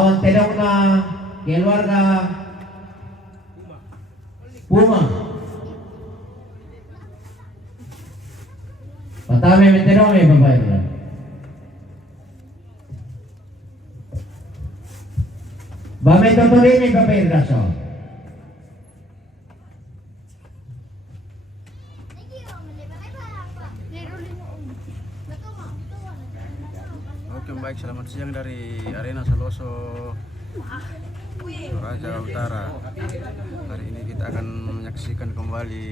Awan tenong na keluarga Puma. Patami tenong may babae na. Bame tutuloy may babae na so. Oke baik, selamat siang dari Arena Saloso Toraja Utara. Hari ini kita akan menyaksikan kembali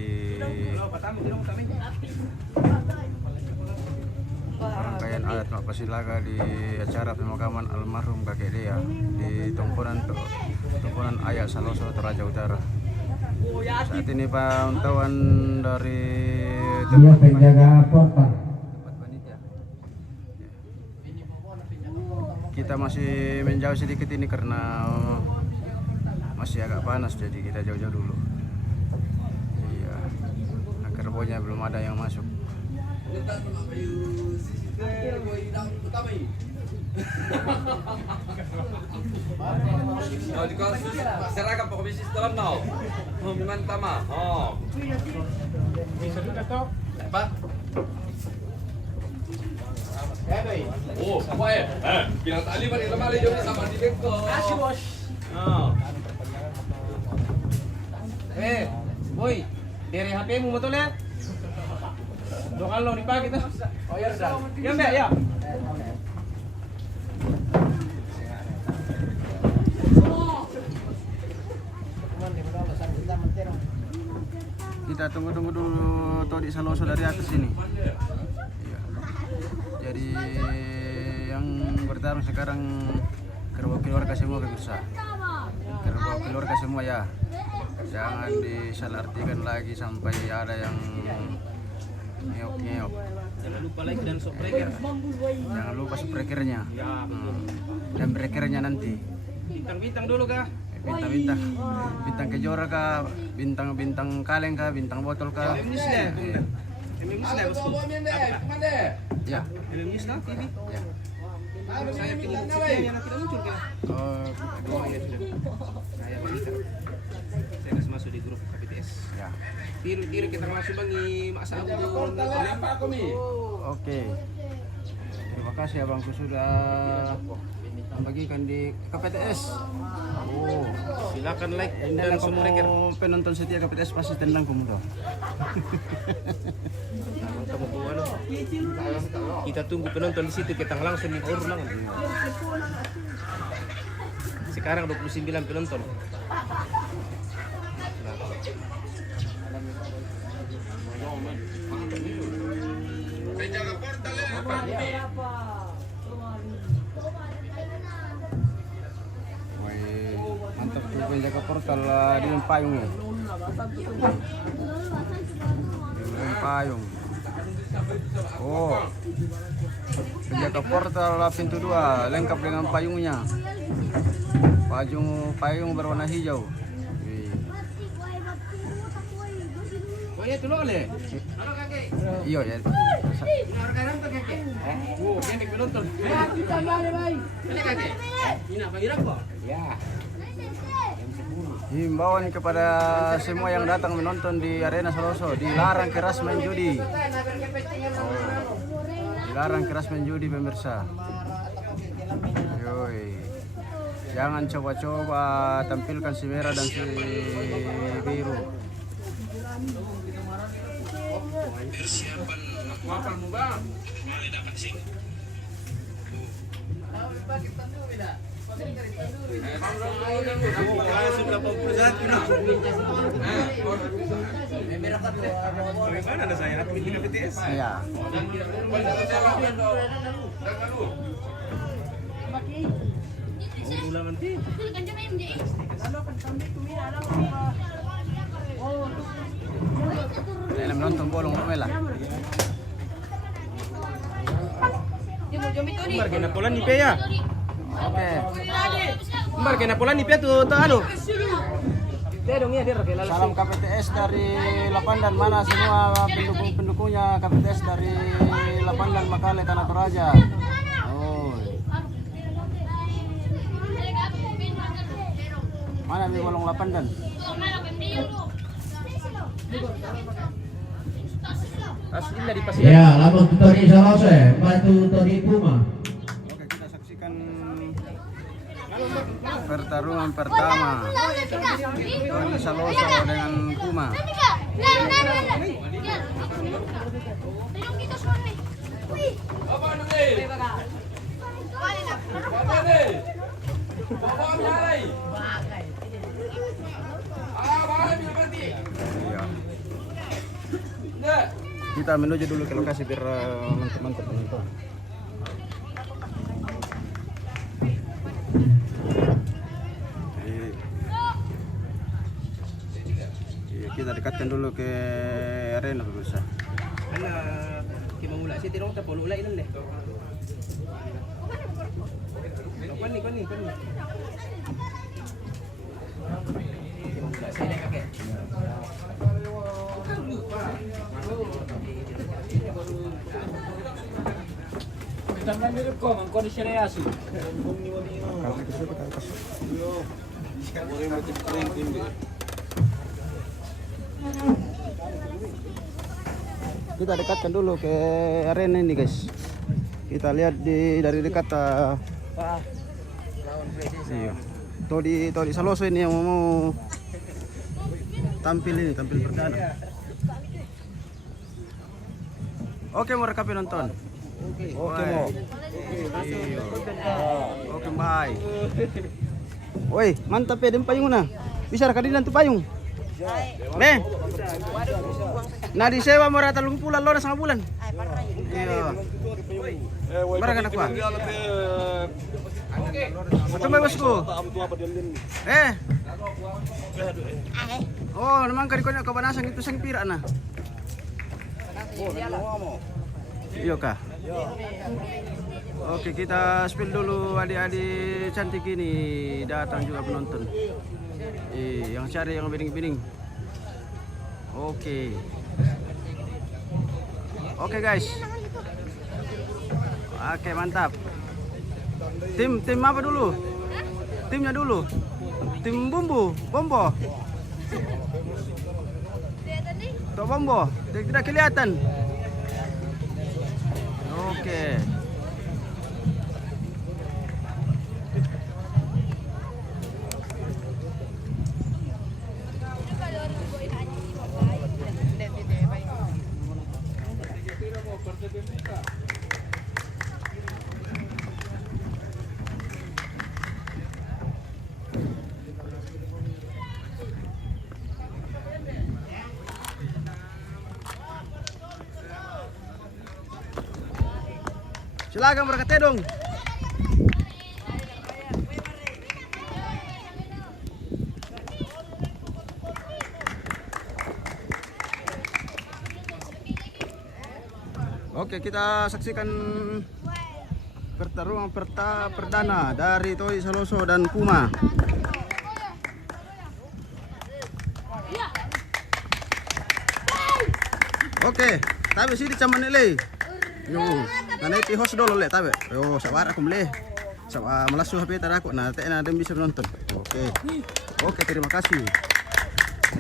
rangkaian adat Mapasilaga di acara pemakaman almarhum kakek Dea di Tumpunan Ayak Saloso Toraja Utara. Saat ini pantauan dari penjaga portal. Kita masih menjauh sedikit ini karena masih agak panas, jadi kita jauh-jauh dulu. Iya, agar boynya belum ada yang masuk. Seragam komisi dalam now. Memang tama. Oh. Bisa juga toh. Apa? Oh, baik. Bilang tali balik lemari jom sama di beko. Kasih bos. Oh. Boy, dari HP-mu betul ya? Dua kali lo dipakai tuh. Oh ya sudah. Ya mbak ya. Kita tunggu dulu Todi Saloso dari atas ini. Iya. Jadi yang bertarung sekarang kerbau keluarga semua pemirsa. Kerbau keluarga semua ya. Jangan disalahartikan lagi sampai ada yang ngeok-ngeok. Jangan lupa like dan subscribe. Jangan lupa subscribe-nya. Dan breakernya nanti. Bintang-bintang dulu kah? Bintang-bintang. Bintang kejora kah? Bintang kaleng kah? Bintang botol kah? News deh. News deh bosku. Ya. News lah TV. Ya. Saya pilih sekian yang tidak muncul kah? Oh ya sudah. Saya pilih. Saya harus masuk di grup KPTS. ya. Tiru kita masuk bangi Mak Sabu. Oke. Terima kasih abangku sudah membagikan di KPTS. Oh, Silakan like dan dan kamu subscribe. penonton setia KPTS pasti tendang kamu tuh. Kita tunggu penonton di situ, kita langsung di ulang. Sekarang 29 penonton. Mantap tuh penjaga portal di payung ya. Di payung. Oh. Penjaga portal pintu 2 lengkap dengan payungnya. Payung berwarna hijau. Oh ya, tuh oleh. Iya ya. Oh, ini penonton. Ini kakek. Ini apa kira kok? Ya. Himbauan kepada semua yang datang menonton di Arena Saloso, dilarang keras main judi. Dilarang keras main judi pemirsa. Yoi. Jangan coba-coba tampilkan si merah dan si biru. Persiapan makan bang. Mana ada saya? Aku pilih KPTS. Iya. Ini menonton bolong lah. Kembar kena pola nipe ya. Oke. Kembar kena pola nipe tuh anu. Dong ya dia Salam KPTS dari Lapandan, mana semua pendukung-pendukungnya KPTS dari Lapandan, Makale, Tanah Toraja. Oh. Long Lapandan. Asli dari pasir. Ya, lamun Tony Saloso bantu Tony Puma. Oke, kita saksikan pertarungan pertama Tony Saloso dengan Puma. Apa nih? Apa nih? Bawa nyalai. Bawa berarti. Iya. Nggak. Kita menuju dulu ke lokasi biar mantap-mantap menonton. Kita dekatkan dulu ke arena pemirsa. Ana kimangula si tirong ta polo ulay nun le. Kuan ni. Kimangula si nek kake. Tanggal mirip ko mang kondisi na yasu. Kita dekatkan dulu ke arena ini guys. Kita lihat dari dekat. Iya. Todi Saloso ini yang mau tampil perdana. Oke, mau rekap nonton. Oke mau. Iya. Oke bye. Woi, mantap ya, payung na. Bisa kadilan tu payung. Be. Nah disewa mau rata 30 lo na 1 bulan. Iya. Barang anak gua. Betul ba bosku? Oh, naman kali ko na kabanasan ito sang pira na. Iya kah? Oke, kita spill dulu adik-adik cantik ini datang juga penonton. Yang cari yang bining-bining. Oke. Oke guys. Oke, mantap. Tim apa dulu? Timnya dulu. Tim bombo. Tuh bombo, tidak kelihatan. Oke. Silakan berkata dong. Oke, kita saksikan pertarungan perdana dari Tony Saloso dan Puma. Oke, tapi sini cuman nilai. Yo, nanti pihos dulu le tabe. Yo, sabar aku mele. Sama malasu HP tar aku. Nah, teh ada bisa nonton. Oke, terima kasih.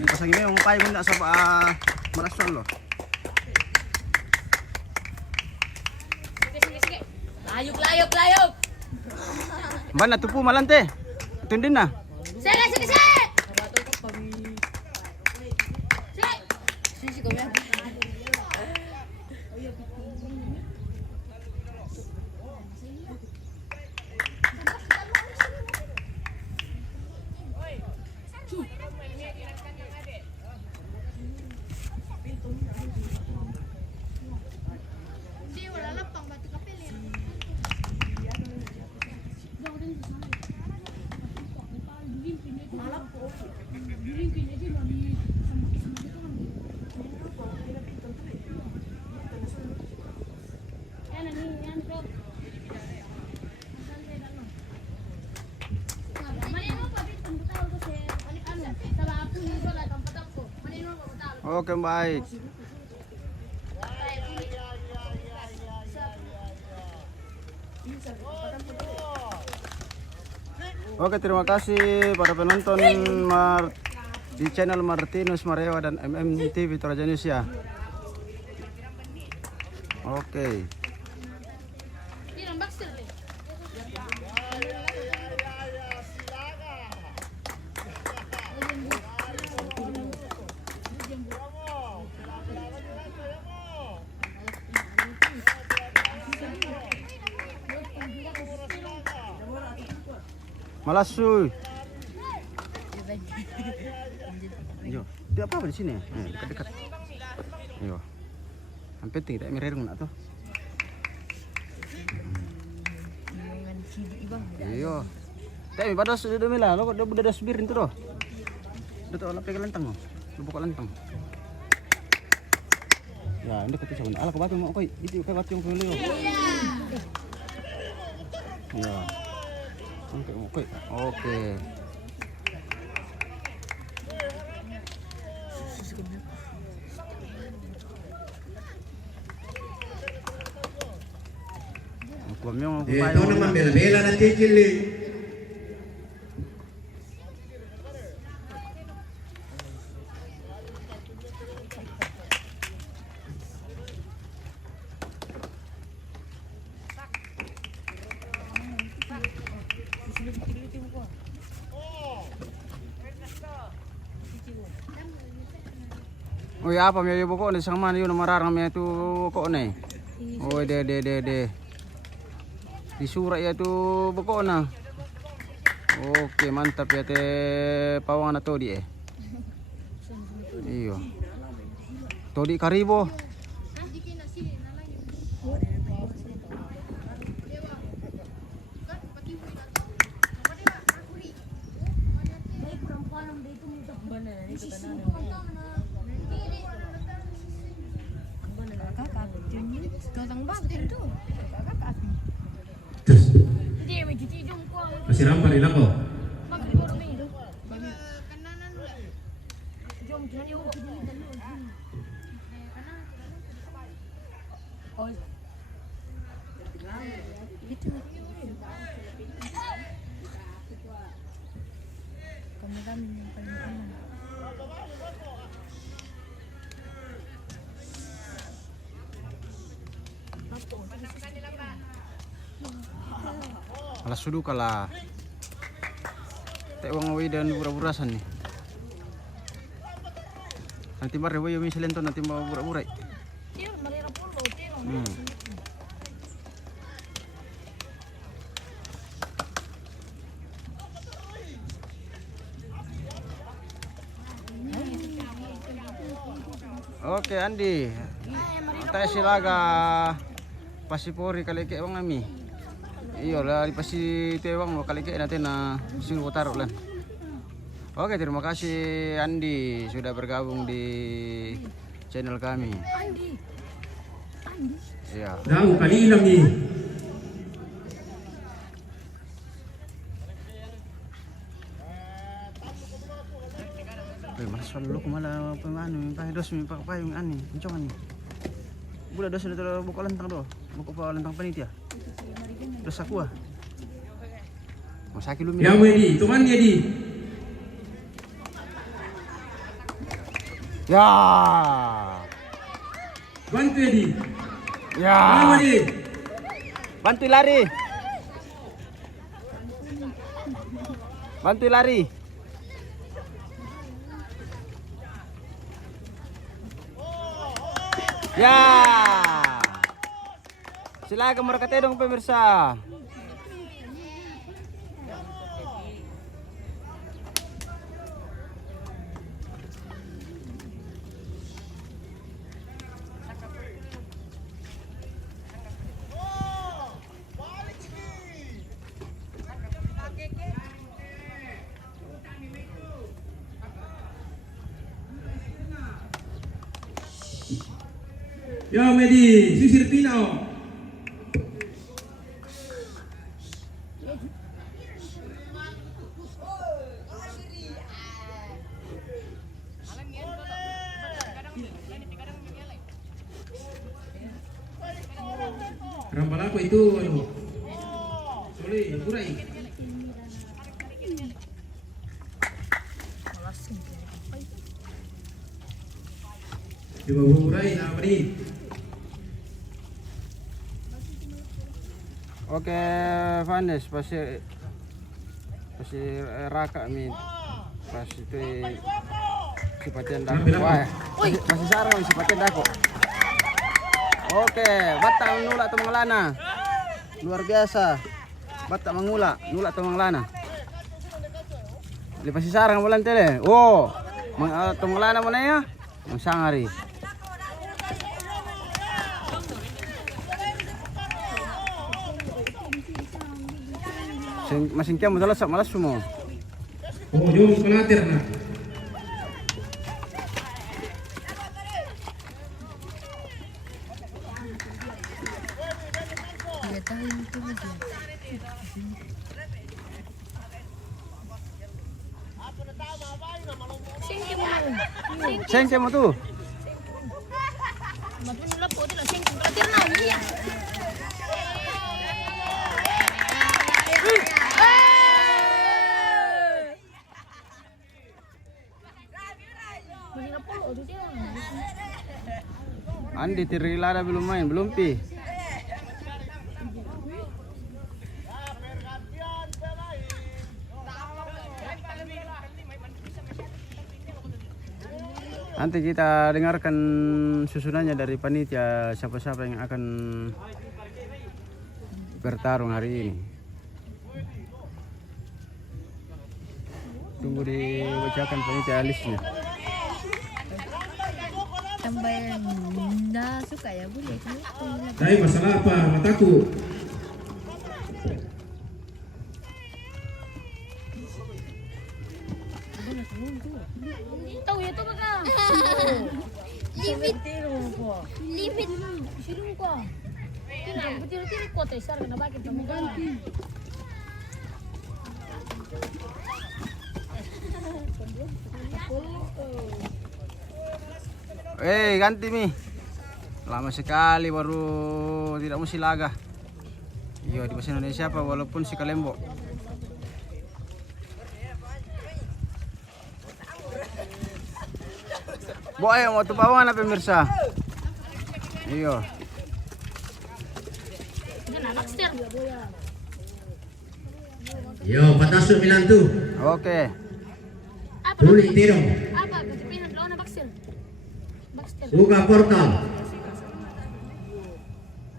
Pasang ini mau payung enggak sama malasu lo. Layuk. Mana tupu malante? Tundin na. Sige. Oke, baik. Oke, terima kasih para penonton di channel Martinus Marewa dan MMTV Toraja News ya. Oke. Malas suy. Yo, dia apa di sini? Dekat-dekat. Yo. Sampai tidak mererung nak tuh. Iyo. Tapi pada sudah mila, lo udah ada subirin tuh doh. Udah tuh lapik lentang, lo buka lentang. Ya, ini ketus sama. Alah kebatin mau koi, itu kayak batu yang pilih. Ya. Oke. Oke. Ito naman bela-bela na titili. Oh ya apa may buko ni sang man yun mararang may tu buko ni. Oh de. Di surat ya tu buko na. Oke, mantap ya te pawang na todi eh. Iyo. Todi karibo. Masih rampa rin ako. Alas sudu kalah. Tewang away dan bura-burasan nih. Nanti mari wayo misalnya tuh nanti mau bura-burai. Oke Andi. Tayo silaga pasipori kali kayak bang Ami. Iya lah pasti tewang kali kayak nanti na suruh taruh lah. Oke, terima kasih Andi sudah bergabung di channel kami. Andi. Iya. Tahu kali ilang nih. Mas lu kemana pemanu pakai dos mi pakai yung ani kuncongan ni. Bulan dos sudah buka lentang doh. Buka lentang panitia. Dos aku ah. Mau sakit lu. Ya Wedi, tuman dia di. Ya. Bantu Wedi. Ya. Wedi. Bantu lari. Bantu lari. Ya. Silakan merekatnya dong pemirsa. Ya Medi, sisir Pino. Rampal aku itu, aduh. Sorry, kurai. Coba burai na beri. Oke, Vanes pasti raka min pas itu si Patian Dako. Wah, masih sarang si Patian Dako. Oke, batang nula atau mengelana. Luar biasa. Batang mengula, nula atau mengelana. Di pasti sarang bulan tele. Oh, atau mengelana mana ya? Mangsangari. Masing kiam malas semua. Oh, jom kelatir na. Sengke mo tu. Andi Tirilada belum main, belum pi. Nanti kita dengarkan susunannya dari panitia siapa-siapa yang akan bertarung hari ini. Tunggu dibacakan panitia listnya. Tambahan nggak suka ya boleh. Tapi masalah apa? Mataku. Tahu ya tuh kakak. Limit. Limit. Siapa kok? Kena betul-betul kota besar kena bagi teman-teman. Ganti Mi. Lama sekali baru tidak mesti laga. Iya di bahasa Indonesia apa walaupun si Kalembo. Boy mau tuh bawa pemirsa. Iya. Yo, patasu Milantu. Oke. Tuli tirong. Apa? Kepingan lawan Baxter. Buka portal.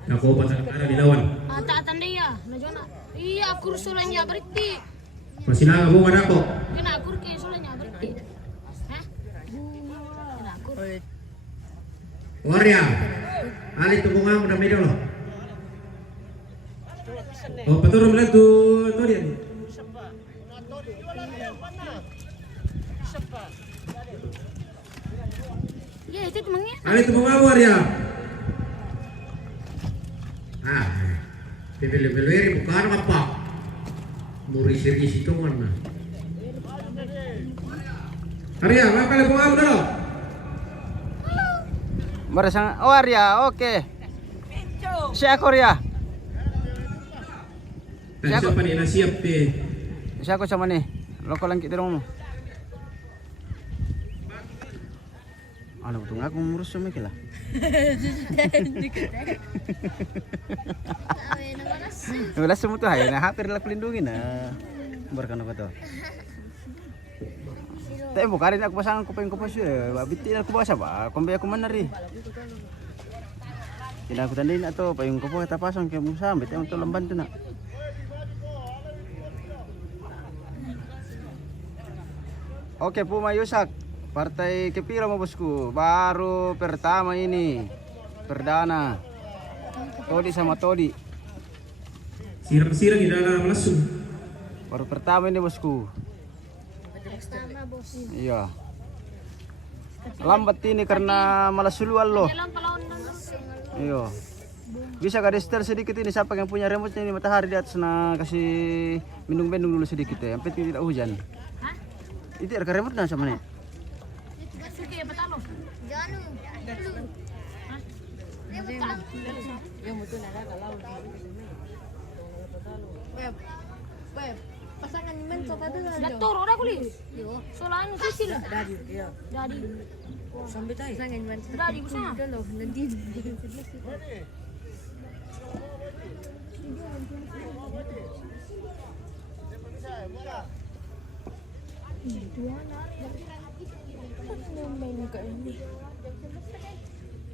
Nako patang ada dilawan. Tak tanda ya, najona. Iya, kursulanya berarti. Masih naga bunga nako. Kena akur ke sulanya berarti. Hah? Kena akur. Warya. Ali tu bunga udah medo loh. Oh, paturun lang tu dia. Ya, itu temannya. Ali tu bunga Warya. Beli-beli bukan apa. Muri-siri itu mana? Arya, apa kali bunga udah loh? Merasang Arya, oke. Si Akor ya. Siapa nih nasiap deh? Si aku sama nih. Loko lang kita dong. Ano betul aku ngurus sama kila. Wala semua tuh hay na hampir lah pelindungi na. Berkan apa tuh? Tapi bukan aku pasang kuping kupas ya. Bitin aku bawa siapa? Kombe aku mana ri? Tidak aku tandain atau payung kupas kita pasang ke musa. Bitin untuk lemban tuh nak. Oke Puma Yusak, partai kepira mau bosku, baru pertama ini, perdana, Todi sama Todi. Sirang-sirang di dalam langsung. Baru pertama ini bosku. Pertama bos. Iya. Lambat ini karena malas suluan loh. Jalan pelawan Iya. Bisa kades setel sedikit ini siapa yang punya remote ini matahari di atas nah kasih minum-minum dulu sedikit ya, sampai tidak hujan. Hah? Itu ada remote nah sama nih. Suka ya betalo. Janu. Hah? Dia betal. Yang betul ada kalau. Web. Pasangan men sofa dulu. Dator ora kulis. Yo. Soalnya kecil. Dari. Sampai tayo. Udah di sana.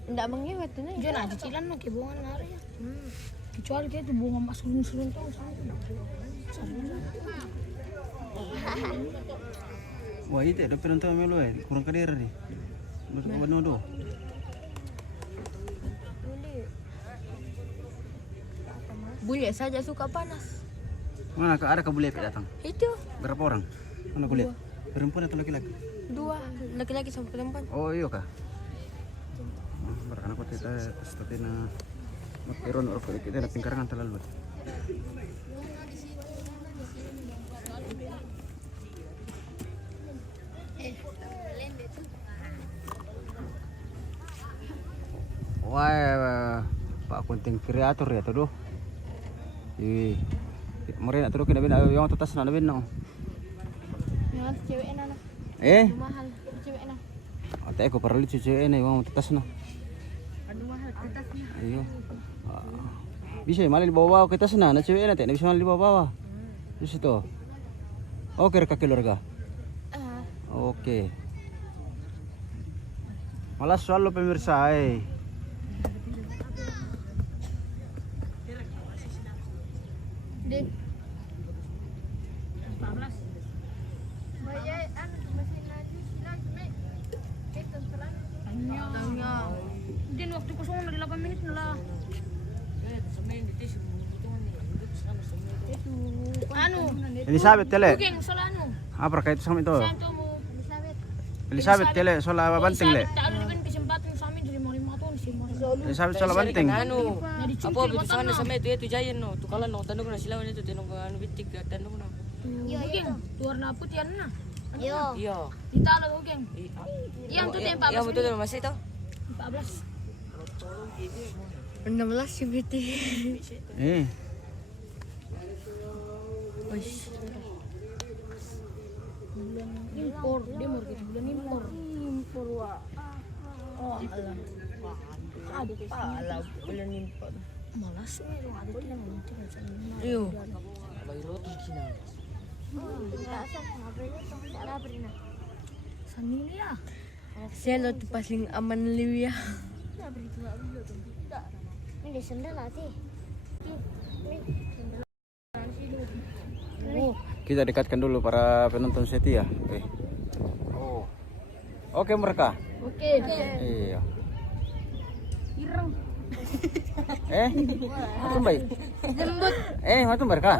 Enggak menghemat tuh nih. Jangan cicilan mah kebungan nari ya. Kecuali kayak itu bunga mas surun tuh. Wah itu ada penonton melu kurang kadera nih. Manodo. Bule saja suka panas. Mana ada kabule datang? Itu Berapa orang? Mana kulihat? Perempuan atau laki-laki? 2 laki-laki sama perempuan. Oh iya kah? Berkana kita stati na makiron or kita na pingkarangan talalu. Wah, Pak konten kreator ya tuh. Ih, kemarin tuh kena bina yang tetas na bin no. Ya, cewek enak. Mahal cewek enak. Ate ko para lucu cewek ini yang tetas na. Aduh mahal tetasnya. Ayo. Bisa malah dibawa kita sana, na cewek na bisa malah dibawa. Di situ. Oke reka keluarga. Oke. Malas soal lo pemirsa Dek. 14. Din waktu kosong udah 8 menit lah. Anu. Elizabeth tele. Bugeng soal anu. Apa kait sama itu? Saya tuh mau Elizabeth tele soal apa banting le? Tak ada diberi kesempatan sama dari mau tahun sih. Elizabeth soal banting. Anu, Dari apa begitu sana sama itu jayan no. Tu kalau no tanong na sila itu tanong anu bitik tanong na. Bugeng, warna putih na. Iya. Ditalo bugeng. Yang tuh yang 14. Iya betul masih itu. 14. 16 si Biti. Impor, dia mau gitu bulan impor. Impor wah. Oh, alam. Alam bulan impor. Malas nih lo ada yang nanti Iyo. Bayro tuh kina. Sanili ya. Selo tu paling aman liwia. Ini sendal sih. Kita dekatkan dulu para penonton setia. Oke. Oh. Oke mereka. Oke. Iya. Ireng. Matum baik. Matum mereka.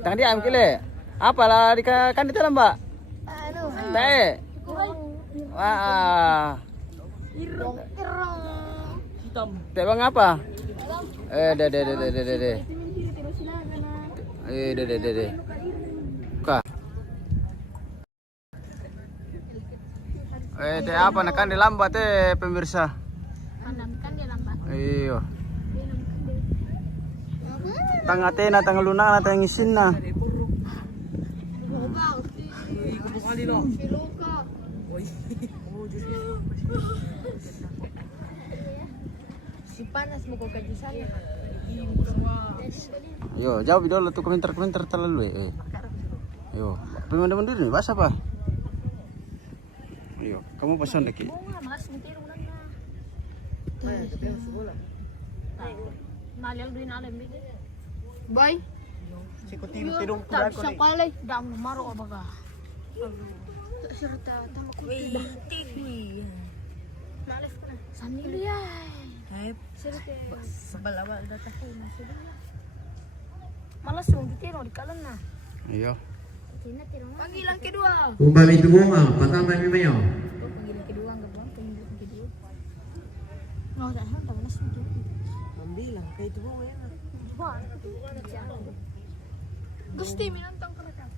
Tang diam kile. Apalah kan di dalam, Mbak? Anu. Tae. Wah. Ireng. Hitam. Tae bang apa? De. De. Ka. Teh apa nak kan di lambat pemirsa. Kan dia lambat. Iyo. Tang atena tang lunang na tang isin na. Si panas mo ko kaji saya. Yo, jawab dulu tuh komentar terlalu Yo, pemandu nih, bahasa apa? Yo, kamu pesan lagi. Mas, mikir ulang na. Nalial din alam bide. Bye. Tidung Tak bisa kalay. Dam maro ka baga. Serta tama ko. Malas ka na. Sanili ay. Hai. Sebal-awal datang Malas yung ditiro di kalan na. Iyo. Panggilan kedua. Umpami bunga, patama mi mayo. Panggilan kedua enggak bang, panggilan kedua. No, dah tahu nas itu. Ambilang kay itu mo yan. Gusti minantang ka na ka.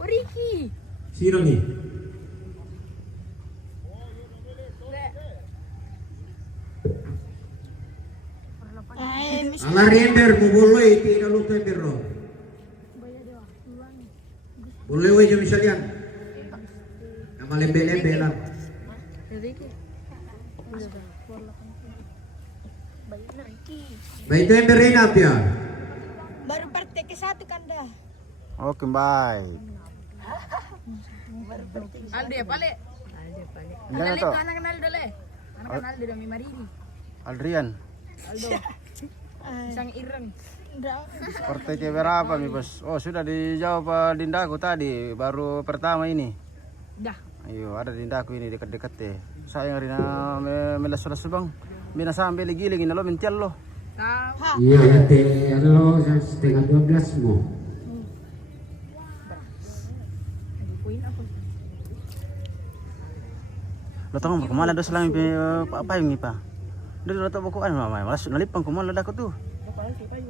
Wariki. Sino ni? Ang arriender, bubuloy, tinalutoy pero. Ulewe jam sekalian. Nama lembe-lembe lah. Baik itu yang berenap ya. Baru partai ke-1 kan dah. Oke, baik. Aldi ya, Pale. Jangan to. Anak kenal dole. Anak kenal di Dami Marini. Adrian. Aldo. Sang Ireng. Partai ke berapa nih bos? Oh sudah dijawab Dindaku tadi, baru pertama ini. Dah. Ayo ada Dindaku ini dekat-dekat deh. Saya rina melas-las bang. Bina sampai giling ini lo mential lo. Tahu. Iya nanti lo setengah 12 mo. Lo tahu nggak kemana dos selama apa yang nipa? Dia lo tahu bukuan mama, malas nalipang kemana lo tuh.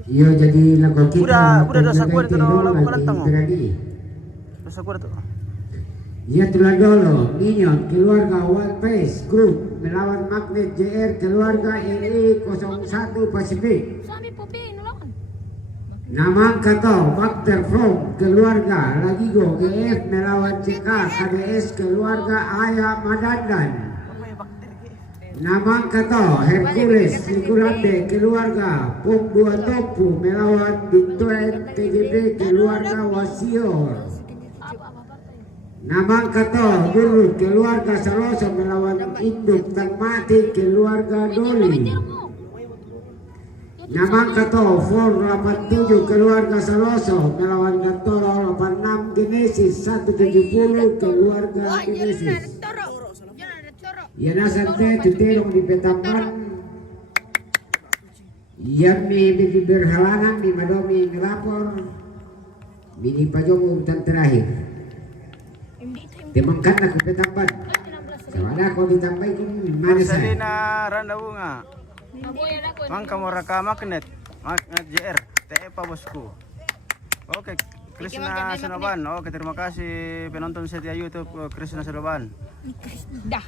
Iya jadi lagu kita. Udah dosa gua itu lagu kelentang. Dosa gua tuh. Ya telah dulu, Minyon, keluarga One Face Group melawan Magnet JR, keluarga LE 01 Pasifik. Suami Popi nolongan. Namang Kato, Bakter From, keluarga Lagigo GF melawan CK KDS, keluarga Ayah Madandan. Namang Kato, Hercules, Nikulande, keluarga Pum 2 Topu melawan Bitcoin TGB, keluarga Wasior. Namang Kato, Guru, keluarga Saloso melawan Induk Tangmati, keluarga Doli. Namang Kato, 487, keluarga Saloso melawan Gantoro 86 Genesis 170, keluarga Genesis. Yana Sante Tutirong di Petamban. Yami Bibi berhalangan di Madomi ngelapor. Bini Pajomo urutan terakhir. Temangkan aku Petamban. Sama kau ditambahin mana saya? Selina Randa Bunga. Mangka Moraka Magnet JR TEPA bosku. Oke, Krisna Senoban. Oke, terima kasih penonton setia YouTube Krisna Senoban. Dah.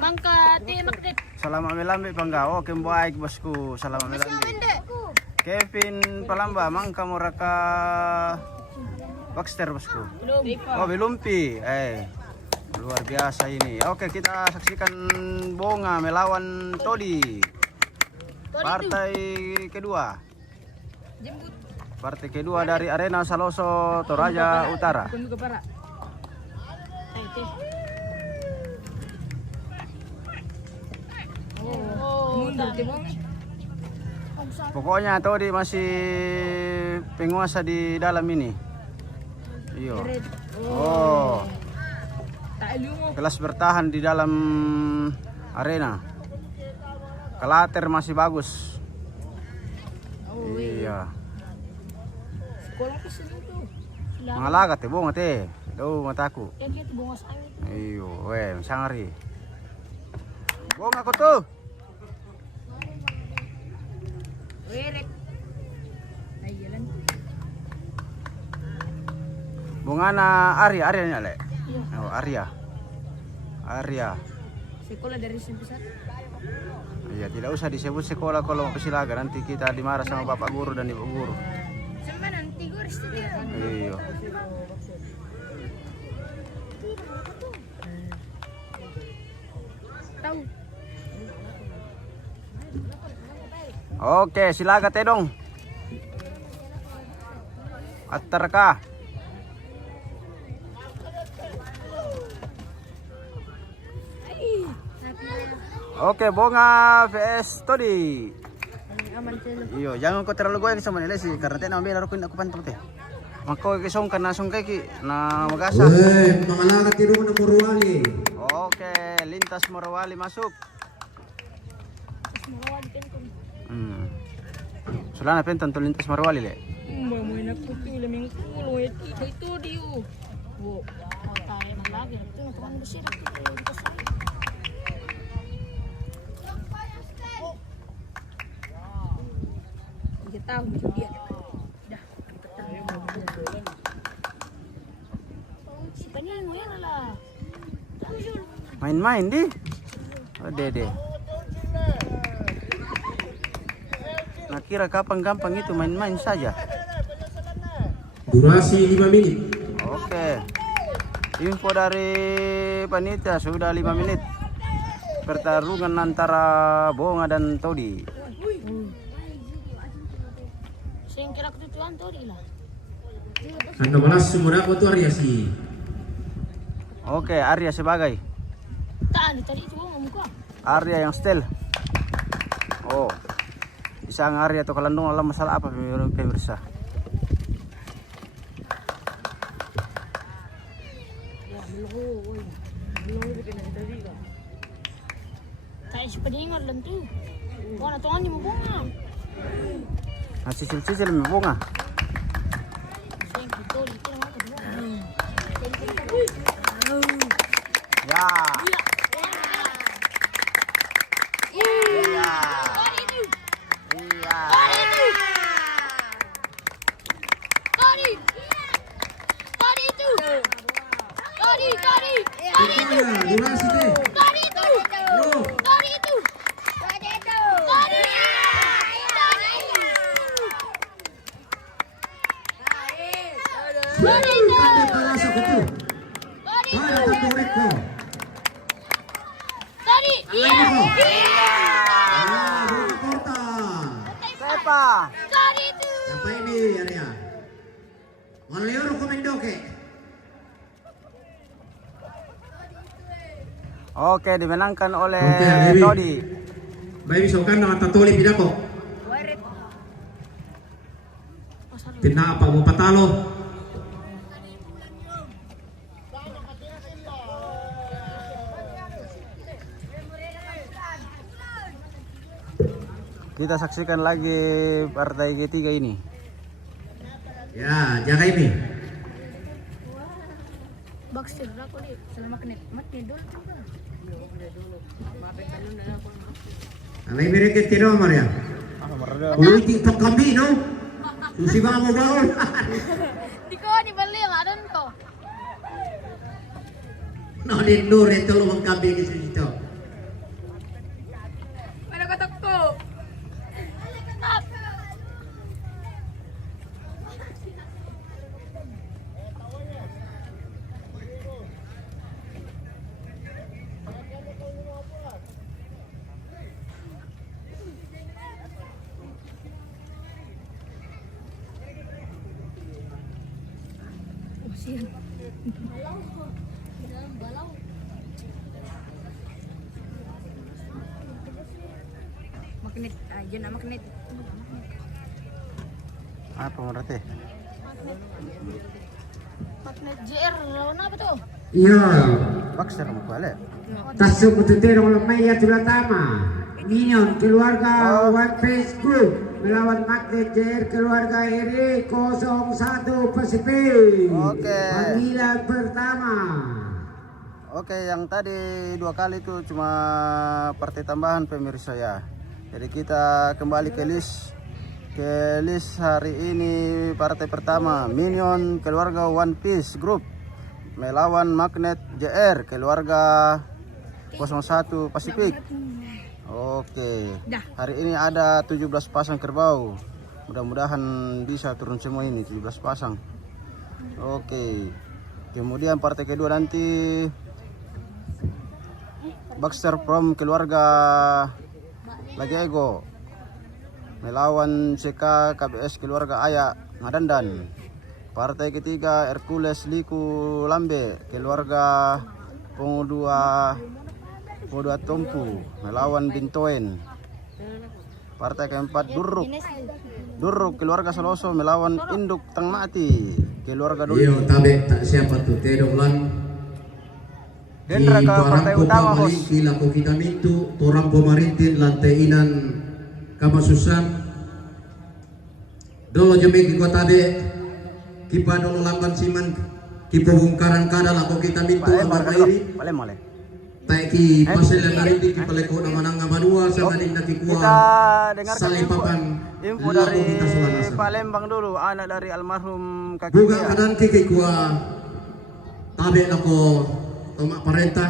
Mangka Magnet. Salam ame-lambe bangga. Oke, baik bosku. Salam ame-lambe. Kevin Palamba Mangka Moraka Baxter bosku. Oh, Belumpi. Luar biasa ini. Oke, kita saksikan Bonga melawan Todi. Partai kedua. Partai kedua dari Arena Saloso Toraja Utara. Pokoknya Todi masih penguasa di dalam ini. Iyo. Oh. Kelas bertahan di dalam arena. Kalater masih bagus. Iya. Mangalagat eh, bunga teh. Daw mataku. Iyo, sangari. Bunga ko to. Bunga na Arya nya le. Oh, Arya. Sekolah dari SMP 1. Iya, tidak usah disebut sekolah kalau Pesilaga, nanti kita dimarah sama bapak guru dan ibu guru. Sama nanti gue harus dia. Iya. Tahu. Oke, Silaga Tedong. Atarka. Oke, Bonga vs Todi. Iyo, jangan kau terlalu goyang sama nilai sih, karena teh nambil aku nak pantau teh. Mako kesong karena song kaki na magasa. Mangalagat di rumah Morowali. Oke, lintas Morowali masuk. Sulana penton tu lintas Morowali le. Mbak mau nak putih lemeng kulo itu dia. Wo, Tayo na lagi. Tuhan bersih na tahu dia. Dah. Paningo yan ala. Main-main di. Oh, dede. Nakira kapan gampang itu main-main saja. Durasi 5 menit. Oke. Info dari panitia sudah 5 menit. Pertarungan antara Bonga dan Todi. Saya kira ketutuan Todi lah. Ando malas sumura ko tu Arya si. Oke, Arya sebagai Tadi itu ngomong kok. Arya yang steal. Oh. Isang Arya atau Kalandung alam masalah apa pemirsa? Kayak sependengar lang tuh. Kau na tuan di mo bunga. Cicil-cicil may bunga. Saya Todi itu nama kedua. Ya. Iya. Todi itu. Iya. Todi itu. Todi. Todi itu. Todi. Iya, dua sini. Todi itu. Todi itu. Todi. Kade palasa ko tu. Para ta korek ko. Todi. Iya. Ah, bola korta. Sepa. Todi itu. Apa ini Arya? Malioro komendoke. Oke, dimenangkan oleh Oke, Dewi. Todi. Baik sokan dengan tatoli pidako. Tina apa mo patalo? Kita saksikan lagi partai ketiga ini. Ya, jaga ini. Baxter aku di selama magnet dulu juga. Alay mereka tiro Maria. Ulit ito kami no. Susi ba mo baon? Di ko ni bali maron ko. No lindur ito lumang kami kasi dito. Mana kotak ko? Balau. Magnet, yun na magnet. Apa berarti? Magnet JR, lawan apa tuh? Iya. Baxter mau balik. Tasuk Ututero Lamaya Tulatama. Minion keluarga One Piece Group melawan Magnet JR keluarga RE 01 Pasifik. Oke. Panggilan pertama. Oke, yang tadi 2 kali itu cuma partai tambahan pemirsa ya. Jadi kita kembali ke list hari ini. Partai pertama Minion keluarga One Piece Group melawan Magnet JR keluarga 01 Pasifik. Oke, hari ini ada 17 pasang kerbau. Mudah-mudahan bisa turun semua ini 17 pasang. Oke, kemudian partai kedua nanti Baxter from keluarga Lagi Ego melawan CK KBS keluarga Aya Ngadandan. Partai ketiga Hercules Liku Lambe keluarga Pengudua Tompu melawan Bintoen. Partai keempat Duruk keluarga Saloso melawan Induk Tangmati keluarga Duli. Iyo tabe tak siapa tuh tedong lan. Dendra ke partai utama bos. Kila ko kita mintu torang pemarintin lantai inan kamasusan. Dolo jemi ko tabe kipa dolo lamban siman kipo bungkaran kada lako kita mintu abar kairi. Male. Taiki pasal yang hari ini kipaleko na mananga manua sa nanin nakikuha. Kita dengarkan salipapan info lako dari kita sulanasa. Palembang dulu, anak dari almarhum Buga kakek. kanan kikikuha tabe nako tomak parenta.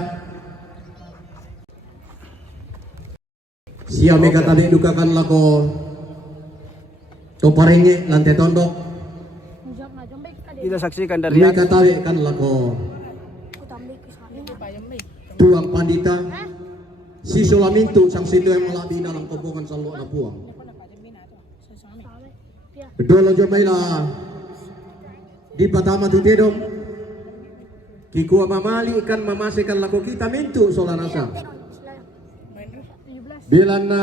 Siya mega tabe dukakan lako to paringe lantai tondok. Mujak na jombe ka kita saksikan dari Mereka tarik kan lako tuang pandita si Solamintu sang situ yang malabi dalam kebungan salo na puang. Dolo jomaila di patama tu dedom kikuha mamali ikan mamasikan lako kita mintu solanasa. Bilan na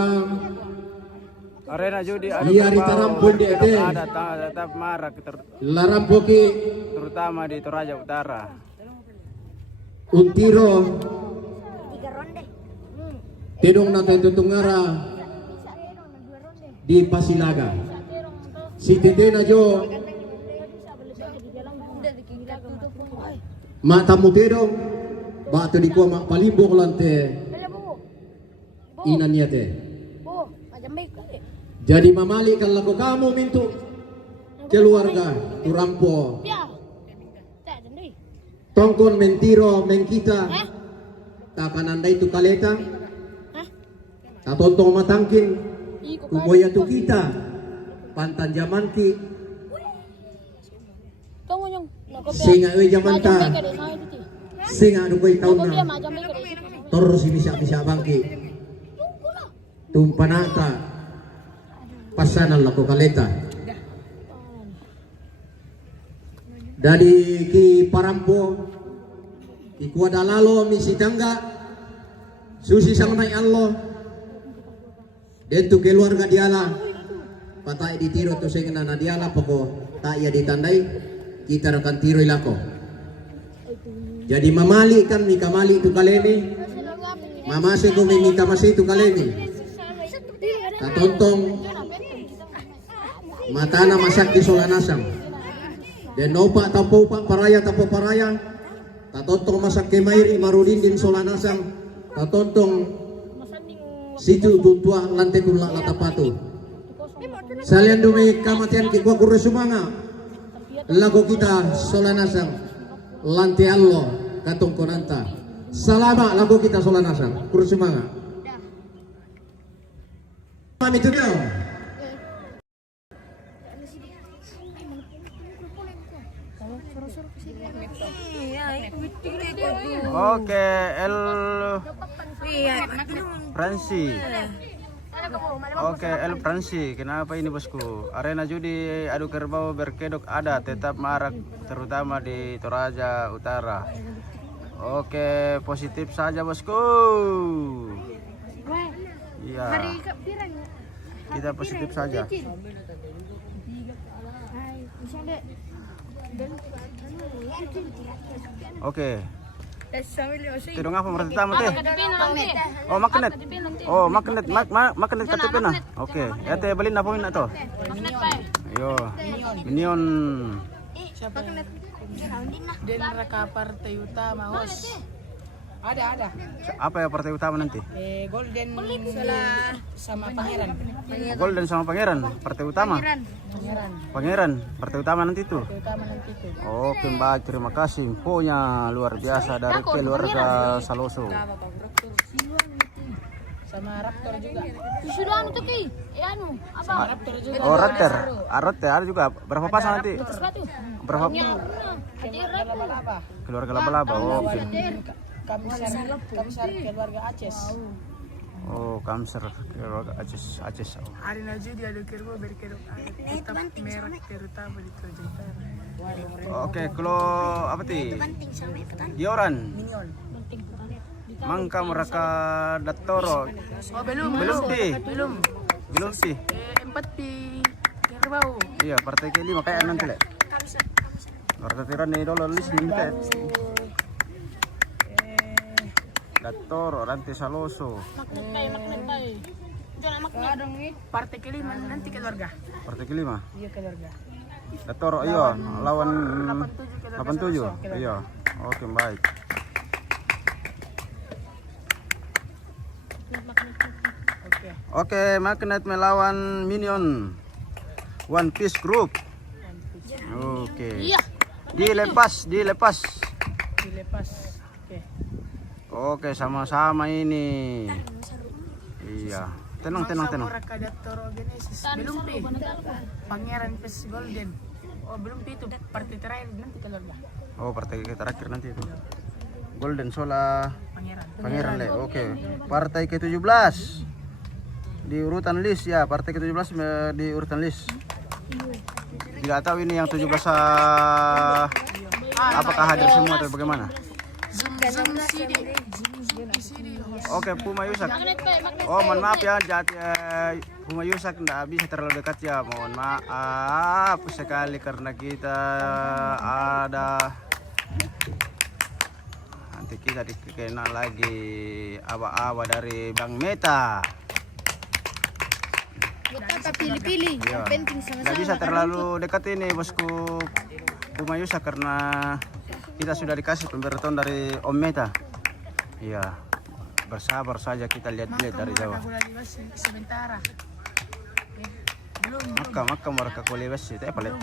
arena judi Liari tarampon di ete. ada tetap marak Larampoki terutama di Toraja Utara. Untiro Tidong na Tungara di Pasilaga. Si Tete na jo matamu tidong batu di kuah mak palibok lante inan niate. Jadi mamali kan lako kamu mintu keluarga turampo tongkon mentiro mengkita takanandai tu kaleta tatontong matangkin kumoya tu kita pantan zaman ki singa oi zaman ta singa anu koi tauna terus bisa bangki tumpanata pasanan lako kaleta dari ki parampo ki kuadalalo misi tangga susi sang nai Allah dan tu keluarga diala patai ditiro tu sengena na diala poko tak ia ditandai kita akan tiro ilako. Jadi mamali kan mika mali tu kalemi mamase ko mika masi tu kalemi tatontong matana masak di solanasang dan nopa tapo paraya tatontong masak kemairi marudin solanasang tatontong situ tutua lantai kulak latapatu salian dumi kamatian ki gua kurus sumanga lagu kita solanasang lantai Allah katong konanta salama lagu kita solanasang kurus sumanga pamit itu dia. Oke, El Fransi. Oke, El Fransi. Kenapa ini bosku? Arena judi adu kerbau berkedok ada, tetap marak terutama di Toraja Utara. Oke, positif saja bosku. Iya. Kita positif saja. Oke. Tidong apa pertama teh? Oh magnet. Oh magnet, magnet KTP na. Oke. Ya teh beli na poin na to. Ayo. Minion. Dan reka partai utama host. Ada. Apa ya partai utama nanti? Golden sama Pangeran. Golden sama Pangeran, partai utama. Pangeran, partai utama nanti itu. Oke baik, terima kasih infonya luar biasa dari keluarga Saloso. Sama Raptor juga. Sudah anu tuh ki, anu apa? Raptor juga. Oh Raptor, ada juga. Berapa pasang nanti? Berapa? Keluarga laba-laba. Oke. Kamsar keluarga Aceh. Oh, Kamsar keluarga Aceh. Hari naju dia ada kerbau berkedok tetap merek terutama di Toraja Utara. Oke, kalau apa ti? Dioran. Minion. Mangka mereka Dattoro. Oh belum sih. Empat di kerbau. Iya, partai kelima kayak nanti le. Partai tiran nih dulu list minta. Dattoro, Ranti Saloso. Magnet. Partai kelima nanti keluarga. Partai kelima. Iya keluarga. Dattoro, iya lawan 87. Iya. Oke, baik. Oke, magnet melawan Minion. One Piece Group. Oke. Dilepas. Oke, sama-sama ini. Iya. Tenang. Raka Dattoro Genesis. Belum Pangeran Pes Golden. Oh belum itu partai terakhir nanti keluarga. Oh, partai terakhir nanti itu. Golden Sola Pangeran Le. Oke. Partai ke-17 di urutan list ya, partai ke-17 di urutan list. Tidak tahu ini yang 17 apakah hadir semua atau bagaimana? Zoom CD. Oke, Puma Yusak. Oh, mohon maaf ya, Puma Yusak tidak bisa terlalu dekat ya. Mohon maaf sekali karena kita ada nanti kita dikenal lagi aba-aba dari Bang Meta. Kita pilih-pilih. Iya. Yang penting sama-sama. Nggak bisa terlalu dekat ini bosku Puma Yusak karena kita sudah dikasih pemberitahuan dari Om Meta. Iya, bersabar saja kita lihat-lihat dari jauh. Sementara. Belum. Maka mereka kuliah sih, teh paling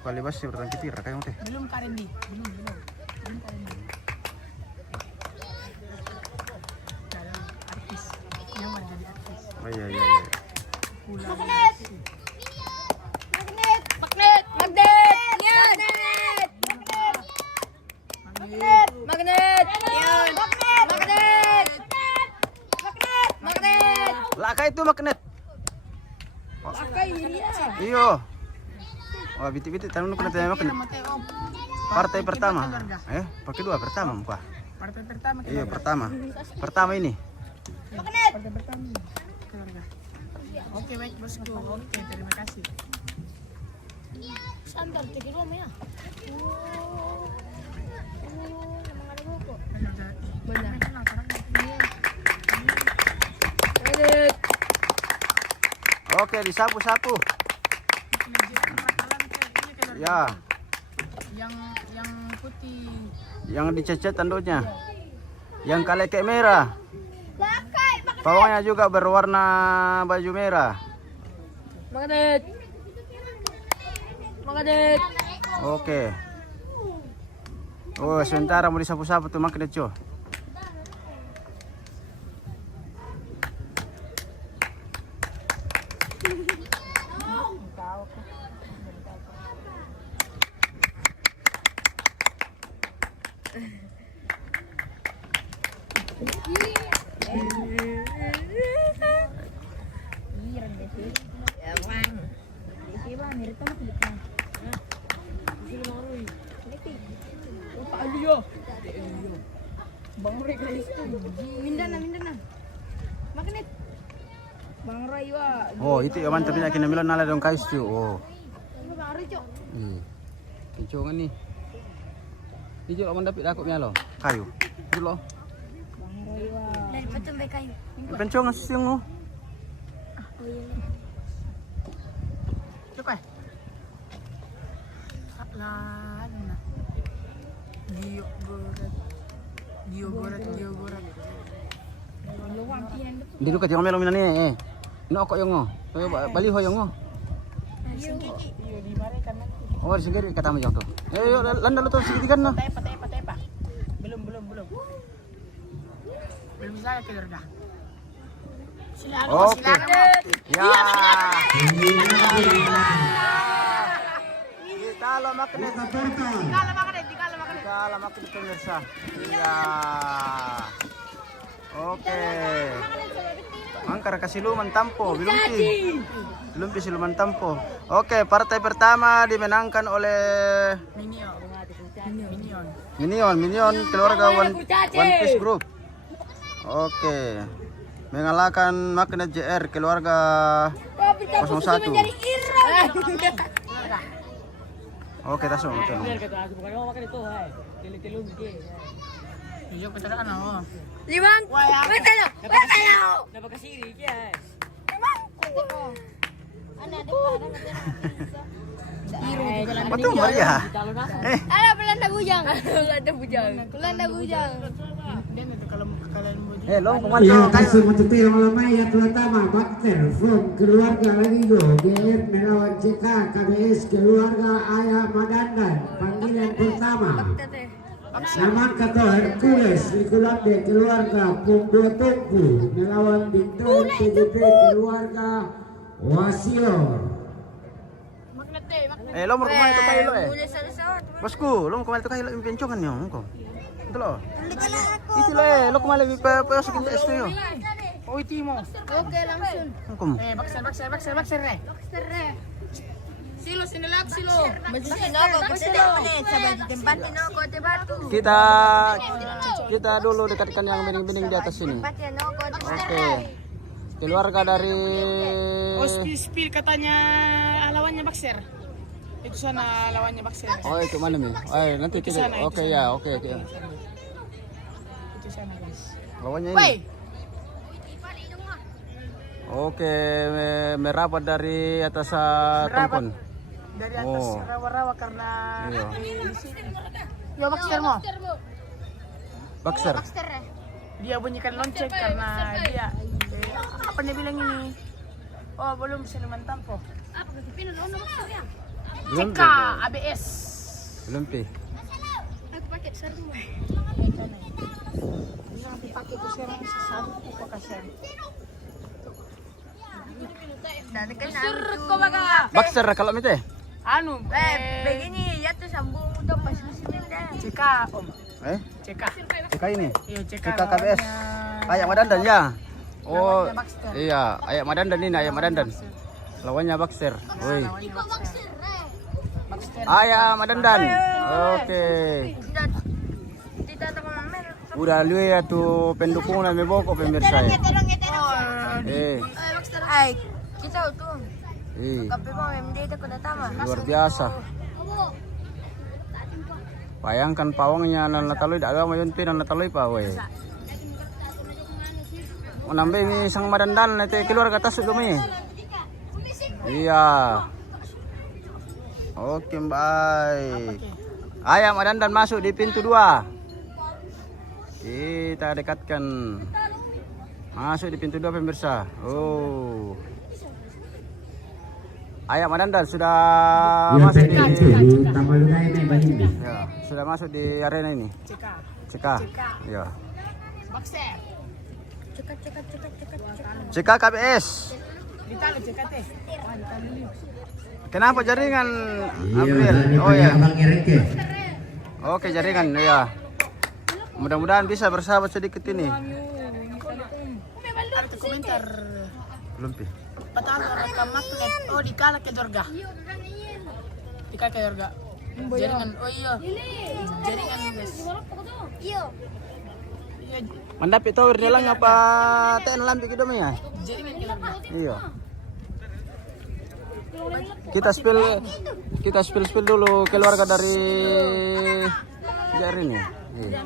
kuliah sih bertang kitira kayak teh. Belum karen di. Belum karen di. Dalam artis. Nyaman jadi artis. Oh iya. Magnet. Laka itu magnet. Iyo. Wah, biti-biti tanong ko na tayo magnet. Partai pertama. Partai kedua pertama muka. Partai pertama. Iya, pertama. Pertama ini. Partai pertama. Keluarga. Oke, baik bosku. Oke, terima kasih. Santar, tiga dua ya. Emang ada buku. Benar. Oke, disapu-sapu. Ya, Yang putih. yang dicecat tanduknya. Yang kaleke merah. Bawahnya juga berwarna baju merah. Magnet. Oke. Oh, sementara mau disapu-sapu tuh magnet, cuy. Mindana. Magnet. Bang Roy wa. Oh, itu ya mantap ya kinamilan nala dong kais cuy. Oh. Bang Roy, Cok. Hijau kan nih. Hijau aman dapat aku lo. Kayu. Itu lo. Bang Roy wa. Dari betul baik kayu. Pencong sih ngo. Cukup. Lah. Gio gorat. Di luka jangan melo minane No kok yang ngo. Baliho yang ngo. Oh, di sini kata mo jang to. Yo landa lo to sigitikan na. Tepa. Belum. Belum saya keluarga. Oke. Ya. Kalau magnet. Kalau magnet pemirsa. Iya. Oke. Mangkar kasih luman tampo, belum siluman tampo. Oke, partai pertama dimenangkan oleh Minion keluarga One Piece Group. Oke. Mengalahkan Magnet JR keluarga 01. Oke, taso betul. Iya, betul kan oh. Limang. Betalo. Dapat kasih dia. Ana ada pada Betul Maria. Ada Belanda bujang. Dan itu kalau kalian mau Lo Ya, pemantau kasih untuk yang lama ya pertama Bakter from keluarga Lagigo GR melawan CK KBS keluarga Ayah Madandan panggilan pertama. Nama kata Hercules Nikolade keluarga Punggo Tunggu melawan Bintang TGP keluarga Wasior. magnet. Lo mau kemana itu kailo Bosku, lo mau kemana itu kailo impencongan yo, engko. Itu lo. Itu lo, lo kemana masukin es yo. Oh, itu mo. Oke, langsung. Engko. Bakser. Silo, sinilak, silo. Kita dulu dekatkan yang bening-bening di atas sini. Oke. Keluarga dari Oh, spill katanya lawannya Bakser. Itu sana lawannya Bakser. Oh, itu mana Mi? Nanti Itu kita. sana, Oke itu ya, sana. oke. Itu sana, guys. Lawannya ini. Woi, Oke, merapat dari atas Merapat. tongkon. dari atas Oh. rawa-rawa karena Iya. di sini. Yo Bakser mo. Bakser. Dia bunyikan lonceng karena dia apa dia bilang ini? Oh, belum bisa tampo. Belum CK Pi. ABS. Belum Pi. Aku pakai sarung. Bisa pakai ku sekarang sesat kok kasihan. Kau baga. Bakser kalau mite. Anu, Begini ya tuh sambung udah pas sini dah. CK Om. CK. CK ini. Iya, CK. CK KBS. lawannya- Ayak Madandan ya. Oh, Lawannya Baxter. iya, Ayak Madandan ini, Ayak Madandan. Lawannya Bakser. Woi. Lawannya Baxter. Baxter. Ayak Madandan. Oke. Tidak teman merah. Udah lu ya tuh pendukung na meboko pemirsa. Ya. Ay, kita tuh. Kape mo, MD itu kuda tama. luar biasa. Bayangkan pawangnya na nataloy daga mayon pin na nataloy pa we. Menambah ini sang Madandan na keluarga tas dumi. Iya. Oke, baik. Ayam Madandan masuk di pintu 2. Kita dekatkan. Masuk di pintu 2 pemirsa. Oh. Ayam Madandan sudah masuk di ya, sudah masuk di arena ini. CK. CK. Ya. Baxter. Cekat. CK KBS. Ditalo CK teh. Kenapa jaringan April? Oh ya. Oke, jaringan ya. Mudah-mudahan bisa bersahabat sedikit ini. Ada komentar. Belum Pi. Patalo rekam magnet. Oh, dikala ke Jorga. Dikala ke Jorga. Jaringan. Oh iya. Jaringan guys. Iyo. Iya, Mandap itu nilang apa ten lampi gitu ya? jaringan ke Jorga. Iya. Kita spill dulu keluarga dari Jari nih. Iya.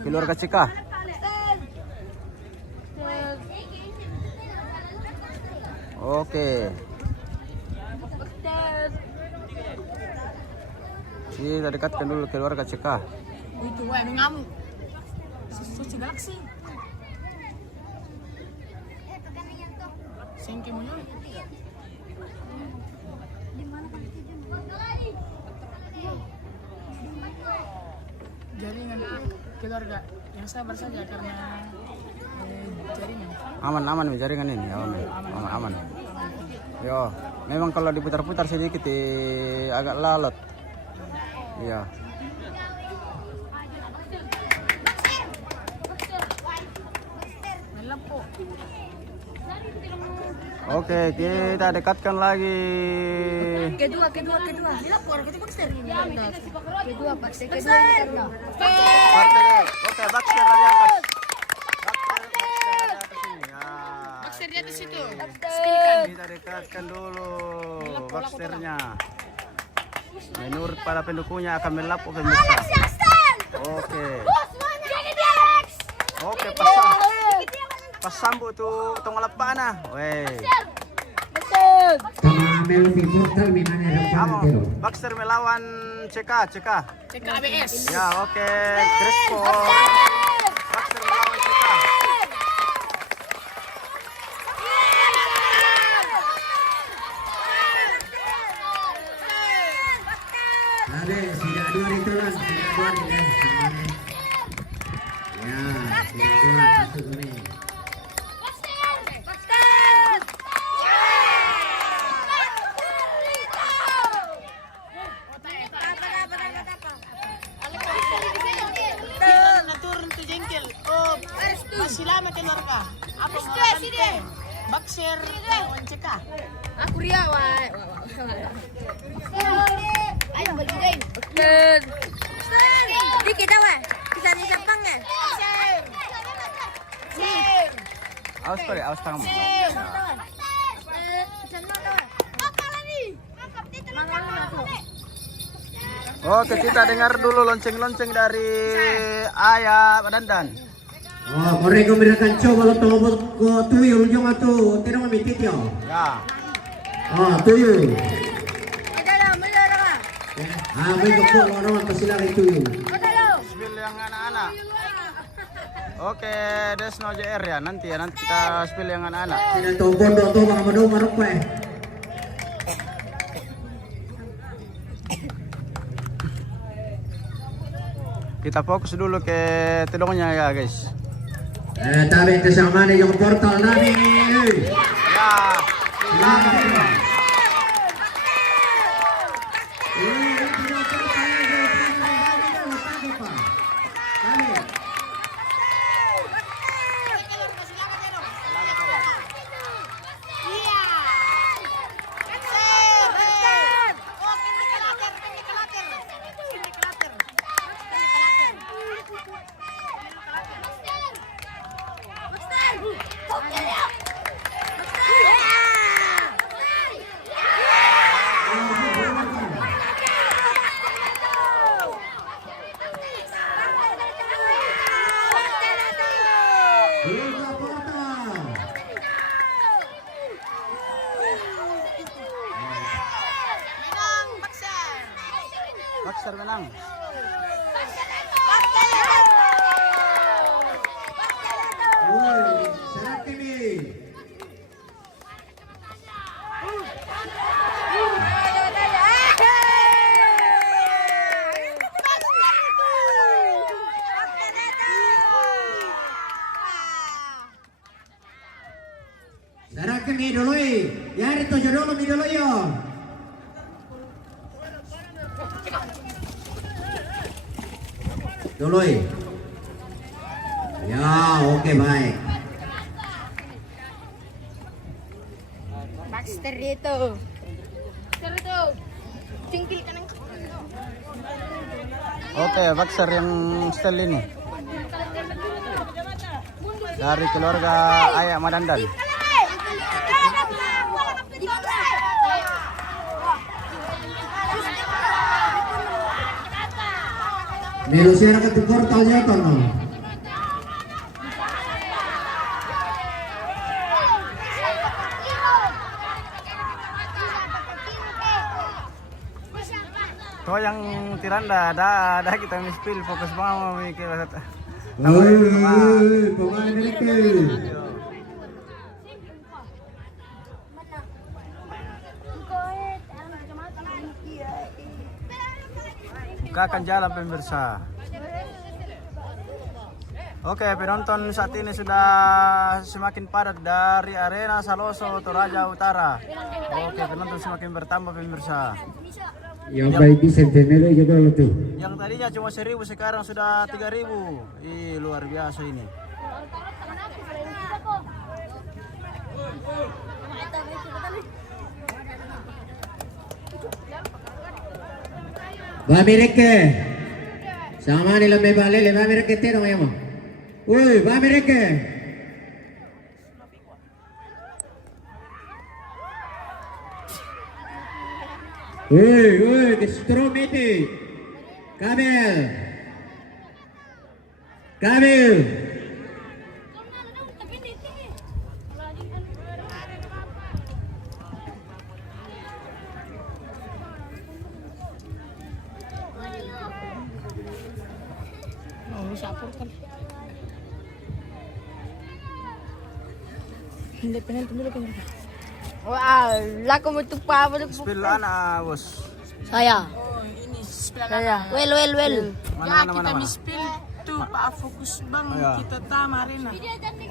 Keluarga Cika. Oke. Kita dekatkan dulu keluarga Cika. Itu wae mengamuk. Suci galaksi. Sengke mo yun. Jaringan keluarga yang sabar saja karena jaringan. Aman nih jaringan ini, aman. Yo, memang kalau diputar-putar sedikit agak lalot. Iya. Lampu. Oke, kita dekatkan lagi. Kedua. Kedua, Baxter. Kedua ini karena. Oke, Baxter dari atas. Baxter di atas itu. Kita dekatkan dulu Baxternya. Menurut para pendukungnya akan melapuk pemirsa. Oke. Oke, pasambut tuh tong lapana. Weh. Baxter melawan CK. CK ABS. Ya, oke. Crespo. Baxter melawan CK. Ada sudah 2 itu lah, sudah 2 ini. Ya, sudah masuk ini. Baxter lawan CK. Aku Ria, wah. Ayo bagi game. Dikit aja. Bisa nih Jepang ya. Awas kali, awas tanganmu. Oke, kita dengar dulu lonceng-lonceng dari Ayah Dandan. Oh, mereka memberikan coba lo tunggu ke tuyul jangan tuh, tidak memitit ya. Ya. Oh, tuyul. Mereka pun orang pasti lagi tuyul. Spill yang anak-anak. Oke, Desno JR ya, nanti kita spill yang anak-anak. Tidak tahu bodoh tuh bang bodoh maruk pe. Kita fokus dulu ke telungnya ya guys. Tapi kesama nih yang portal nani. Ya. Baxter menang. Sarap kami dulu, ya itu jodoh mi dulu yo. Dulu, ya oke baik. Baxter itu. Tingkil kanan. Oke, Baxter yang setel ini. Dari keluarga Ayah Madandan. Negosiar ke portalnya tono. Kau yang tiranda, ada kita mispil fokus banget mau mikir Pemain mereka. Bukakan jalan pemirsa. Oke, penonton saat ini sudah semakin padat dari arena Saloso Toraja Utara. Oke, penonton semakin bertambah pemirsa. Yang baik di Centennial juga lo tuh. Yang tadinya cuma 1.000 sekarang sudah 3.000. Ih, luar biasa ini. Va mereka. Sama ni lemah balik, va mereka terong ya mo. Woi, va mereka. Woi, kestromiti. Kamil. Independen dulu kan. Wah, lah kamu tuh apa tuh? Spill anak, bos. Saya. Oh, ini spill Saya. anak. Well. Ya, kita mispil tuh Pak fokus bang Ya. kita tamarina.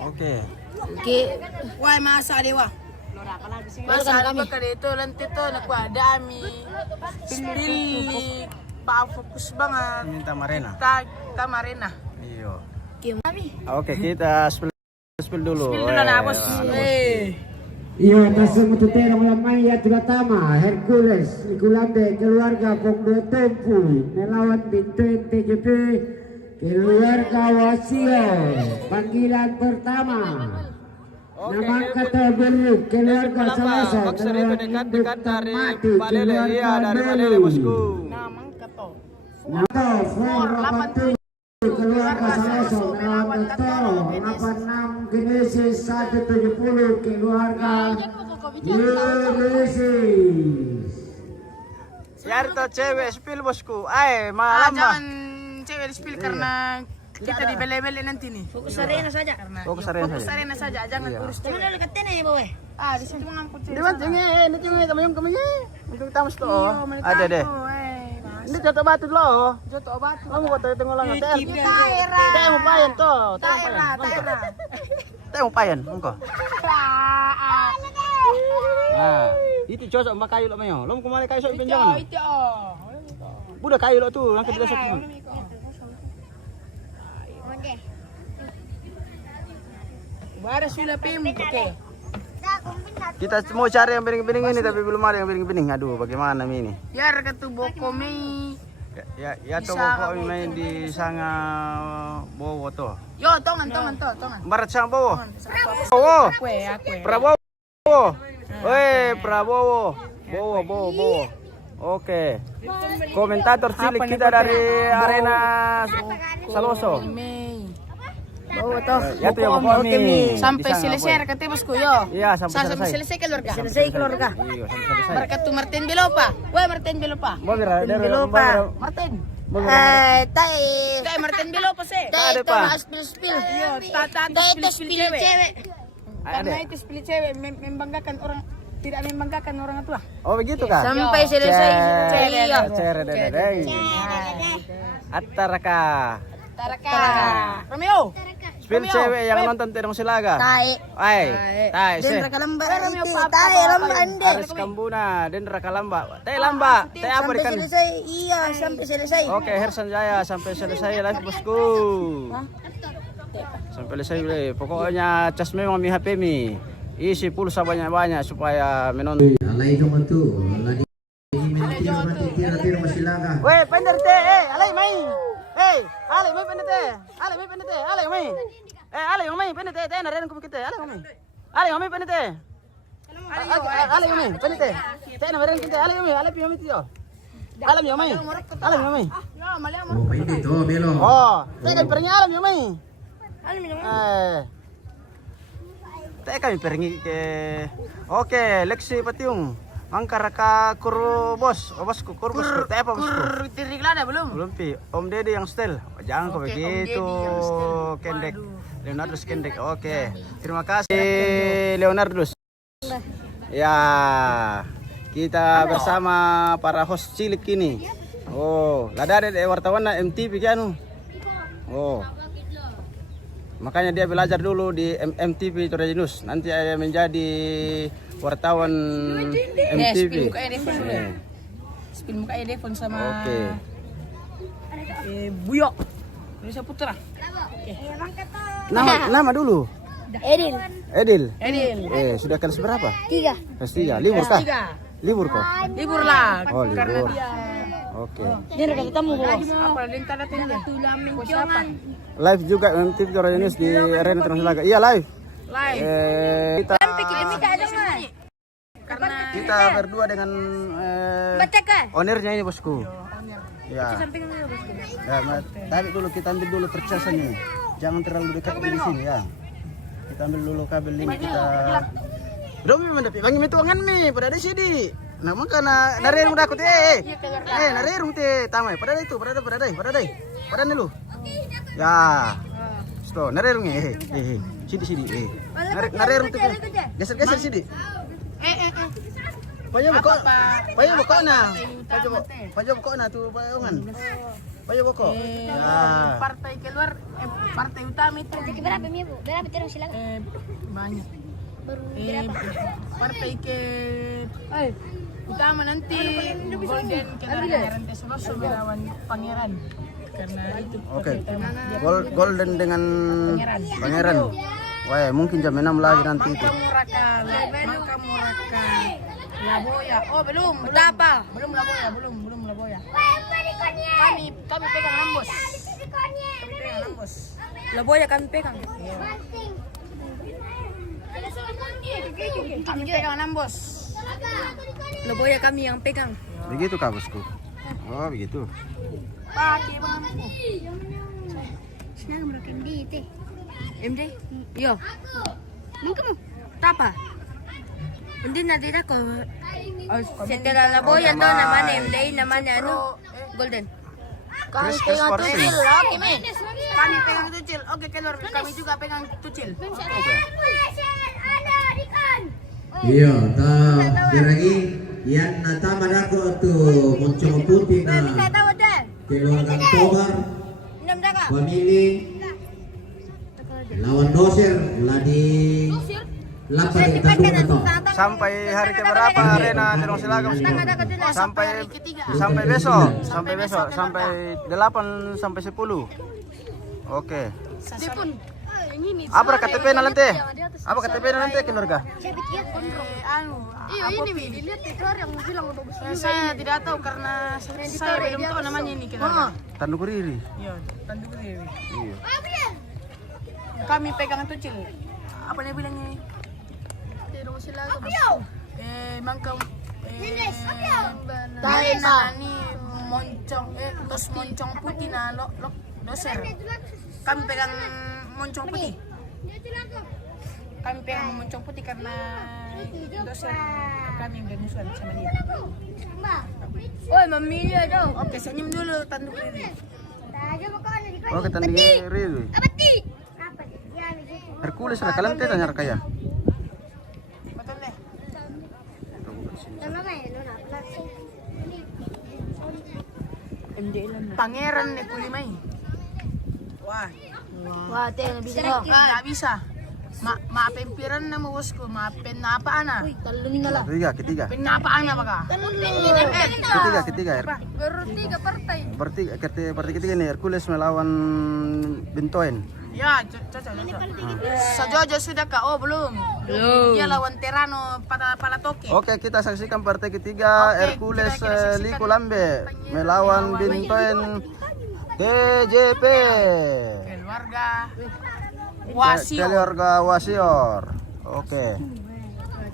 Oke. Oke. Wah, masa dewa. Masa dewa kada itu nanti tuh nak wadami. Spill Pak fokus banget. Minta Marena. Kita tamarina. Iyo. Oke, mami. Oke, kita spill dulu. Spill dulu lah bos. Iya, atas semututera melamai ya terutama Hercules Nikulande keluarga Pongdo Tempu melawan Bintu TJP keluarga Wasio panggilan pertama. Nama kata Belu keluarga Salasa melawan Induk Termati keluarga Belu. Nama Forapatu keluarga Salasa melawan Toro 86 Genesis 170 keluarga Ulysses. Yari to cewek spill bosku. Malam Jangan cewek di spill karena kita di bele-bele nanti nih. Fokus arena saja. Fokus arena Fokus saja. arena saja, jangan urus cewek. Mana dekat nih, Boy? Di situ mengangkut cewek. Dewan tinggi, ini tinggi kami Untuk tamas to. Ada deh. Ini Ini jatuh batu lo. joto obat. Kamu kata tengok lang teh. Taira. Teh mau payen to. Taira. Teh mau payen engko. Nah, itu cocok mbak kayu lo mayo. Lo mau kemana kayu sok pinjangan. Itu. Budak kayu lo tuh, langkah tidak sok. Baru sudah pem oke. Kita mau cari yang bening-bening ini tapi belum ada yang bening-bening. Aduh, bagaimana ini? Ya reketu boko mi. Ya to kok main di sanga Bowo to. Yo tongan. Barat sang Bowo. Bowo. Aku. Prabowo. Woi, Prabowo. Bowo. Oke. Komentator cilik kita dari arena Saloso. Bawa toh. Ya tuh ya Bapak Mi. Sampai selesai reketu bosku yo. Iya, sampai selesai. selesai keluarga. Selesai keluarga. Iya, sampai selesai. Berkat Martin Belopa. Woi Martin Belopa. Mau bira Martin. Tai Martin Belopa sih. Ada, itu Pak. spill. Iya, tata itu spill cewek. Karena itu pilih cewek membanggakan orang, tidak membanggakan orang tua. Oh, begitu kan? Sampai selesai. Iya. Cere. Ataraka. Taraka. Romeo. Spill cewek yang nonton Terong Silaga. Tai. Tai. Dan rakalamban Romeo itu. Papa. Tai lamban deh. Aris Kambuna, Den Rakalamba. Teh lamba. Teh apa Sampai ikan? selesai. Iya, sampai selesai. Oke, Hersan Jaya sampai selesai live bosku. Sampai selesai boleh. Pokoknya cas memang mi HP mi. Isi pulsa banyak-banyak supaya menonton. Alay ka man to. Lagi tira masilaga. Weh, pender teh. Alay mai. Alay mai pender teh. Alay mai. Alay mai pender teh. Teh naren ko kita. Alay mai. Alay pender teh. Alay mai pender teh. Teh naren kita. Alay mai. Alay pi mai tio. Alam yo mai. Yo, maliam. Oh, pwede to, Belo. Oh, teh kan pernya alam yo mai. Teh kami pergi ke Oke, Lexi Patiung. Mangkaraka kuru bos. Oh, bosku, kuru bosku. Teh apa bosku? Tirik lada belum? Belum pi. Om Dede yang setel. Jangan kok Oke, Om begitu. Dede yang setel. Kendek. Waduh. Leonardo Kendek. Oke. Terima kasih Leonardo. Ya. Kita bersama para host cilik ini. Oh, lada ada wartawan na MTV kianu. Oh. Makanya dia belajar dulu di MTV Toraja News. Nanti dia menjadi wartawan MTV. Spin muka Edefon dulu. Spin muka Edefon sama Oke. Buyo. Indonesia Putra. Nama dulu. Edil. Edil. Sudah kelas berapa? 3. Kelas 3. Libur kah? Libur kok? Libur lah. Oh, Karena libur. dia Oke. Dia rekan tamu bos. apa lintar datangnya? Bos apa? Live juga MTV Toraja News di arena Terong Silaga. Iya live. Live. Kita Karena kita berdua dengan ownernya ini bosku. Ya. Ya, tarik dulu kita ambil dulu percasan ini. Jangan terlalu dekat di sini ya. Kita ambil dulu kabel ini kita. Domi mendapi bangi metuangan mi pada di sini. Nah makanya narerung dakut narerung teh tamai pada itu pada dulu. Ya. Sto narerung sini. Narerung teh. Geser sini. Payo buka na. Payo buka na tu bayongan. Payo buka. Ya. partai keluar, partai utama itu Berapa mi bu? Berapa terus silakan. banyak. Baru Partai ke utama nanti Golden Kendaraan Saloso melawan Pangeran. Karena itu Oke. partai utama. Golden dengan Pangeran. Wah, mungkin jam 6 lagi nanti itu. Mangka Muraka. Laboya. Oh, belum. Apa? Belum Laboya, belum Laboya. Kami pegang Nambos. Kami pegang Nambos. Laboya kami pegang. Kami pegang Nambos. Laboya kami yang pegang. Begitu kah, bosku? Oh, begitu. Pakai bangku. MD? Yo. Mungkin apa? Hindi na din ako. Setelah Laboya to naman MD naman ano? Golden. Kami Chris pegang Porcel. tucil. Oke, Mi. Kami pegang tucil. Oke, Kelor. Kami juga pegang tucil. Iya, lagi yan natama ako to Moncong Putih na keluarga Tobar, famili lawan doser ladi lapan di tandung ito. Sampai hari keberapa Arena Terong Silaga, bosku? Sampai besok. Sampai 8 sampai 10. Oke. Apa KTP na nanti? Apa KTP na nanti keluarga? Saya tidak tahu karena saya belum tahu namanya ini Kelor. Tandu Kuriri. Iya, Tandu Dewi. Iya. Kami pegang tucil. Apa dia bilangnya ini? Mangka Nani Moncong tos Moncong Putih na doser. Kami pegang Moncong Putih. Kami pegang Moncong Putih karena doser kami yang bermusuhan sama dia. Oy, mamili daw. Oke, senyum dulu Tandu Riri. Oke, Tandu Kuriri. Hercules na kalante tanya kaya. Betul deh. Pangeran ni Kulimay. Wah, Wah, teh bisa. nggak bisa. Maapempiran na mo bosku, maapen na apa ana? Ketiga. Pen na apa ana baka? Ketiga. Baru 3 partai. Partai ketiga nih Hercules melawan Bintoen. Ya, cocok. Sajojo sudah kak? Oh belum. Dia lawan Terano Palatoke. Oke, kita saksikan partai ketiga. Oke, Hercules kita saksikan. Liko Lambe melawan Bintoen TJP. Keluarga Wasior. Oke.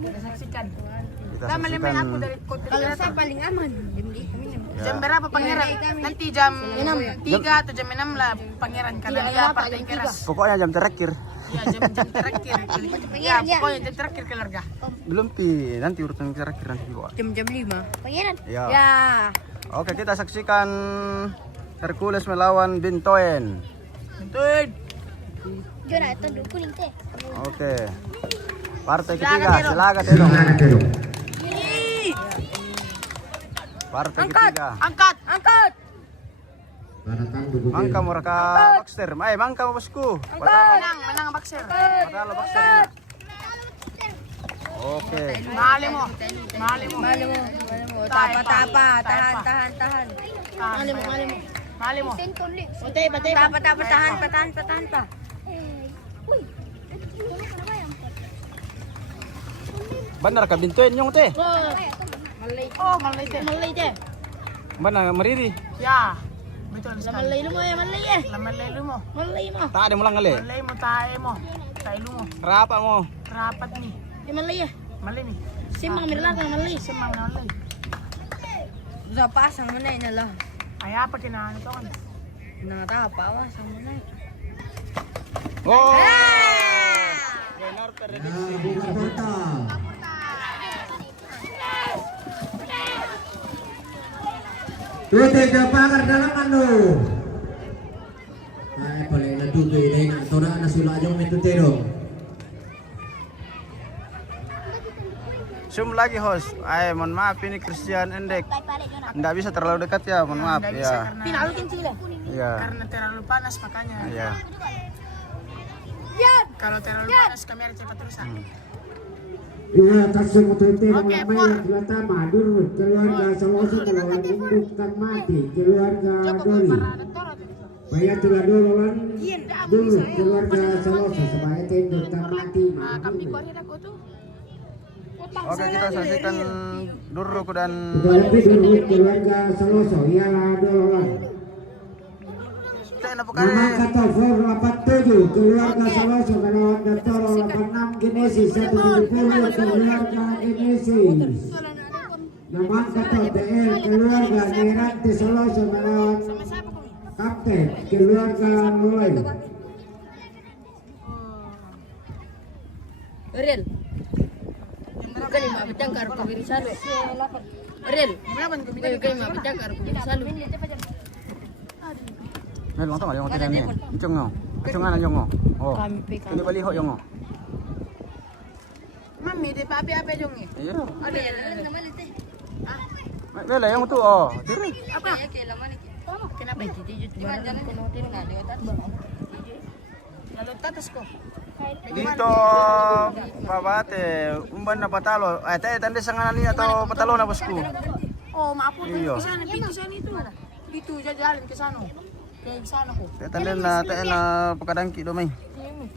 kita saksikan. Kita Kita melihat aku saksikan. dari kota. Kalau saya paling aman, Jam berapa pangeran? Nanti jam 3 atau jam 6 lah pangeran karena dia partai keras. Pokoknya jam terakhir. Ya jam terakhir. Ya pokoknya jam terakhir keluarga. Belum pi, nanti urutan terakhir nanti kok. jam 5. Pangeran. Ya. Ya. Oke, kita saksikan Hercules melawan Bintoen. Betul. Oke. Partai ketiga, silakan Terong. Silakan Terong. Partai ketiga. Angkat. Para tangguh gubernur. Mangka Muraka Baxter. Mangka bosku. Menang Bakser. Padahal Baxter. Oke. Mahal mo. Tapa. Tahan. Mahal mo. Batay. Tapa, tahan pa. Benar ka Bintoen yung teh? Oh, malay te. Benar Mariri. Ya. Betul sekali. Lamalay mo. Tak ada mulang kali. Malay mo tae mo. Tae mo. Berapa mo? Rapat nih. Malay nih. Simang malay. Zapasang mo na yun lang. Ay apa tinahan ito kan? Natapawa sa mo na. Oh. Bukan total. Tuti ke pagar dalam anu. Ay paling natutoy na yung tora na sila yung metutero. Zoom lagi host. Mohon maaf ini Christian Endek. Nggak bisa terlalu dekat ya, mohon maaf Nggak bisa ya. karena Pinalukin sila. Iya. karena terlalu panas makanya. Iya. Kalau terlalu panas kamera cepat rusak. Iya, kasih metutero Oke, ramai Pur. yang pertama dulu keluarga Saloso melawan induk kan mati keluarga Doli. Bayar tulah duluan dulu keluarga Saloso sebagai tinduk mati. Kami Korea aku tuh. Oke, kita saksikan Duruk dan Kita lebih dulu keluarga Saloso ialah duluan. Cek na po Nama kare. kata 487 keluarga Saloso melawan Datoro 86 Genesis 170 keluarga Genesis. Nama kata TL keluarga Niranti Saloso melawan Kapten keluarga Loy. Real. Kali mabitang karo ko biri salo. Real. Kali mabitang karo ko biri salo. May long tong yung tinan ni. Ichong ngo. Ichong nga yung ngo. Oh. Hindi bali ho yung ngo. Mami, di pa api jong eh. Iya. Ada. May yung tu oh. Tiri. Apa? Kenapa? Lalu tatas ko. Dito babate umban na patalo. Ay tay tanda sa ngalan niya to patalo na bosku. Oh, maapo Iyo. ke sana, ke sana itu. Itu jalan ke sana. Ke sana ko. Tay tanda na pagkadangki do may.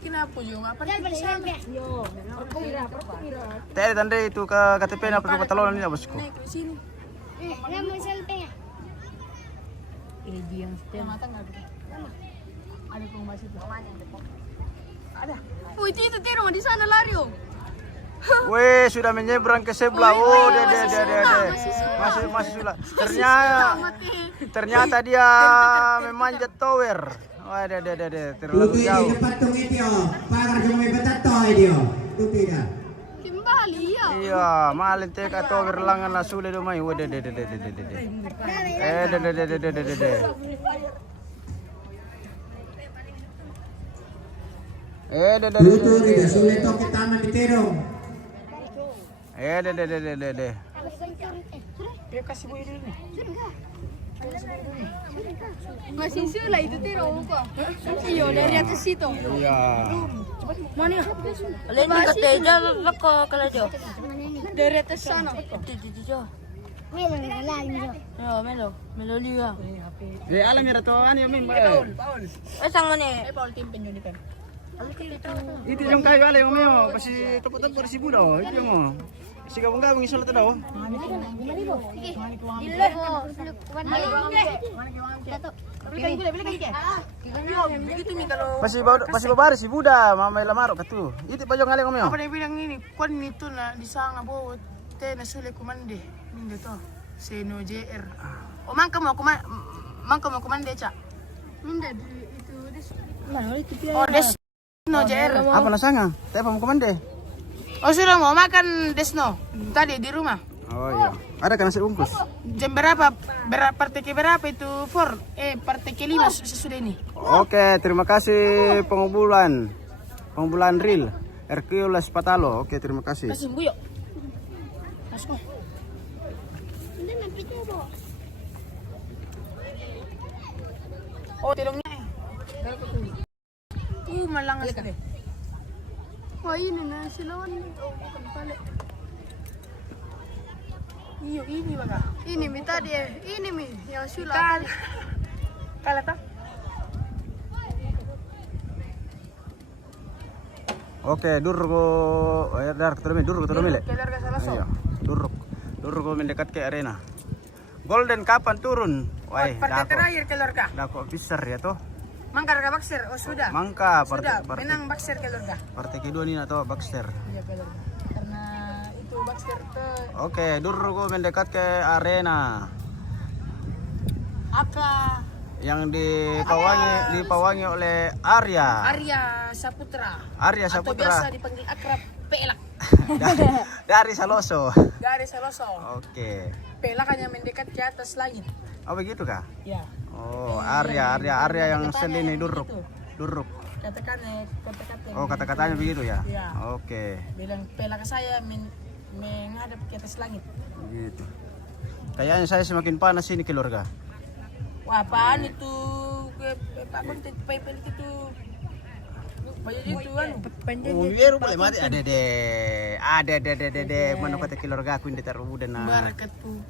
Kenapa yung apa di sana? Tay tanda itu ka KTP na patalo na niya bosku. Naik ke sini. Ini dia yang Yang matang ada. Ada rumah situ. Ada. Oh, itu Tiro di sana lari om. Weh, sudah menyeberang ke sebelah. Oh, de. Masih sudah. Ternyata dia memanjat tower. Oh, de. Terlalu Tuti di jauh. depan tung itu, pagar jumai betato dia. Tuti dah. Kembali ya. Iya, malin teka tower langan na sule do may. Weh, de. De. Tutu dia sulit to kita mabitero. De. Dia kasih boy dulu. Masih sula itu Tiro ko. Iyo, dari atas situ. Iya. Mana ya? Lain ni kata aja lako kalau jo. Dari atas sana. Jo. Ya, melo liya. Alam niya to ano yung may. Sang mana? Paul timpen yun kan. Itu yung kayo ala yung mayo kasi tapos si Budo. Itu yung sigaw nga bang isulat daw. Pasti babar si Buda mamay lamaro katu. Itu pa yung ala yung mayo. Apa dia bilang ini? Kon itu na di sana bawa te na sule kumande. Ini to. Seno JR. Oh, mangka mau kumande cak. Minda itu des. Oh, des. No JR. Apa nasanga? Tayo pa mo komande. Oh, sudah mau makan Desno tadi di rumah. Oh iya. Ada kan nasi bungkus? Jam berapa? Partike berapa itu? Partike 5 sesudah ini. Oke, terima kasih pengumpulan real Hercules Patalo. Oke, terima kasih. Kasih buyok. Masuk. Oh, tilongnya. Malangas deh. Wah, ini na silawan. Bukan balik. Iyo, ini baga. Ini minta dia. Ini mi yang sulah. Kala tak? Oke, durko dar durko mile. Keluarga Saloso. Iya, durko mendekat ke arena. Golden kapan turun? Wah, Partai terakhir keluarga. dako officer ya toh. Mangka harga Baxter. Oh, sudah. Mangka Sudah, partai menang Baxter keluarga. partai kedua nih atau Baxter. Iya keluarga. Karena itu Baxter ke Oke, durko mendekat ke arena Aka yang dipawangi oleh Arya Saputra. Atau Atau biasa dipanggil akrab Pelak. dari Saloso. Dari Saloso. Oke. Pelak hanya mendekat ke atas langit. Oh begitu kah? Ya. Oh, Arya yang selini duruk. Katakannya. Oh, kata-katanya begitu ya? Iya. Oke. Bilang Pelak saya menghadap ke atas langit. Gitu. Kayaknya saya semakin panas ini keluarga. Wah, apaan itu? Pak Konten Pelak itu. Banyak itu kan. Oh, biar boleh mati. Ada. Mana kata keluarga aku ini taruh udah na. Barakat tuh.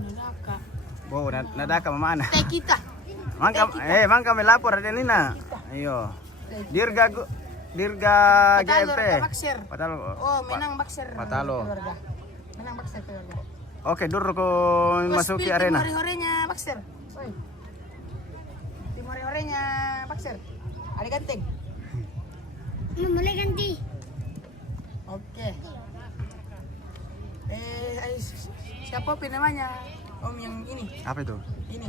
Nadaka. Wow, nadaka mana? Teh kita. Mang kami lapor Adelina. Ayo. Dirga GMT. Bakser. Patalo. Oh, menang bakser. Patalo. Keluarga. Menang bakser keluarga. Oke, dur ko masuki Terus arena. Tim hore-horenya bakser. Woi. Tim hore-horenya bakser. Ada ganteng. Mulai ganti. Oke. Siapa namanya? Om yang ini. Apa itu? Ini.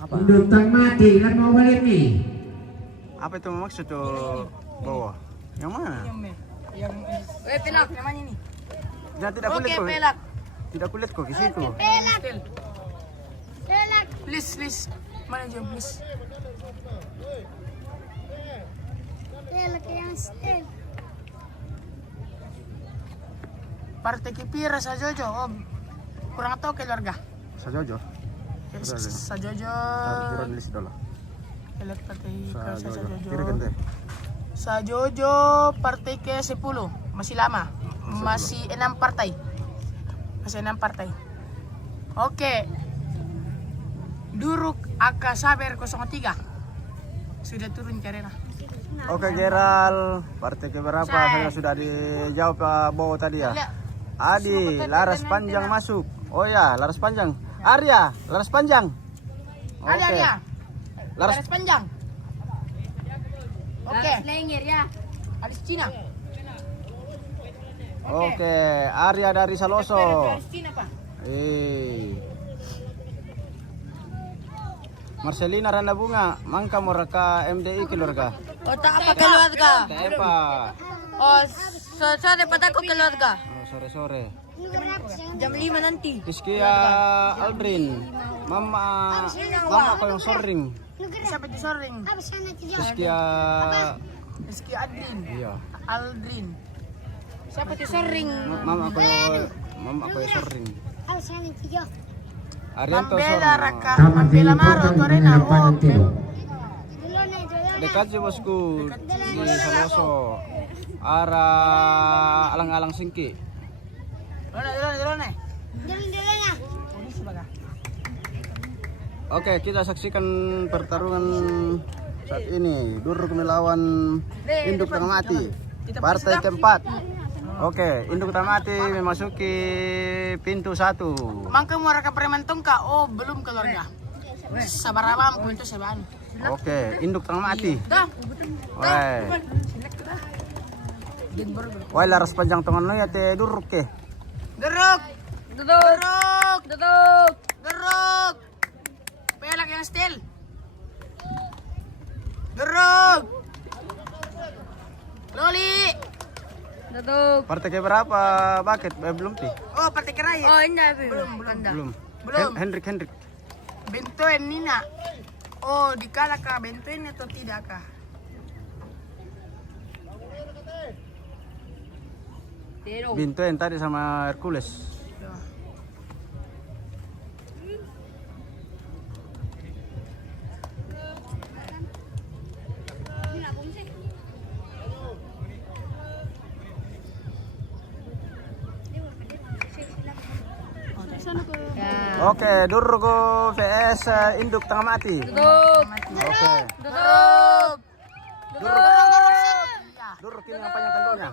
Apa? Induk tak mati kan mau balik nih. Apa itu maksud tuh bawah? Yang mana? Yang pelak namanya ini. Nah, tidak kulit Oke, kok. pelak. Tidak kulit kok di situ. Pelak. Stel. Pelak. Please. Mana jam please? Pelak yang stel. Partai Kipira sa Jojo, Om. Kurang tahu keluarga. Sajojo. Sa Jojo. Harus list dulu. Keluarga partai sa Sajojo. Kiri Jojo. kente. Sa Jojo partai ke-10. Masih lama. Masih 6 partai. Masih 6 partai. Oke. Duruk Aka Saber 03. Sudah turun ke arena. Oke, Geral. Partai keberapa? Saya sudah dijawab Pak Bowo tadi ya. Adi, laras panjang masuk. Oh ya, laras panjang. Arya, laras panjang. Oke. Ada. Laras Laras panjang. Oke. Lengir ya. Alis Cina. Oke, Arya dari Saloso. Alis Cina, Pak. Marcelina Randa Bunga, Mangka Moraka MDI keluarga. Otak apa keluarga? Tepa. Oh, sore pataku keluarga. Oh, sore-sore. Jam 5 nanti. Rizkia Aldrin. Mama ko yung soring. Siapa di Soring? Rizkia. Rizky Adrin. Iya. Aldrin. Siapa di Soring? Mama ko yung soring. Arianto Mambela soring. Raka. Sama Mambela Maro diliputan Torena. dengan Oh, panitilo. Dekat si bosku di Saloso. Alang-alang singki. Drone. Jalan-jalan. Oke, kita saksikan pertarungan saat ini. Duruk melawan Induk Tengah Mati. Partai keempat. Oke, Induk Tengah Mati memasuki pintu 1. Mangka mau raka preman tongka. Oh, belum keluarga. Sabar abang, itu seban. Oke, Induk Tengah Mati. Dah. Woi. Woi, laras panjang tangan lo ya te duruk ke. Geruk. Duduk. Geruk. Pelak yang stil. Geruk. Loli. Duduk. Partai keberapa? Bucket belum ti. Oh, partai keraya. Oh, ini Belum. Hendrik. Bentoen Nina. Oh, dikala kah bentoen atau tidak kah? Bintuin tadi sama Hercules. Oke, Durgo vs Induk Tengah Mati. Duduk. Oke. Duduk. Duruk ini apa yang tandanya?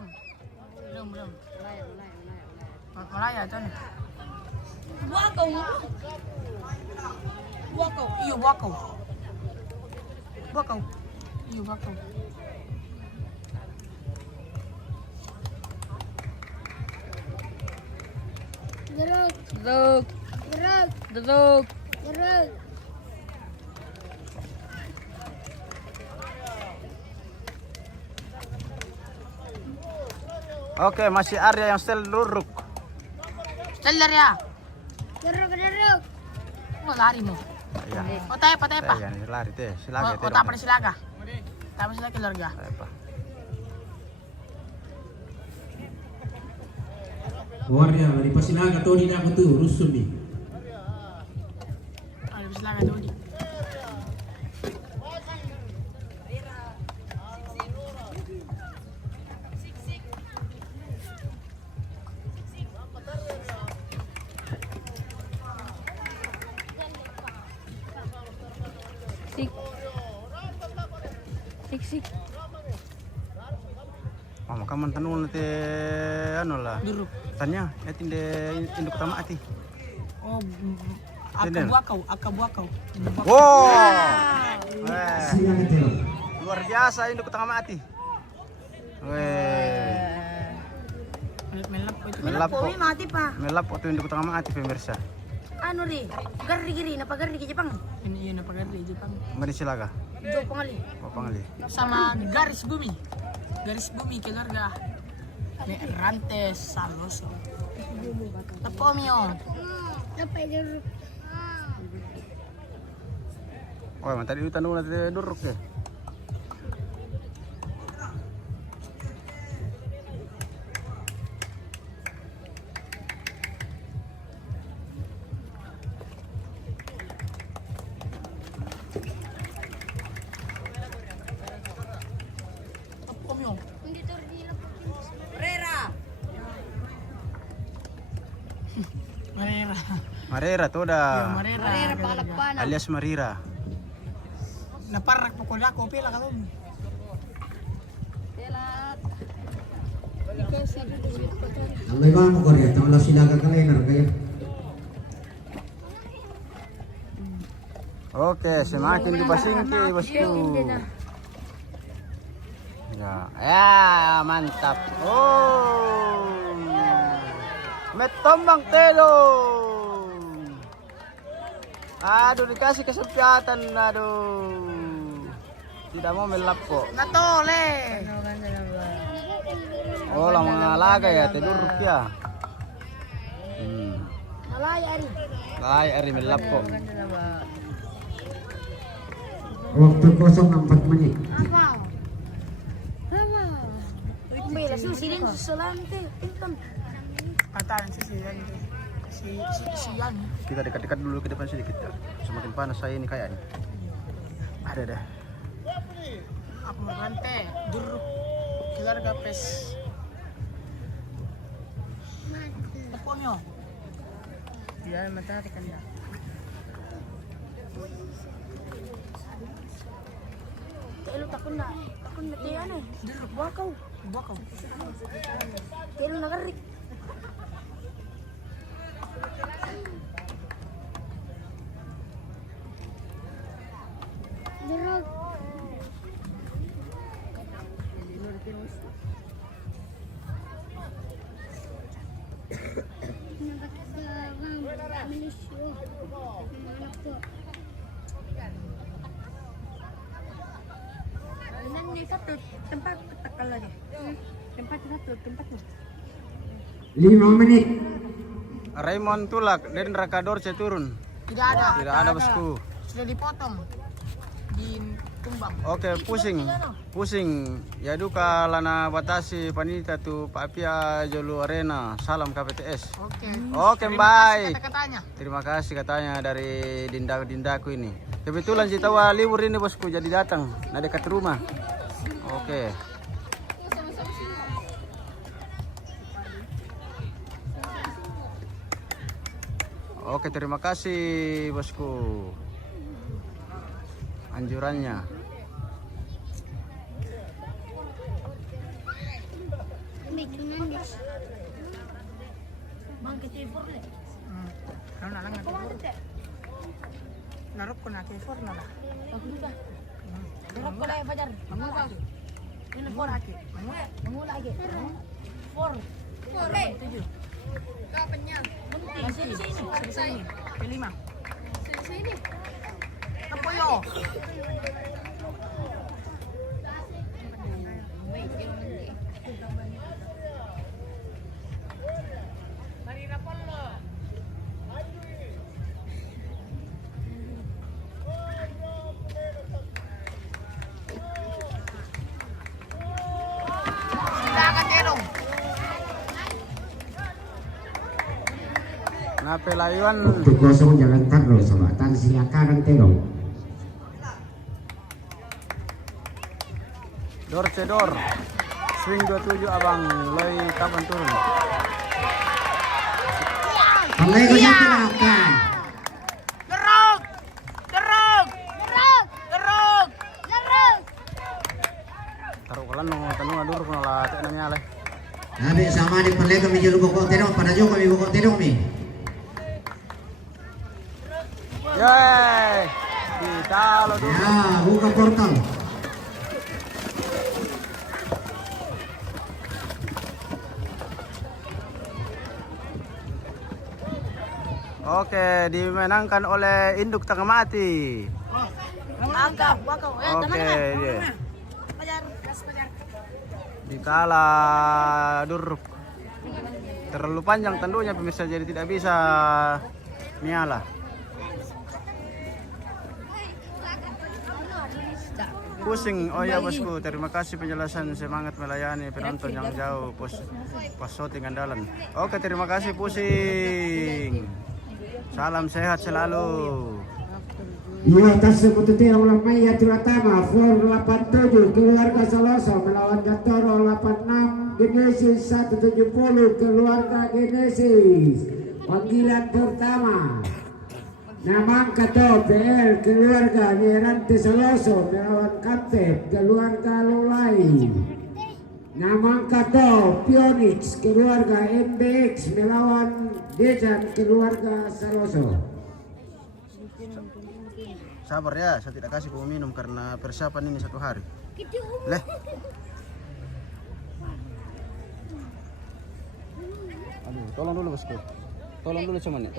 Belum. Malaya tuh nih. Iyo wakau. Iyo wakau. Geruk. Duduk. Geruk. Duduk. Geruk. Oke, masih Arya yang setel Duruk. Celer ya. Geruk. Oh, lari mo. Iya. Oh, tayo pa. Iya, nih lari teh. Silaga teh. Oh, tapos silaga. Tapos sila keluarga. Warga dari Pasilaga tadi nak betul rusun ni. Tapos silaga dulu. Persik. Maka mantanul nanti anu lah. Duruk. Tanya, ya tinde induk utama ati. Oh, Tindel. akabuakau. Wow. Silang telo. Luar biasa induk utama ati. Melap po. Mati pa. Melap po induk utama ati pemirsa. Ano ri? Garri giri napagari ke Jepang. Ini napagari Jepang. Mari silaga. Jo pangali. Pangali. Sama garis bumi. Garis bumi keluarga. Rantes Saloso. Tepo mio. Dapat jeruk. Oh, tadi itu tandu nanti duruk ya. Tepo mio. Hindi to rin Marera. Marera tuh dah. Marera Palapan. Alias Marira. Naparak po ko dako pila ka dun. Ang may mga Korea, tawala sila kakalainer kayo. Oke, semakin dipasingki bosku. Ya, mantap. Oh, metombang telo. Aduh, dikasih kesempatan, aduh. Tidak mau melap kok. Natole. Oh, lah mga alaga ya, tidur ya. Lay ari melap kok. Waktu kosong 4 menit. Kumbela susi din susulante. Pintam. Katakan si Yan. Kita dekat-dekat dulu ke depan sedikit ya. Semakin panas saya ini kayaknya. Ada deh. Aku merante. Duruk. Keluarga pes. Tepo mio. Dia mata tekan dah. Telo takon na tiyan eh. Duruk buakau. Telo na garik. Jeruk. Nanti satu tempat tekan lagi. Tempat satu tempatnya. 5 menit. Raymond Tulak dan Rakador saya turun. Tidak ada. Tidak ada bosku. Sudah dipotong. Ditumbang. Oke, pusing. Ya duka lana batasi panita tu Papia Jolu Arena. Salam KPTS. Oke, baik. Kata-katanya. Terima kasih katanya dari dindaku ini. Kebetulan Citawa libur ini bosku, jadi datang. Nah dekat rumah. Oke. Oke, terima kasih bosku. Anjurannya. Ano na lang natin. Narok ko na kay for na lang. Jeruk ko na yung Fajar. Mangula lagi. Ini for aki. Mangula lagi. 4. 7. Kapannya? Sini. Kelima. Sini. Apa yo? Silakan Terong. Napelayuan. Waktu kosong jangan terus sama. Tan silakan telo. Dor cedor. Swing 27 abang. Loi kapan turun? Palay ko siya silakan. Terong. tenong, panajo kami buko tenong mi. Yeay. Kita lo dulu. Ya, buka portal. Oke, dimenangkan oleh Induk Tengah Mati. Oke, dia. Dikala Duruk. Terlalu panjang tentunya pemirsa, jadi tidak bisa miala. Pusing, oh ya bosku, terima kasih penjelasan, semangat melayani penonton yang jauh pos shooting andalan. Oke, terima kasih Pusing. Salam sehat selalu. Di atas sebutin ulang Maya Turatama, For 87 keluarga Saloso melawan Gatoro 86, Genesis 170 keluarga Genesis. Panggilan pertama. Namang Kato PL keluarga Nierante Saloso melawan Kapten keluarga Lolai. Namang Kato Pionix keluarga NBX melawan Dejan keluarga Saloso. Sabar ya, saya tidak kasih kamu minum karena persiapan ini 1 hari. Leh. Aduh, tolong dulu bosku. Tolong dulu cuman ya,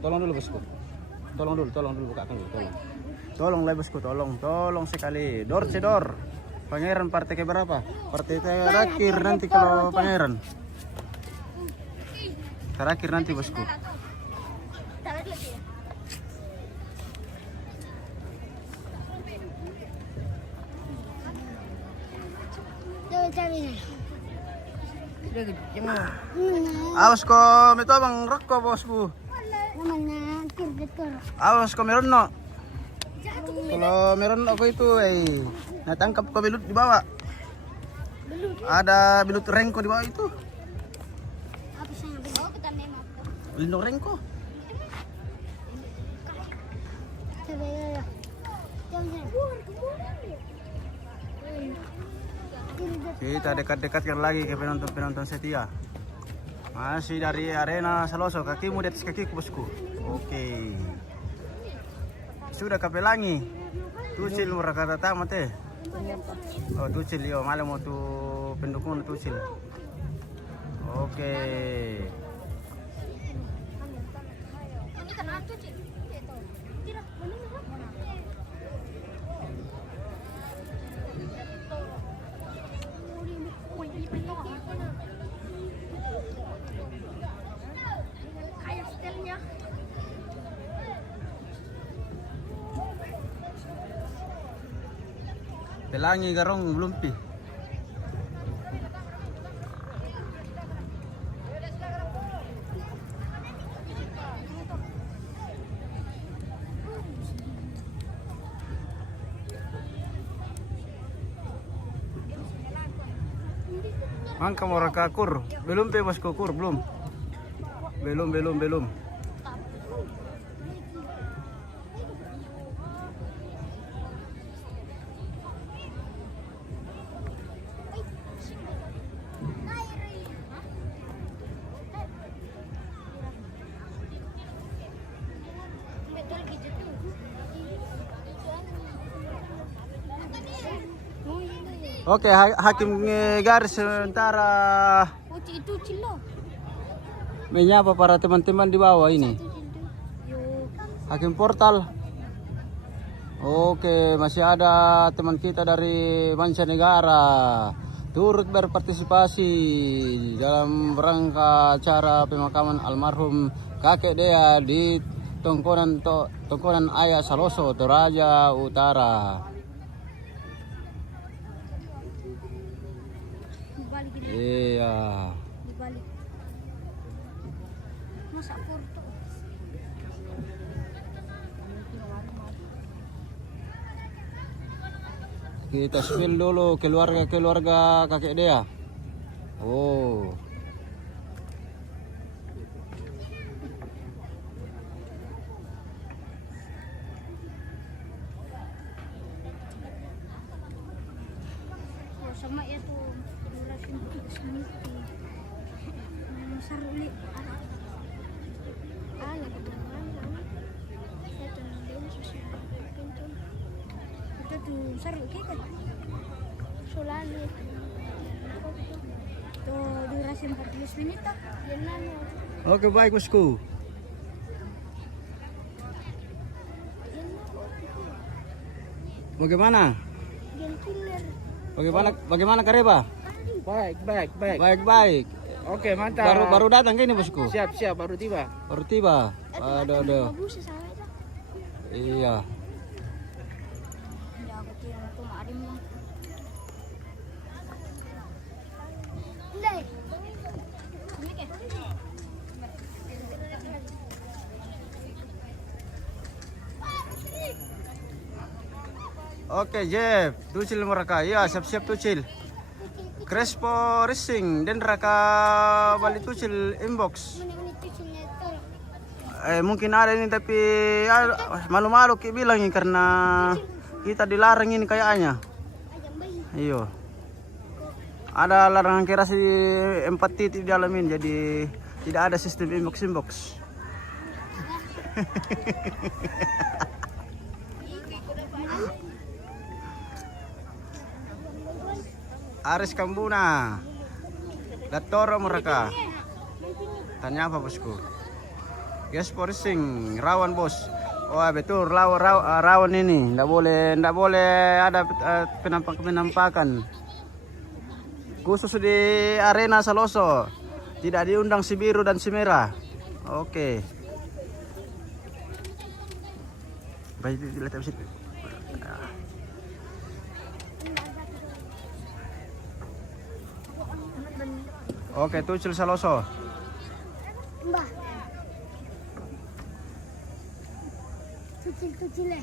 tolong dulu bosku. Tolong dulu bukakan dulu, tolong. Tolong lah bosku, tolong sekali. Dor cedor. Pangeran partai keberapa? Partai terakhir nanti kalau Pangeran. Terakhir nanti bosku. Awas ko, ito bang rock ko bosku. Awas ko, meron no. Kalau meron ako itu natangkap ko belut di bawah. Ada belut rengko di bawah itu. Lindung rengko. Kita dekat-dekatkan lagi ke penonton-penonton setia. Masih dari arena Saloso, kakimu di atas kakiku bosku. Oke. Sudah kapelangi. Tucil murah kata tamat eh. Oh tucil yo, malam mau tuh pendukung tucil. Oke. Pelangi garong lumpi. Mangka mau rakakur. Belum pe bosku kur belum. Belum. Oke, hakim garis sementara Itu cilo. menyapa para teman-teman di bawah ini. Hakim portal. Oke, masih ada teman kita dari mancanegara turut berpartisipasi dalam rangka acara pemakaman almarhum kakek Dea di Tongkonan Ayah Saloso, Toraja Utara. Iya. Dibalik. Masa foto. Kita spill dulu keluarga kakek Dea. Oh. Sama ya tuh durasi saruli. Anak kebenaran. Saya tungguin sesuatu pintu. Itu tuh saruli kan. Solani. Tuh durasi 14 menit tak? Jangan. Oke, baik bosku. Bagaimana? Bagaimana Kareba? Baik. Baik. Oke, mantap. Baru datang ke ini bosku. Siap, baru tiba. Baru tiba. Aduh. Iya. Oke, Jeff, Tucil mereka. Ya, siap-siap Tucil. Crespo Racing dan Raka balik Tucil inbox. Mungkin ada ini tapi malu-malu ki bilang ini karena kita dilarang ini kayaknya. Iyo. Ada larangan keras di 4 titik di dalam ini, jadi tidak ada sistem inbox. Aris Kambuna, Datoro mereka. Tanya apa bosku? Yes, Racing, rawan bos. Oh betul, rawan ini. Nggak boleh ada penampakan. Khusus di arena Saloso, tidak diundang si biru dan si merah. Oke. Baik, dilihat habis itu. Oke, Tucil Saloso. Mbah. Tucil.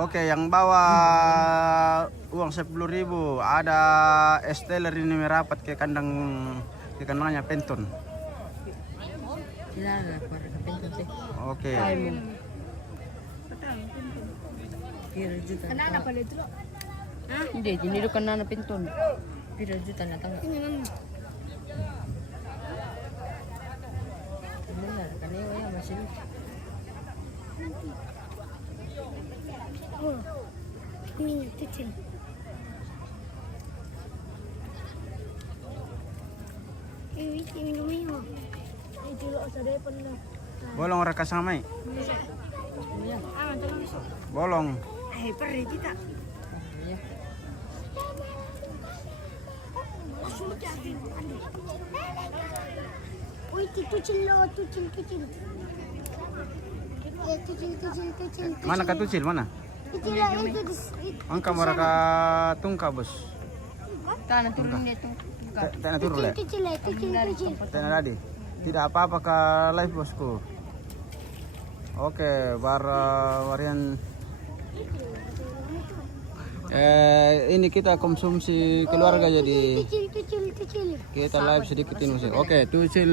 Oke, yang bawa uang 10.000 ada Esteller ini merapat ke kandangnya Penton. Oke. Kenapa pada itu? Hindi, dinilo ka na pinton. Pero juta na tanga. Benar, kaniyo ya masih. Oh. Ini Tucil. Ini minum. Itu lo sadar pernah. Bolong raka samai. Bolong. Pergi kita. Wih, Tucil. Tucil. Mana ka Tucil? Mana? Angka mereka tungka bos. Tanah turun dito. Tanah turun le. Tucil. Tanah tadi. Tidak apa-apa ke live bosku. Oke, varian ini kita konsumsi keluarga jadi kita live sedikit ini musik. Oke, Tucil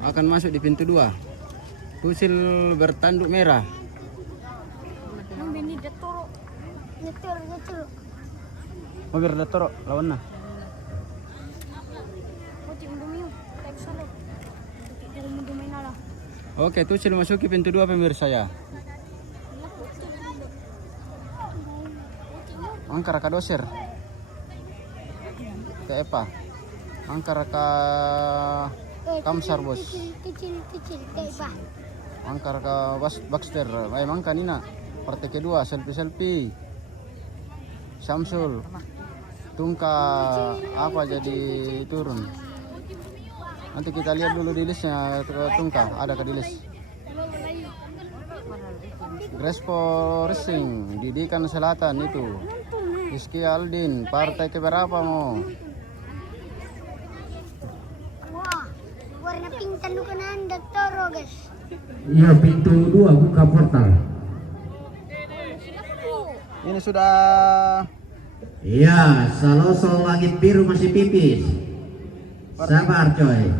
akan masuk di pintu 2. Tucil bertanduk merah. Mobil Datoro lawan nah. Oke, Tucil masuki pintu 2 pemirsa ya. Angkara ka doser. Ke Epa. Angkara ka Kamsar bos. Kecil ke Epa. Angkara ka Baxter. Emang kanina. Partai kedua selfie. Samsul. Tungka apa jadi turun. Nanti kita lihat dulu di listnya Tungka, ada ke di list. Crespo Racing, Didikan Selatan itu. Rizky Aldin, partai keberapa mau? Wah, warna pink tandukan Datoro guys. Iya, pintu 2 buka portal. Ini sudah. Iya, Saloso langit biru masih pipis. Sabar coy.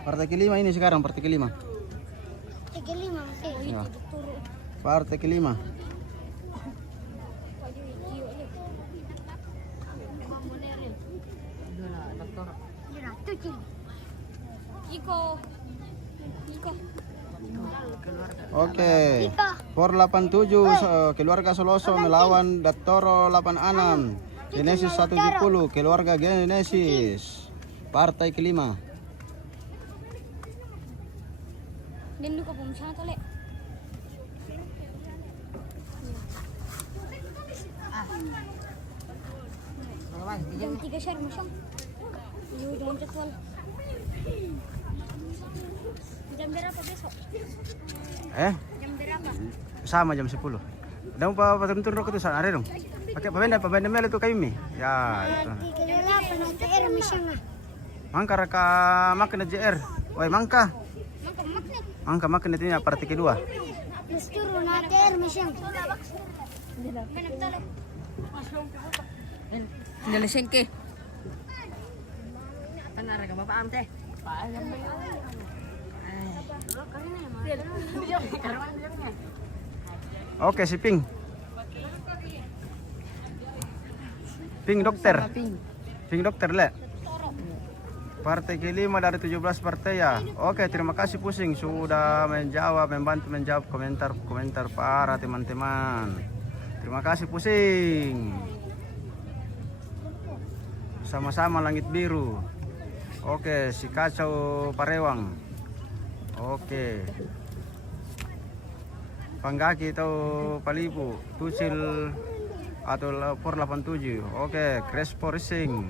Partai kelima ini sekarang, partai kelima. 35 masih. Ya. Partai kelima. Iko. Oke. Por 87 keluarga Soloso melawan Dattoro 86. Genesis 170 keluarga Genesis. Partai kelima. Dan luka pemesanan tole. Jam 3 share masyong. Jam jadwal. Jam berapa besok? Jam berapa? Sama jam 10. Dalam pa patentun rokok itu sana dong. Pakai pabenda mel itu kami. Ya, itu. 38 nanti era masyong. Mangka raka makan JR. Woi mangka. Mangka makan itu partai kedua. Plus turun nanti era masyong. Dalasin ke. Tanara ka bapak am teh. Oke, si Ping. Ping dokter. Ping dokter le. Partai kelima dari 17 partai ya. Oke, terima kasih Pusing sudah membantu menjawab komentar para teman-teman. Terima kasih Pusing. Sama-sama langit biru. Oke, si Kacau Parewang. Oke. Panggaki atau Palipu, Tucil atau Por 87. Oke, Crespo Racing.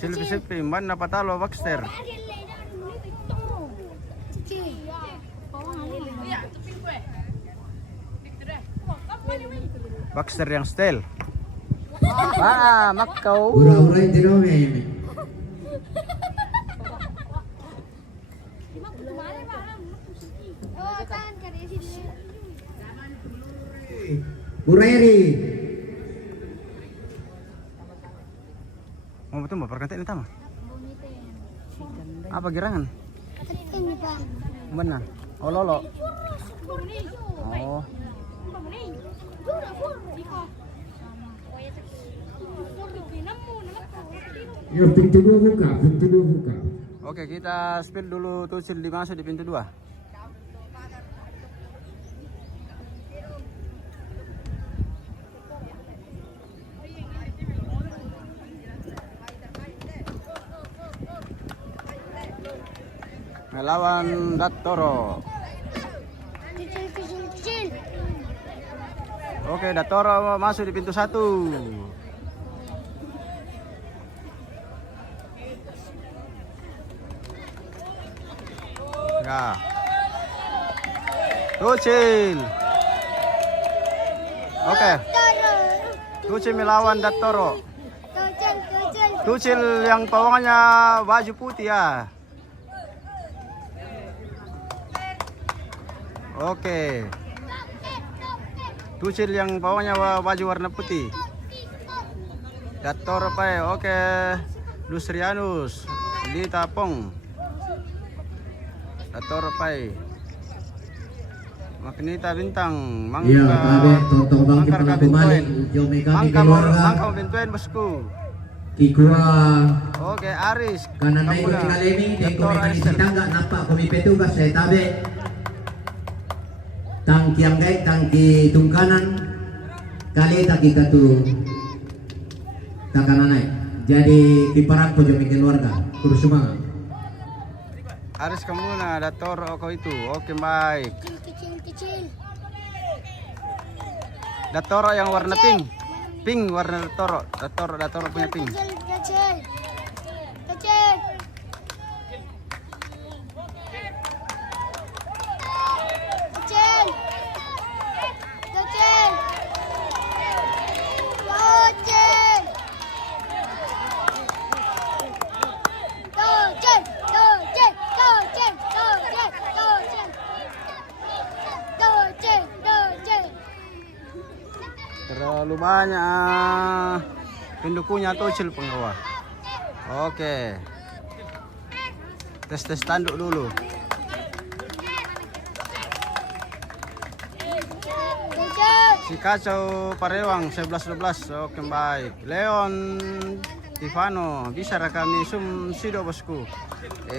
Silvi Sipi, Mana Patalo Baxter. Baxter yang style. Makau. Ura-ura itu dong ini. Bureri. Mau betul mbak perkantik ini tama? Apa gerangan? Ini bang. Mana? Oh lolo. Oh. Ya pintu 2 buka, pintu 2 buka. Oke, kita spill dulu Tucil dimasuk di pintu 2. Melawan Dattoro. Kecil. Oke, Dattoro masuk di pintu 1. Ya. Tucil. Oke. Tucil melawan Dattoro. Tucil yang pawangnya baju putih ya. Oke. Tucil yang bawahnya baju warna putih. Dattoro Pai. Oke. Lusrianus di Tapong. Dattoro Pai. Magneta Bintang. Mangka. Iya, kabe tontong bangkit pelaku maling. Jome kami keluarga. Mangka Bintuen bosku. Kikua. Oke, Aris. Kanan naik ko tingalemi. Deko may kanisitangga. Napa kumi petugas saya tabe. Tangki yang baik, tangki tungkanan. Kali taki katu. Takanan naik. Jadi kiparan ko jome keluarga. Kurus semangat. Aris Kamuna, Dattoro kau itu. Oke, baik. Kecil. Dattoro yang warna pink. Pink warna Dattoro. Dattoro punya pink. Kecil. Terlalu banyak pendukungnya Tucil penggawa. Oke. Tes tanduk dulu. Si Kacau Parewang 11-12. Oke baik. Leon Tivano bisa kami sido bosku.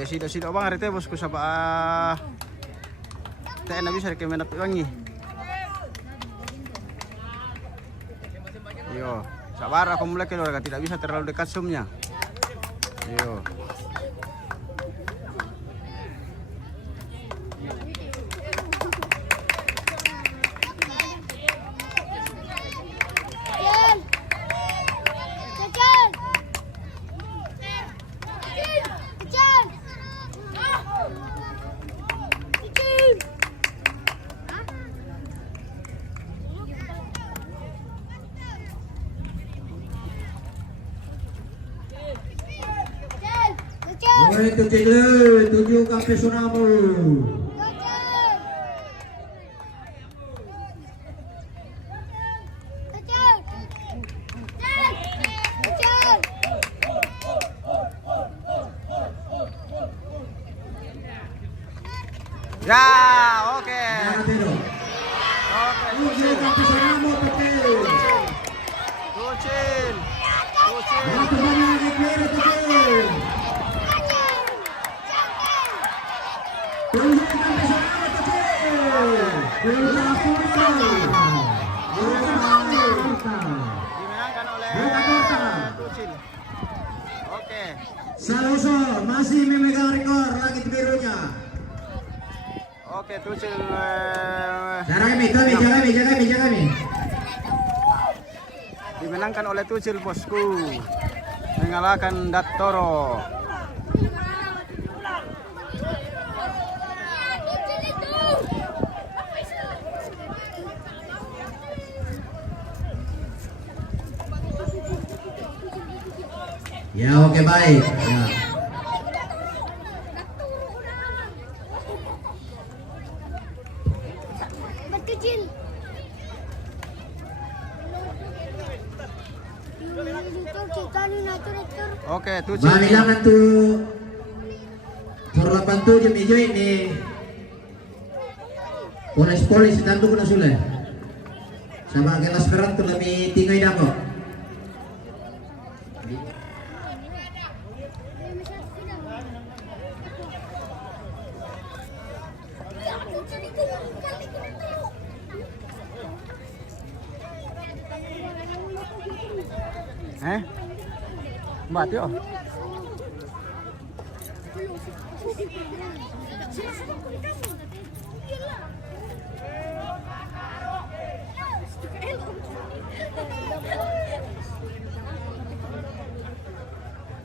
Sido bang rete bosku sapa. Tak bisa kami dapat wangi. Yo, sabar aku mulai keluar tidak bisa terlalu dekat sumnya. Yo. Mulai Tucil, tuju ke Pesonamu. Ya, oke. Tuju ke Pesonamu, Tucil. Tucil. Satu lagi kiri Tucil. Tuju ke Pesonamu, Tucil. Dimenangkan oleh Tucil. Oke. Saloso masih memegang rekor langit birunya. Oke, Tucil. Jaga kami. Dimenangkan oleh Tucil bosku. Mengalahkan Dattoro. Ya oke baik. Ya. Berkecil. Oke, Tucil. Bilangan tuh por 87 hijau ini. Polis tanduk na sulit. Sama kelas peran tuh lebih tinggi dah kok. Mbak Tio.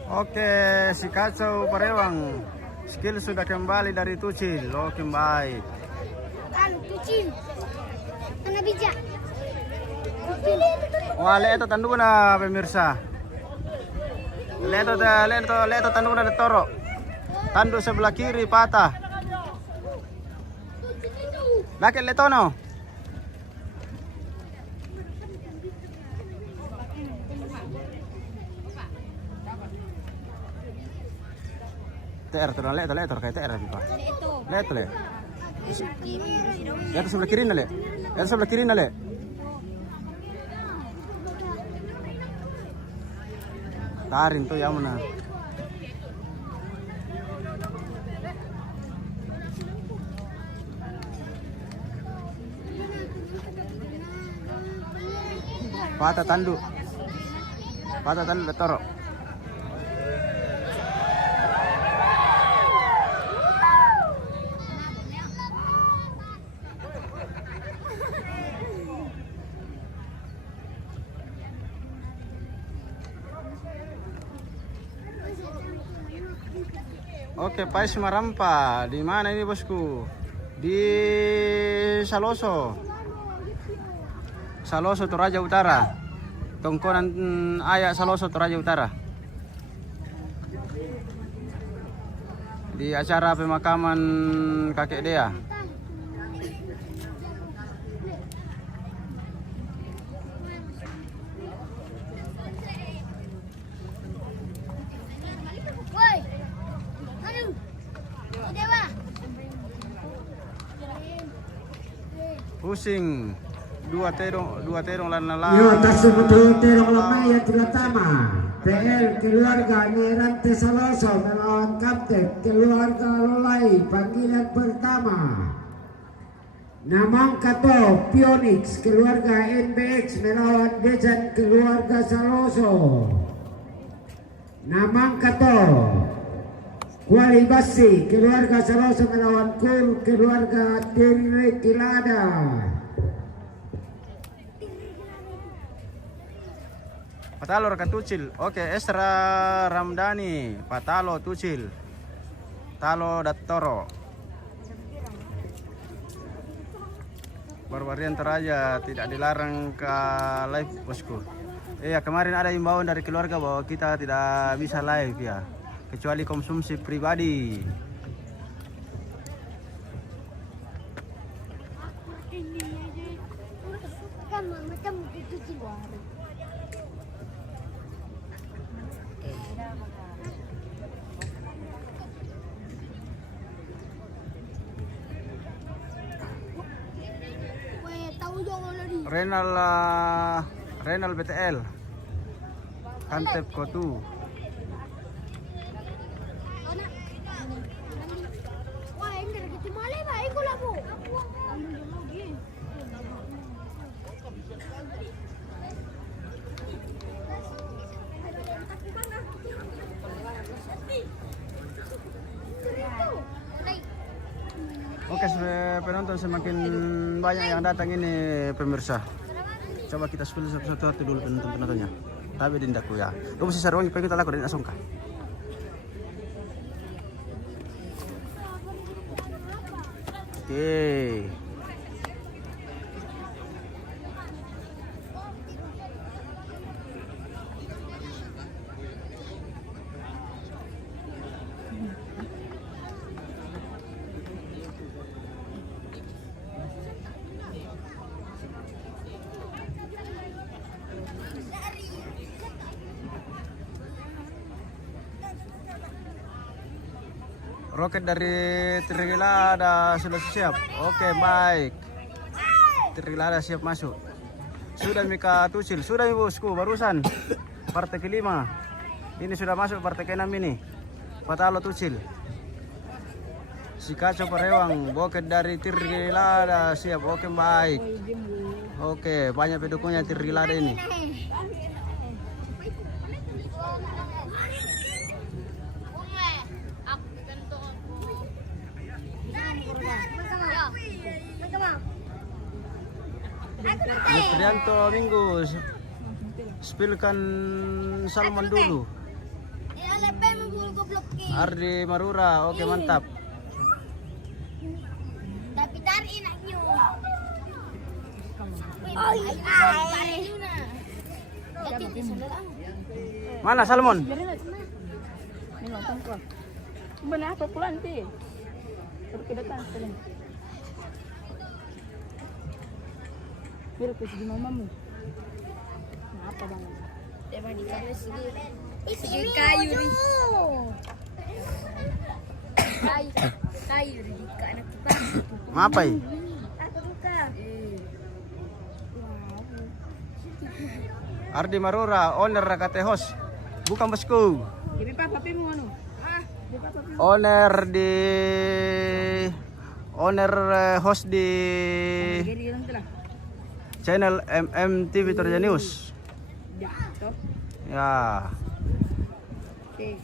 Oke, si Kacau Parewang. Skill sudah kembali dari Tucil. Oke, baik. Tucil. Mana bijak? Wah, lihat tanduk na pemirsa. Lihat tanduk na Toro. Tanduk sebelah kiri patah. Laki letono. TR tuh, lihat kayak TR apa? Lihat le. Lihat sebelah kiri nale. Lihat sebelah kiri nale. Tarin tuh yang mana? Patah tanduk Toro. Oke, Pais Marampa. Di mana ini bosku? Di Saloso. Saloso Toraja Utara. Tongkonan Ayak Saloso Toraja Utara. Di acara pemakaman kakek Dea. pusing. Dua terong lana Yo tersebut terong lemah yang terutama. PL keluarga Nirante Saloso melawan Kapten keluarga Lolai panggilan pertama. Namang Kato Pionix keluarga NBX melawan Dejan keluarga Saloso. Namang Kato Kuali Basi keluarga Saloso melawan Kur keluarga Tirre Kilada. Patalo rekan Tucil. Oke, Esra Ramdhani, Patalo Tucil. Talo Dattoro. Baru-baru aja tidak dilarang ke live bosku. Iya, kemarin ada imbauan dari keluarga bahwa kita tidak bisa live ya, kecuali konsumsi pribadi. Renal BTL Kantep Kotu. Oke, penonton semakin banyak yang datang ini pemirsa. Coba kita spill satu-satu dulu penonton-penontonnya. Tapi dindaku ya. Kamu sih sarung pengen kita lakukan asongka. Oke. Roket dari Trigilada sudah siap. Oke, baik. Trigilada siap masuk. Sudah Mika Tucil, sudah bosku barusan. Partai kelima. Ini sudah masuk partai ke-6 ini. Patalo Tucil. Si Kaco Parewang, Boket dari Trigilada siap. Oke, baik. Oke, banyak pendukungnya Trigilada ini. Prianto Minggu spillkan Salman dulu. Ardi Marura, oke mantap. Tapi tarik enaknya. Mana Salmon? Benar apa pulang nanti? Berkedatangan sekali. Biar ke segi mamamu. Apa bang? Tema di sana segi kayu nih. Kayu di anak kita. Mapai. Aku suka. Ardi Marura, owner Rakate Host. Bukan bosku. Jadi papimu anu. Owner host di channel MMTV Toraja News. Ya. Oke.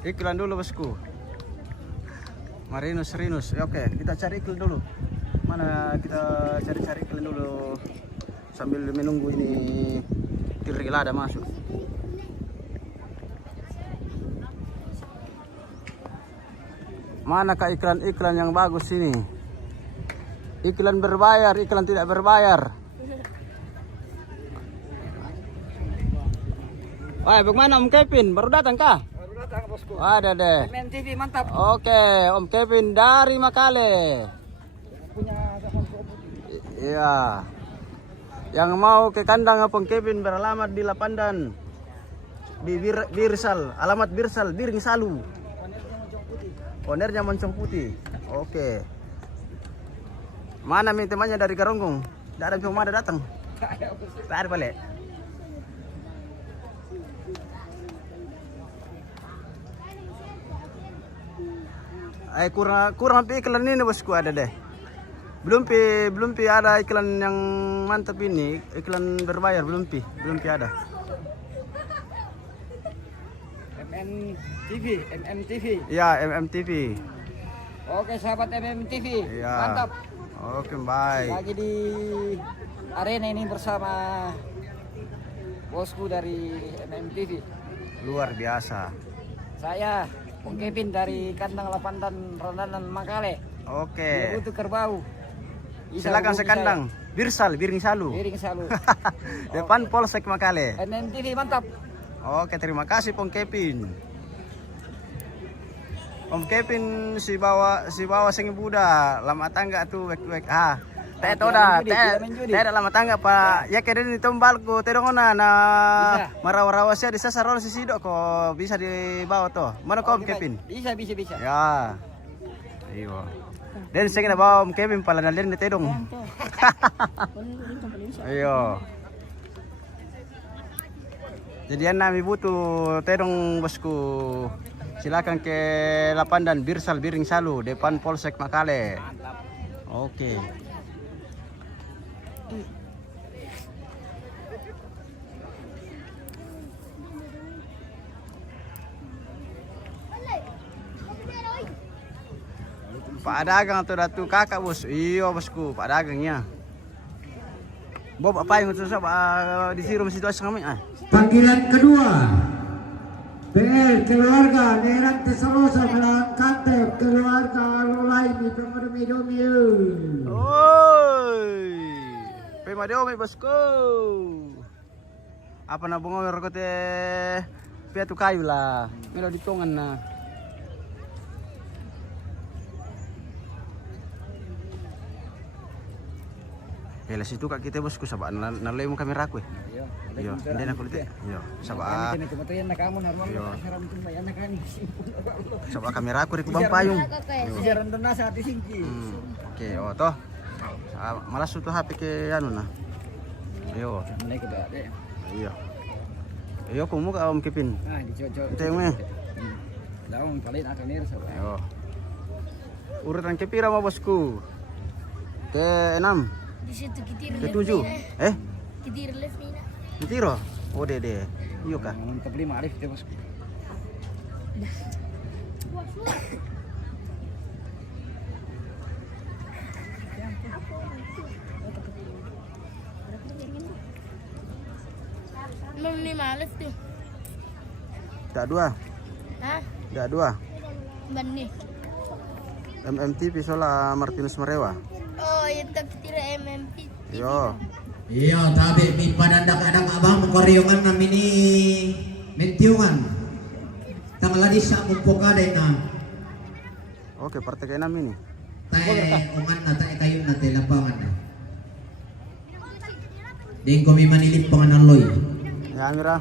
Iklan dulu bosku. Marinus Rinus. Oke, kita cari iklan dulu. Mana kita cari-cari iklan dulu sambil menunggu ini Trigilada masuk. Manakah iklan-iklan yang bagus ini? Iklan berbayar, iklan tidak berbayar. Wah, bagaimana Om Kevin? Baru datang kah? Baru datang bosku. Ada deh. MNTV mantap. Oke, Om Kevin dari Makale. Punya Iya. Yang mau ke kandang Om Kevin beralamat di Lapandan. Birsal, alamat Birsal, Biring Salu. Ownernya Moncong Putih. Oke. Mana nih temannya dari Garonggong? Tidak ada cuma ada datang. Tak ada balik. Kurang iklan ini bosku ada deh. Belum ada iklan yang mantap ini, iklan berbayar belum ada. MMTV. Ya, MMTV. Oke sahabat MMTV, Ya. mantap. Oke, baik. Lagi di arena ini bersama bosku dari MMTV. Luar biasa. Saya Bung Kevin dari Kandang Lapandan Rondanan Makale. Oke. Butuh kerbau. Bisa Silakan hubungi sekandang. Birsal, Biring Salu. saya. Piring selalu. Depan Polsek Makale. MMTV mantap. Oke, terima kasih Om Kevin. Om Kevin si bawa sing buda lama tangga tuh wek. Teh toda, teh lama tangga Pak. Ya keren itu balku teh dongona na marawa-rawa sia di sasaron si sidok kok bisa dibawa tuh. Mana kau Om Kevin? Bisa. Ya. Iyo. Dan saya kena bawa Om Kevin pala nalin di tedong. Ayo. Jadi nami butuh tedong bosku. Silakan ke Lapandan Birsal Biring Salu depan Polsek Makale. Oke. Pak dagang atau datu kakak bos? Iya bosku, Pak dagangnya. Bob apa yang terus di sirum situasi kami Panggilan kedua. PL keluarga Neran Tesalosa melawan Kantep keluarga Lolaini Pemadumi. Oi. Pemadumi bosku. Apa na bungor ko te piatu kayu lah. Melo ditongan na. Pela situ kak kita bosku sabak nalay mo kamera ko eh. Iya, hindi na kulit eh. Iya, sabak. Sabak kamera ko rin ko bang payong. Oke, oh toh. Malas tuh HP ke anu na. Ayo. Iya. Ayo kumu ka Om Kevin. Ito yung eh. Ayo. Urutan ke pira mo bosku? Ke 6. Di situ kitir Ke-7. kitir left ni nak. Ditiro? Oh dede. Iyo kah? Mantap 5 arif itu bosku. Belum 5 left tu. Tak dua. Hah? Tak dua. Ban ni. MMTV sola Martinus Merewa. Oh, yang tak kitir MMP. Yo. Iya, tabi mi padandak-adak abang mengkoryongan namin ni mentiungan. Tangaladi sa kumpokade na. Oke, partai ke-6 ini. Tay ungan na tay kayo na tay lapangan na. Ding ko mi manilip panganan loy. Ya Amira.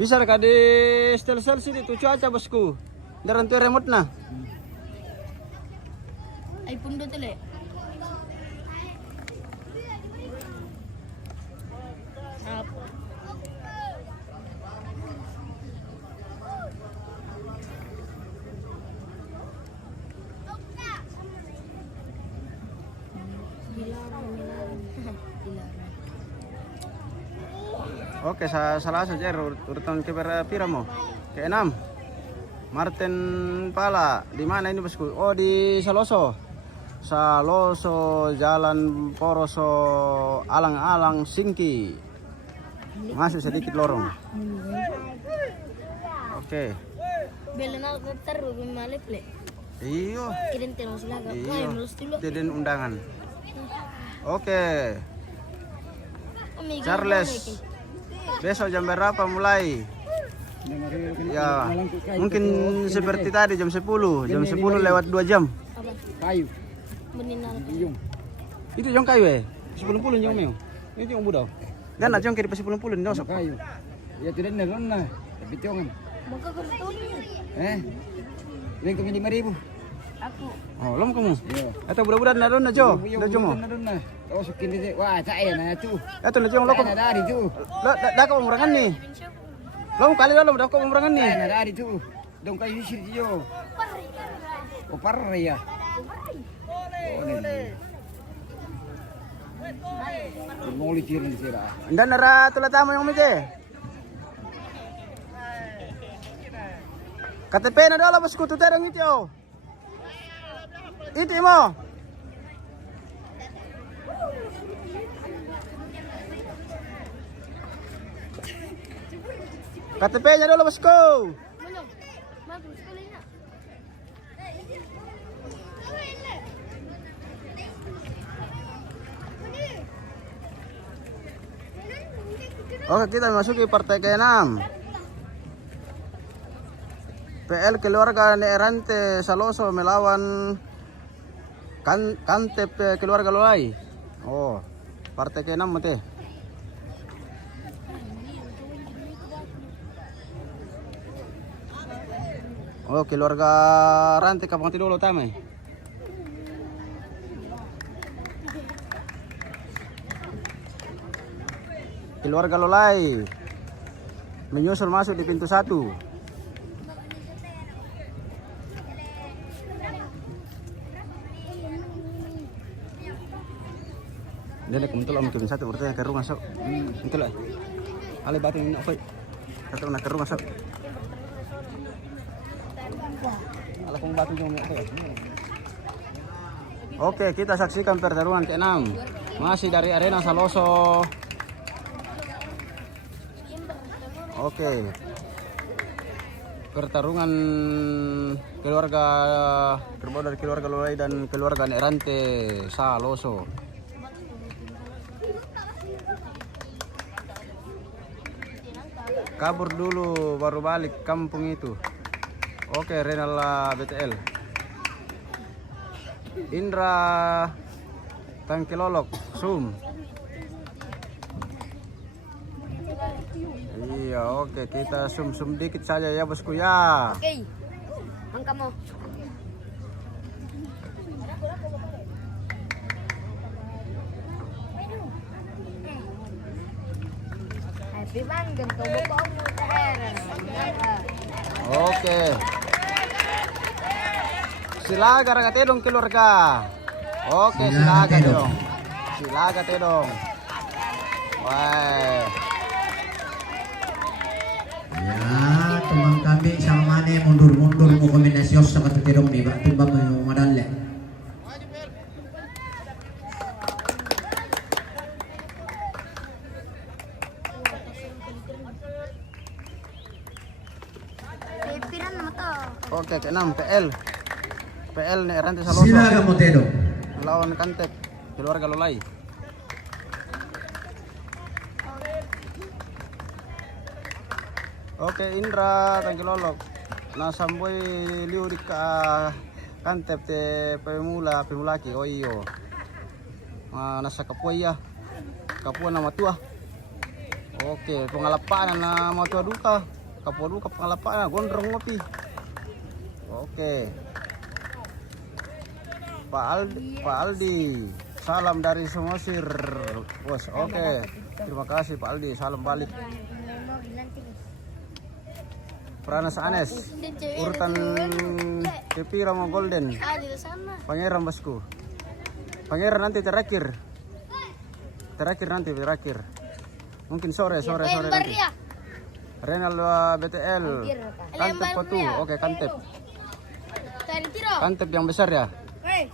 Bisa ka di stel-stel sini tuh cuaca bosku. Daran tuh remote na. iPhone do tele. Apa? Oke, salah saja urutan ke pira mo? Ke-6. Martin Pala. Di mana ini bosku? Oh, di Saloso. Saloso, Jalan Poroso, Alang-alang, Singki. Masuk sedikit lorong. Oke. Bela nak taruh malip le. Iyo. Kirim terus laga. Iyo. Terus dulu. Tidak undangan. Oke. Charles. Besok jam berapa mulai? Ya, mungkin seperti tadi jam 10. Jam 10 lewat 2 jam. Apa? Kayu. Beninal. Itu yang kayu eh? 10 yang meo. Itu yang budak. Gana jong kiri pasi pulun nih osok. Kayu. Ya tidak neron lah. Tapi tiongan. Maka kau Ring kami 5.000. aku. Oh, lom kamu. Iya. Atau budak-budak naron na jo. Na jo mo. Neron lah. Oh sukin dito. Wah, saya na tu. Ato na jong loko. Na dari tu. Da ka umurangan ni. Lom kali lom da ka umurangan ni. Na dari tu. Dong kayu sir jo. Oh parah ya. Oh ni. Mau likirin sira. Anda nara tulata mo yung mite. KTP na dala bos ko tuterong ito. Iti mo. KTP nya dulu bos ko. Belum. Bagus sekali nak. Oke, kita memasuki partai ke-6. PL keluarga Erante Saloso melawan Kantep keluarga Lolai. Oh, partai ke-6 mate. Oh, keluarga Rante Kampung Tidolo tamay. Keluarga Lolai menyusul masuk di pintu 1. Dia nak mentul am kim 1 berarti ke rumah sok. Betul lah. Ale batin nak fight. Kata nak ke rumah sok. Ale kong batu jong nak fight. Oke, kita saksikan pertarungan ke-6. Masih dari Arena Saloso. Oke, pertarungan keluarga terbaru dari keluarga Lolai dan keluarga Erante Saloso. Kabur dulu baru balik kampung itu. Oke, Renal BTL. Indra Tangkilolok Sum. Iya, oke, kita zoom dikit saja ya bosku ya. Oke. Angka mo. Happy banget tuh bokong muter. Oke. Silaga raga tedong keluarga. Oke, silaga dong. Silaga tedong. Wah. Ya, teman kami sama nih mundur-mundur mau kombinasios sama tetedong nih, Pak. Timbang mau madale. Pipiran nama to. Oke, ke-6 PL. PL nih Erante Saloso. Silakan mo tedong. Lawan Kantep keluarga Lolai. Oke, Indra Tangkilolok. Nasamboy liu di ka Kantep te pemulaki. Oh iyo. Nasa kapuay ya. Kapuan na matua. Oke, pengalapaan na matua duka. Kapua duka pengalapaan gondrong ngopi. Oke. Pak Aldi. Salam dari Semosir. Bos, oke. Terima kasih Pak Aldi, salam balik. Pranas Anes, urutan Kepira mau Golden. Pangeran bosku. Pangeran nanti terakhir. Terakhir. Mungkin sore nanti. Renal BTL. Kantep Patu. Oke, Kantep. Kantep yang besar ya. Hei,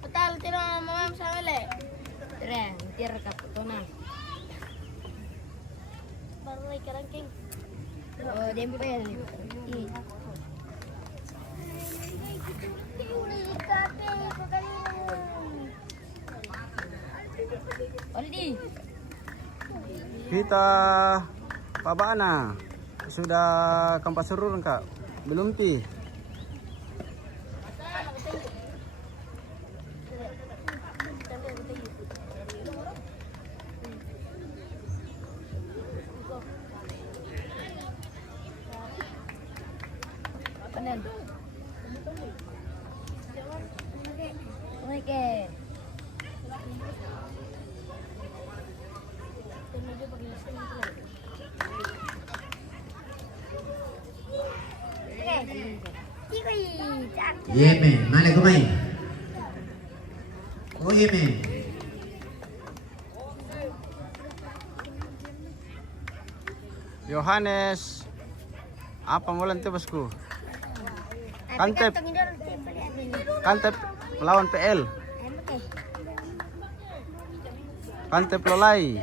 betal tiro mamam samele. Tren, tiro kaputona. Baru lagi ranking. Oh, dia ambil bayar ni. Aldi. Kita Pak Bana sudah kampas surur Kak? Belum pi. Yemen, mali kumay. Oh Yemen. Yohanes. Apa mulan tuh bosku? Kantep. Kantep melawan PL. Kantep Lolai.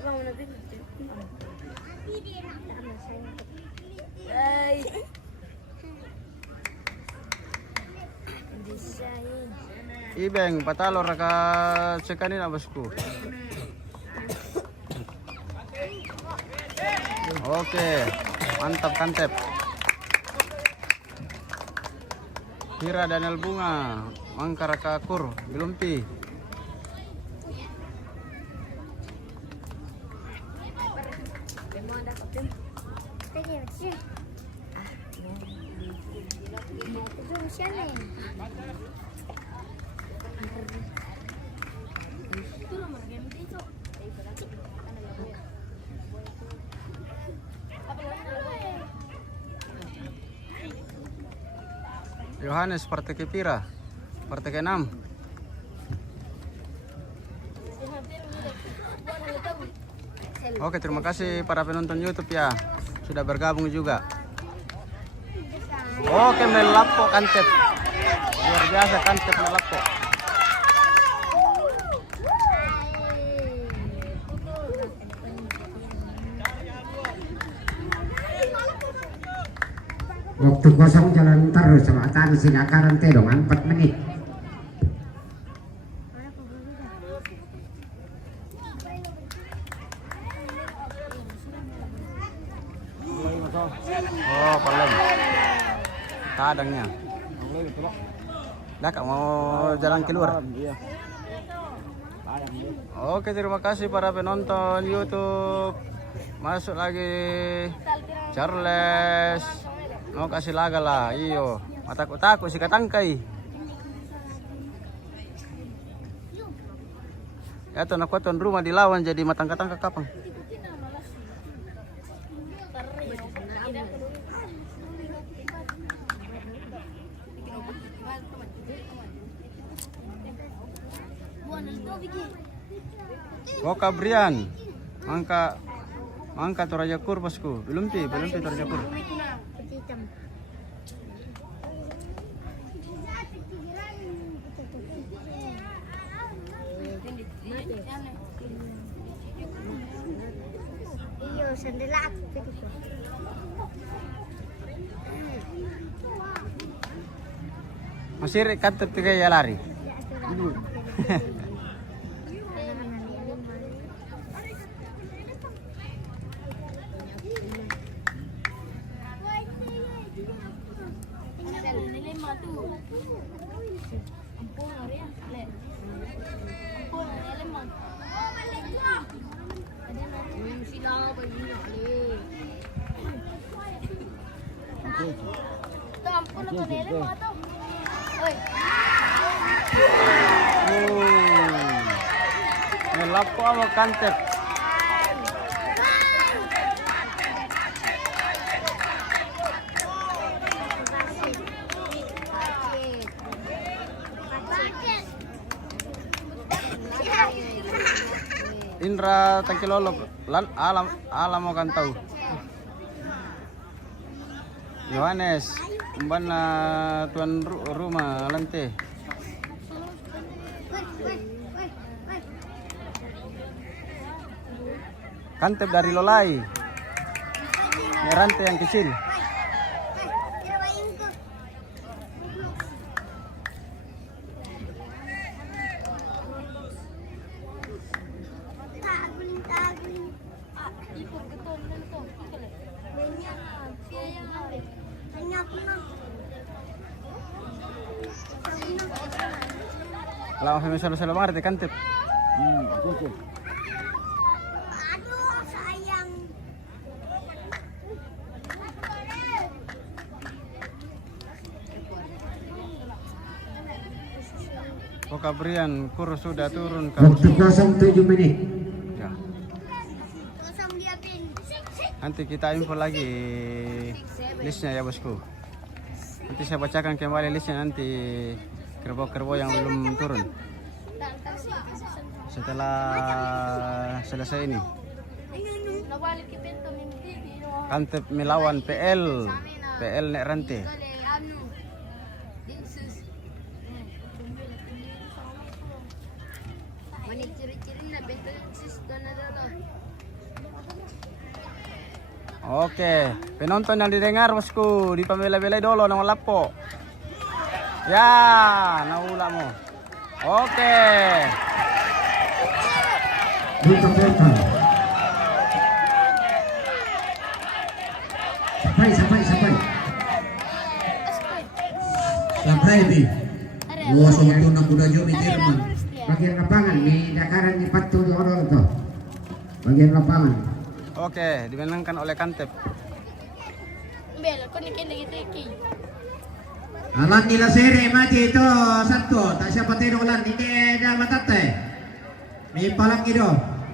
Ibeng patalo raka sekanina bosku. Oke, mantap Kantep. Hira Daniel Bunga, Mangkaraka Kur, Bilumpi. Yohanes partai Kepira, partai ke-6. Oke, terima kasih para penonton YouTube ya, sudah bergabung juga. Oke, melapo Kantep, luar biasa Kantep melapo. Waktu kosong jalan terus sebatan sinakaran tedongan 4 menit. Oh, palem. Kadangnya. Dah kak mau jalan keluar. Oke, terima kasih para penonton YouTube. Masuk lagi Charles. Mau kasih laga lah, iyo. Matakut-takut si katangkay. Eto nakuaton rumah dilawan jadi matangka-tangka kapang. Boka Brian, mangka Toraja Kur bosku. Belum Toraja Kur. Iyo, sandala ako. Masih Kantep 3 ya lari. Melapo sama Kantep. Indra Tangkilolok alam mo kantau. Yohanes mbana tuan rumah lante. Kantep dari Lolai. Rantai yang kecil. Langsung selo-selo banget ya Kantep. Oke. Aduh, sayang. Boka Brian Kur sudah turun ke Waktu kosong 7 menit. ya. Kosong dia pin. Nanti kita info lagi listnya ya bosku. Nanti saya bacakan kembali listnya nanti kerbau-kerbau yang belum turun. Setelah selesai ini. Kantep melawan PL nek rantai. Oke, penonton yang didengar bosku, dipamela-belai dulu nama lapo. Ya, naula mo. Oke. Buka. Sampai di luas waktu nak kuda jo Jerman. Bagian lapangan di dakaran di patu di orang itu. Bagian lapangan. Oke, dimenangkan oleh Kantep. Alan nila sere mati itu satu, tak siapa tino ulan ini ada matate. May palang ido.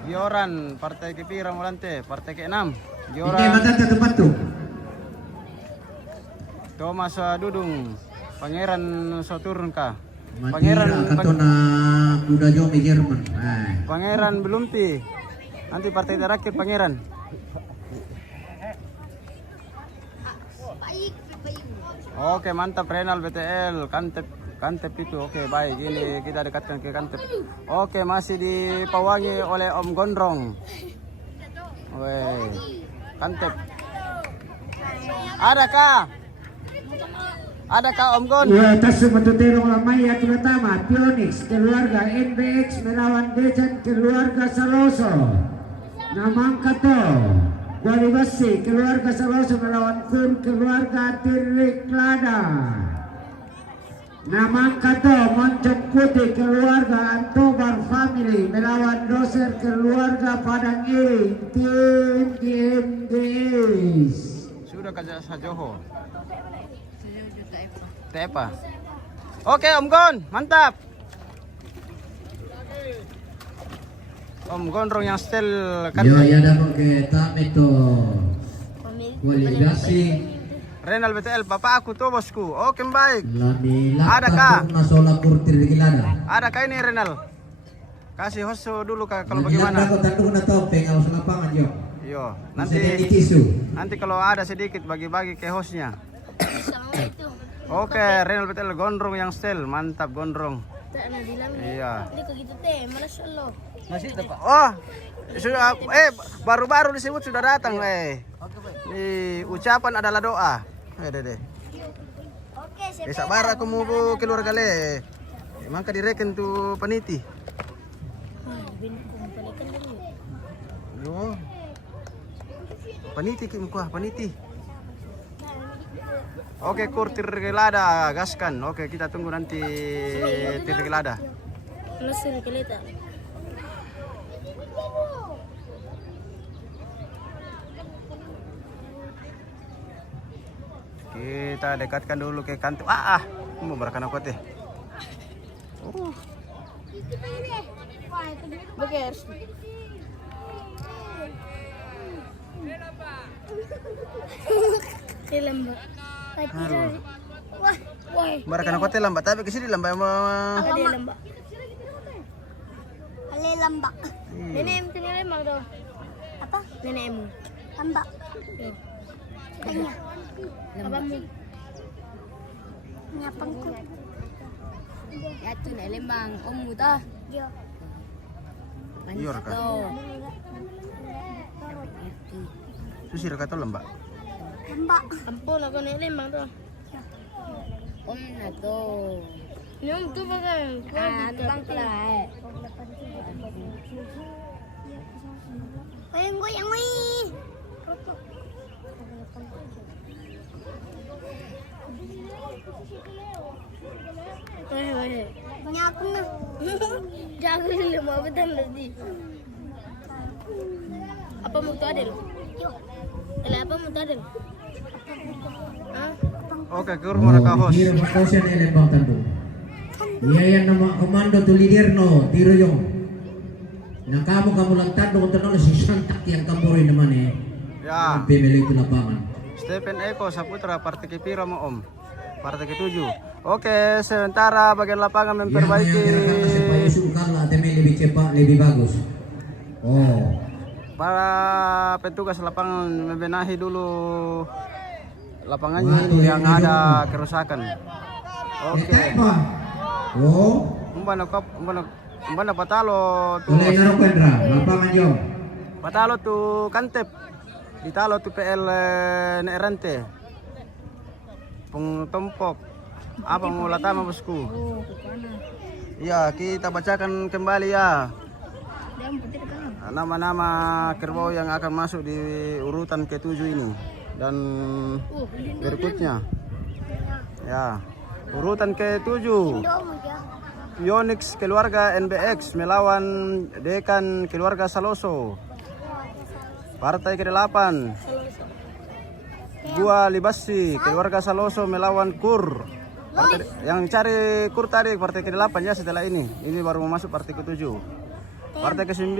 Gioran, partai ke-pira mulante, partai ke-6. Ini Gioran, matate tempat tu. Thomas Dudung, Pangeran turun ka. Pangeran kato na kuda jo Jerman. Pangeran Belumpi. Nanti partai terakhir Pangeran. Oke, mantap Renal BTL, Kantep itu. Oke, baik. Ini kita dekatkan ke Kantep. Oke, masih dipawangi oleh Om Gondrong. Weh, Kantep. Adakah Om Gon? Ya, tas matutero lamay at utama, Pionix, keluarga NBX melawan Dejan, keluarga Saloso. Namang kato. Walibasi, keluarga Saloso melawan Kun, keluarga Tiriklada. Namang kato, Moncong Putih, keluarga Antobar Family melawan Doser, keluarga Padang Iring, tim GMDS. Sudah kaja sa Joho. Tepa. Oke, Om Gon, mantap. Om Gondrong yang setel Yo ya dapat ke tameto. Walibasi. Renal BTL, bapak aku tuh bosku. Oke, baik. Adakah nasola kurtir gilada? Adakah ini Renal? Kasih host dulu kalau bagaimana? Aku tanduk na topeng kalau lapangan yo. Yo, nanti kalau ada sedikit bagi-bagi ke hostnya. Oke, Renal BTL Gondrong yang setel, mantap Gondrong. Iya. Ini kok gitu teh, Masya Allah. Oh, sudah baru-baru disebut sudah datang ucapan adalah doa. Dede. Oke, Sabar aku mau keluarga le. Mangka direken tu paniti. Yo. Paniti kim kuah paniti. Oke, kur Tirgelada gaskan. Oke, kita tunggu nanti Tirgelada. Kita dekatkan dulu ke Kantep. Mau berakan aku teh. Bekers. Lembak. Wah. Berakan aku teh lambat tapi kesini lambat Ada lembak. Ale lembak. Nenek lembak dong. Apa? Nenekmu. Lembak. Tanya. Abamu. Nyapangku. Ya tuh nek lembang ommu ta. Iya. Iya raka. Susir kata lembak. Lembak. Ampun aku nek lembang tuh. Om na to. Yung tu bagai. Bang kelai. Ayang goyang wih. Banyak aku na. Jago lima betul tadi. Apa mau tu adil? Apa mau tu adil? Oke, kur mereka host. Tiro makosen lembang tandu. Iya yang nama komando tu liderno tiro yung. Nang kamu lang tandu untuk nol si santak yang kamborin naman Ya. Pemilih itu lapangan. Stephen Eko Saputra partai Kepira mo om. partai ke-7. Oke, sementara bagian lapangan memperbaiki. Karena lebih cepat, lebih bagus. Oh. Para petugas lapangan membenahi dulu lapangannya ini yang ada kerusakan. Oke. Oh. Umbana patalo tu. Mulai ngarok Pendra, lapangan jom. Patalo tu kantep. Ditalo tu PL Nerante. Pung tompok. Apa mau latama bosku? Ya, kita bacakan kembali ya. Nama-nama kerbau yang akan masuk di urutan ke-7 ini dan berikutnya. Ya, urutan ke-7. Phoenix keluarga NBX melawan Dekan keluarga Saloso. Partai ke-8. Gua Libasi keluarga Saloso melawan Kur. Yang cari Kur tadi partai ke-8 ya setelah ini. Ini baru mau masuk partai ke-7. Partai ke-9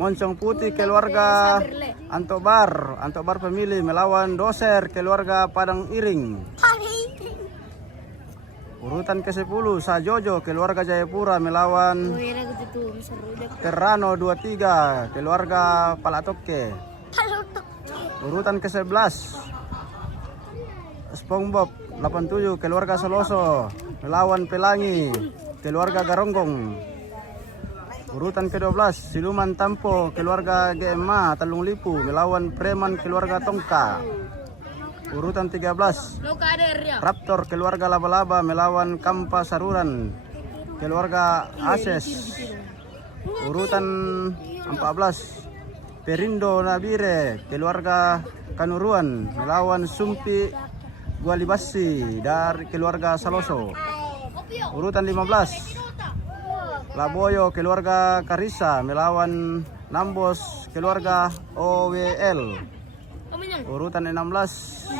Moncong Putih keluarga Antobar pemilih melawan Doser keluarga Padang Iring. Urutan ke-10 Sajojo keluarga Jayapura melawan Terrano 23 keluarga Palatoke. Urutan ke-11 SpongeBob 87 keluarga Soloso melawan Pelangi keluarga Garonggong. Urutan ke-12 Siluman Tampo keluarga GMA Talung Lipu melawan Preman keluarga Tongka. Urutan 13 Raptor keluarga Laba-Laba melawan Kampa Saruran keluarga Ases. Urutan 14 Perindo Nabire keluarga Kanuruan melawan Sumpi Gualibasi dari keluarga Saloso. Urutan 15 Laboyo keluarga Karisa melawan Nambos keluarga OWL. Urutan 16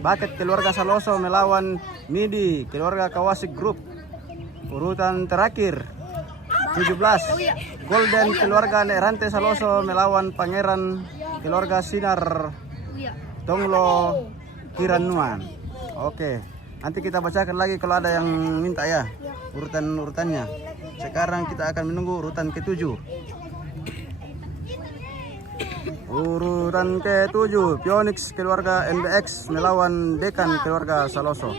Baket keluarga Saloso melawan Midi keluarga Kawasik Group. Urutan terakhir 17 Golden keluarga Nerante Saloso melawan Pangeran keluarga Sinar Tonglo Kiranuan. Oke, nanti kita bacakan lagi kalau ada yang minta ya urutan-urutannya. Sekarang kita akan menunggu urutan ke-7. Urutan ke-7 Phoenix keluarga NBX melawan Dekan keluarga Saloso.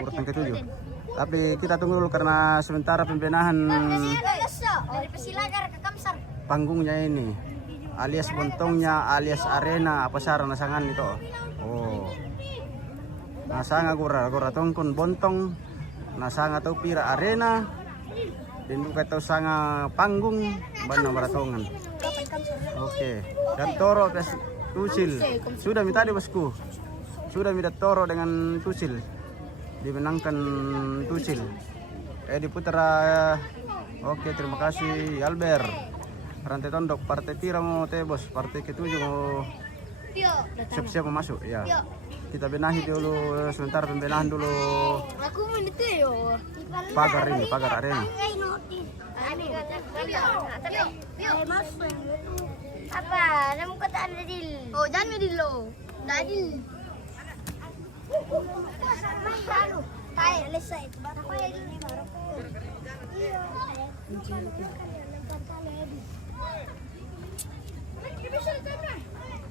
Urutan ke-7. Tapi kita tunggu dulu karena sementara pembenahan panggungnya ini, alias bontongnya, alias arena apa sarana nasangan itu. Oh. Nasanga gura tongkon bontong, nasanga tau pira arena, dan buka tau sanga panggung bana maratongan. Oke. Dan toro tusil. Sudah minta di bosku. Sudah minta toro dengan tusil. Dimenangkan tusil. Diputar. Oke, terima kasih Albert. Rantai tondok partai tira mau bos, partai ke-7 mau siap-siap mau masuk ya. Kita benahi dulu sebentar, pembenahan dulu pagar ini, pagar arena. Apa? Namun kata Adil. Oh, jangan Adil lo. Adil. Malu. Tayo, lesay. Ako ini baru. Iya.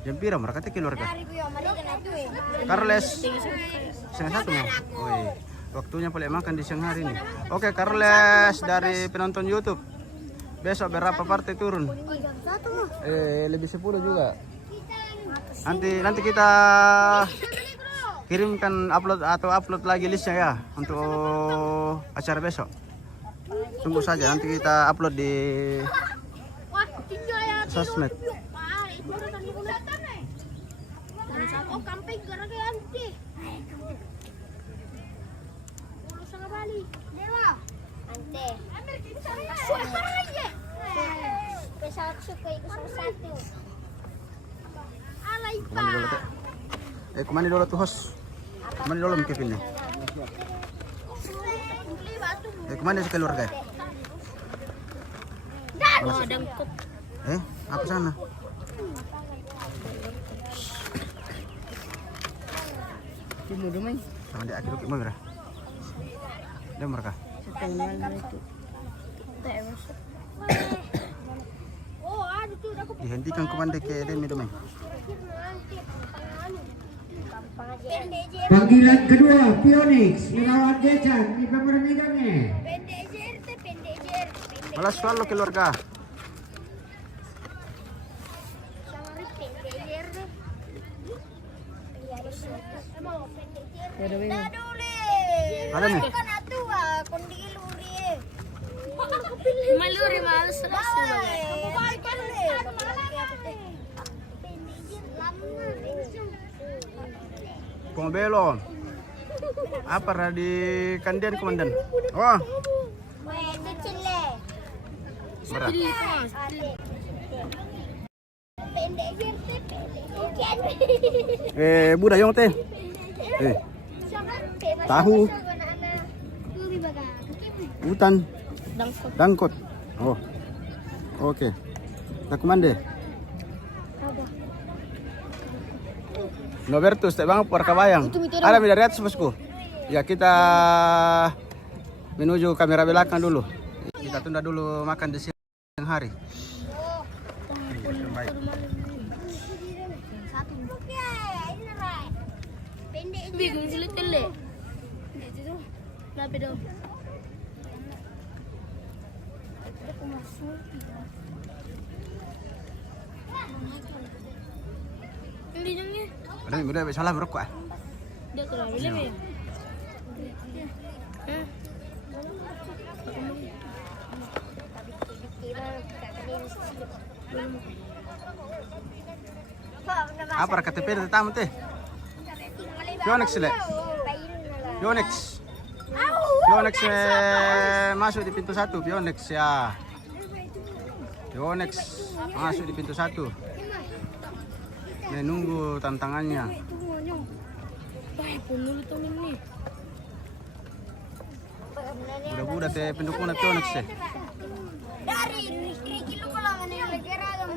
Jam pira mereka teh keluarga? Carles setengah 1 mau. Oi, waktunya boleh makan di siang hari ini. Oke, Carles dari penonton YouTube. Besok berapa partai turun? Lebih 10 juga. Nanti kita kirimkan upload lagi listnya ya untuk acara besok. Tunggu saja, nanti kita upload di sosmed. Oh, camping gara-gara anti. Urus sama Bali. Dewa. Ante. Suara aja. Pesawat suka ikut sama satu. Alay pa. Kemana dulu tuh host? Kemana dulu Kevinnya? Kemana si keluarga? Oh, dangkut. Apa sana? Timo dumay. Sama dia akhir mau berapa? Dia mereka. Setengah itu. Dihentikan komando ke Demi Domeng. Panggilan kedua Phoenix melawan Decan di pertandingannya. Malas selalu keluarga. Ada nih. Maluri malas Kung belo. Apa di kandian komandan? Oh. Berapa? Budak yang teh. Tahu. Hutan. Dangkot. Oh. Oke. Tak komande. Nobertus, tak bang Perkabayang. Ada dari atas bosku. Ya kita menuju kamera belakang dulu. Kita tunda dulu makan di siang hari. Baik. Bingung sulit kali. Kenapa dong? Ada yang udah salah merokok. Dia kurang lebih. Apa KTP tamu teh? Phoenix le. Phoenix. Phoenix masuk di pintu 1, Phoenix ya. Phoenix masuk di pintu 1. Nunggu tantangannya. Budak-budak teh pendukung Phoenix ya. Dari Ricky lu kalau mana yang lagi ragam.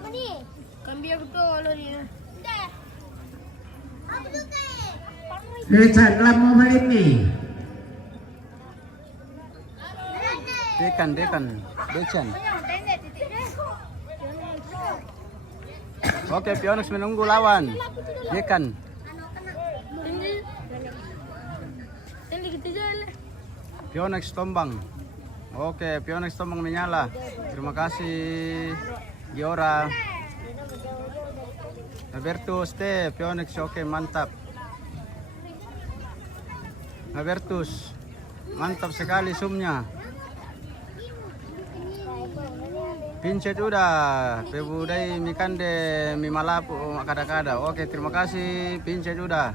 Mani, cambia betul dia. Decan lama balik nih. Decan. Oke, Phoenix menunggu lawan. Decan. Phoenix tombang. Oke, Phoenix tombang menyala. Terima kasih Giora. Albertus teh, Phoenix oke mantap. Albertus, mantap sekali sumnya. Pincet udah, pebudai mikande mimalapu kada-kada. Oke, terima kasih Pincet udah.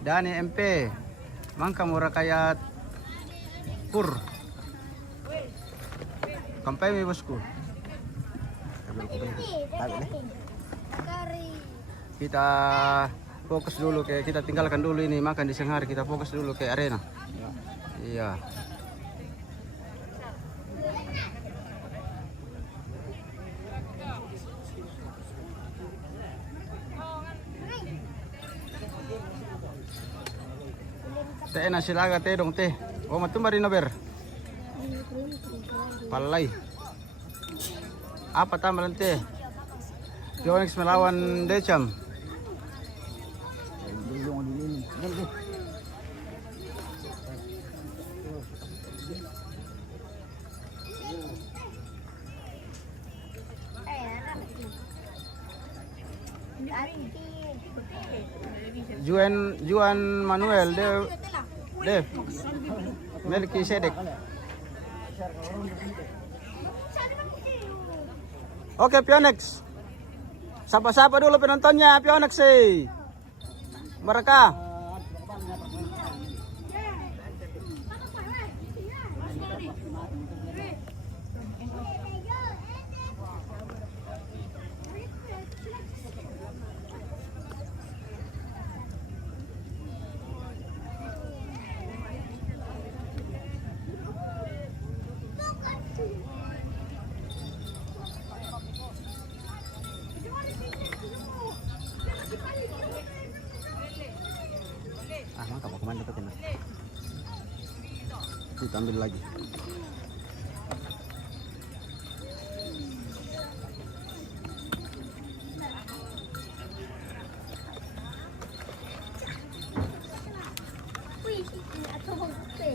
Dani MP, mangka murah kayak pur. Kampai mi bosku. Kita fokus dulu ke kita tinggalkan dulu ini makan di siang hari, kita fokus dulu ke arena. Iya. Teh nasi laga teh dong teh. Oh matum bari nober. Palai. Apa tambahan teh? Phoenix melawan Decam. Juan Manuel Dev Melkisedek. Oke, Phoenix. Sapa-sapa dulu penontonnya Phoenix sih. Mereka. kita ambil lagi. Wih, atau oke.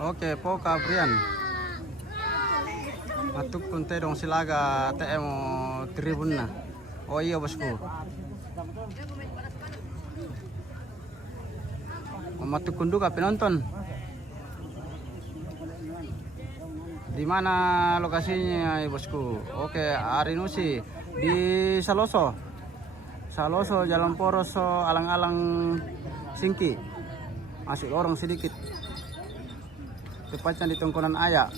Oke, Poka Brian. Matuk kunte dong silaga TM tribun na. Oh iya bosku. Matuk kunduka penonton. Di mana lokasinya ya bosku? Oke, Arinusi di Saloso. Saloso Jalan Poroso alang-alang Singki. Masuk lorong sedikit. Tepatnya di Tongkonan Ayah.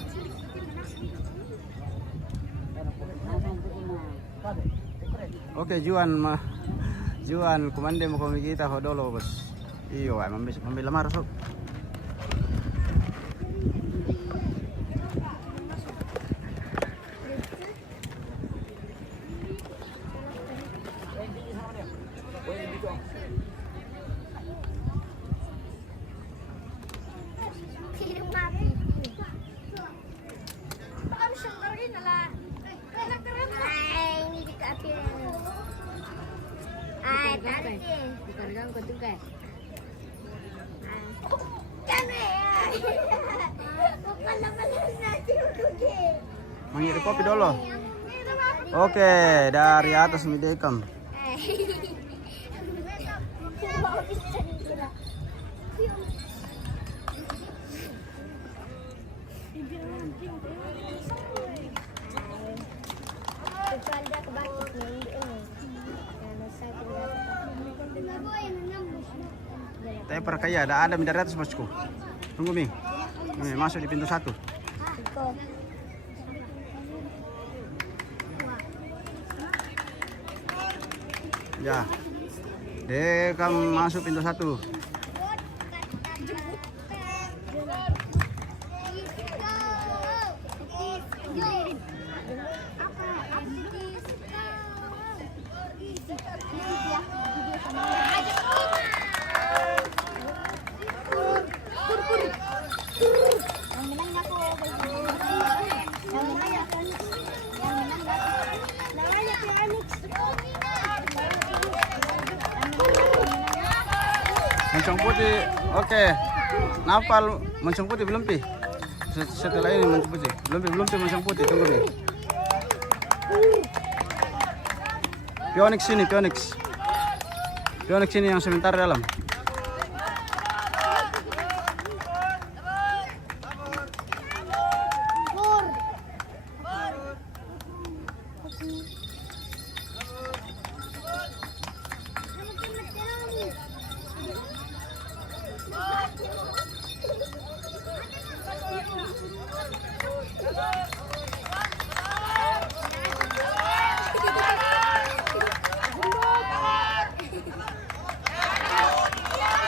Oke, Juan kumande mo kami kita hodolo bos. Iyo, ay mambil lamar sok. Mangiri kopi dulu. Oke, dari atas midekam. Tapi perkaya ada dari atas bosku. Tunggu Mi. Mi masuk di pintu 1. Ya. Dekam masuk pintu 1. Moncong putih, oke. Napal moncong putih belum pi. Setelah ini moncong putih, belum pi moncong putih, tunggu nih. Pionix sini, Pionix sini yang sebentar dalam.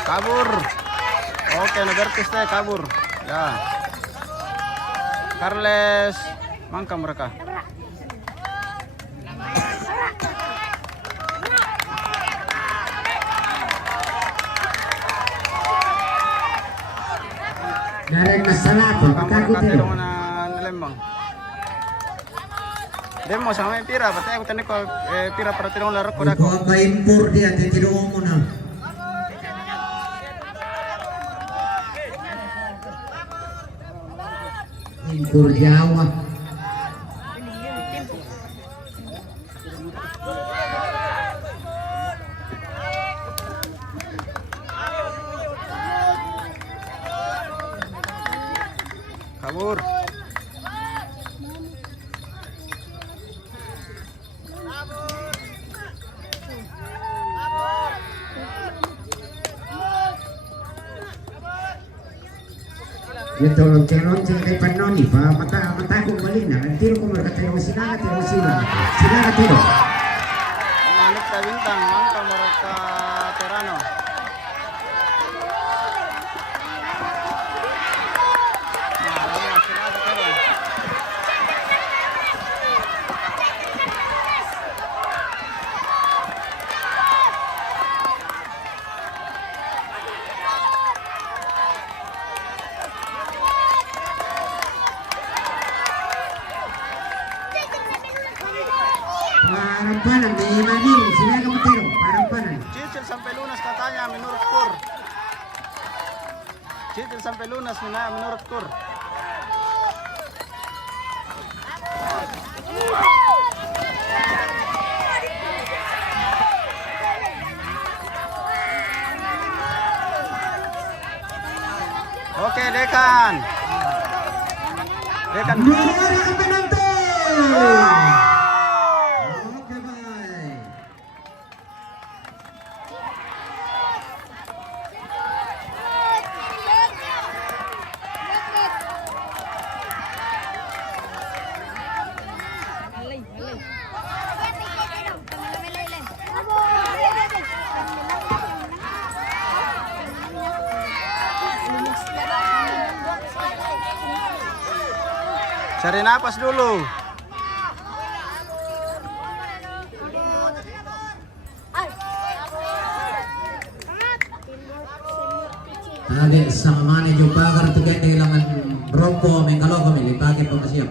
Kabur. Oke, Nebertis teh kabur. Ya. Carles mangkam mereka. Dari masalah tuh, takut ya. Lembang. Demo sama pira, patay aku tanya ko pira para tinong laro ko dako. Apa impor dia tidak umum na. Impor Jawa. Kabur. Ito lonceron sila kay Panoni pa mata kong balik na tiro ko merkatero sila tiro Manik ta bintang, mangka mereka Terano. parampanan may Manil sila kamatero parampanan Cicil sampai lunas katanya menurut Kur. Cicil sampai lunas menurut Kur. Oke, Dekan. Dekan. Gloria ang penonton. Oke, baik. Cari napas dulu. Tadi sama mana juga agar tiket kehilangan rokok mengkalo kami dipakai pemasiap.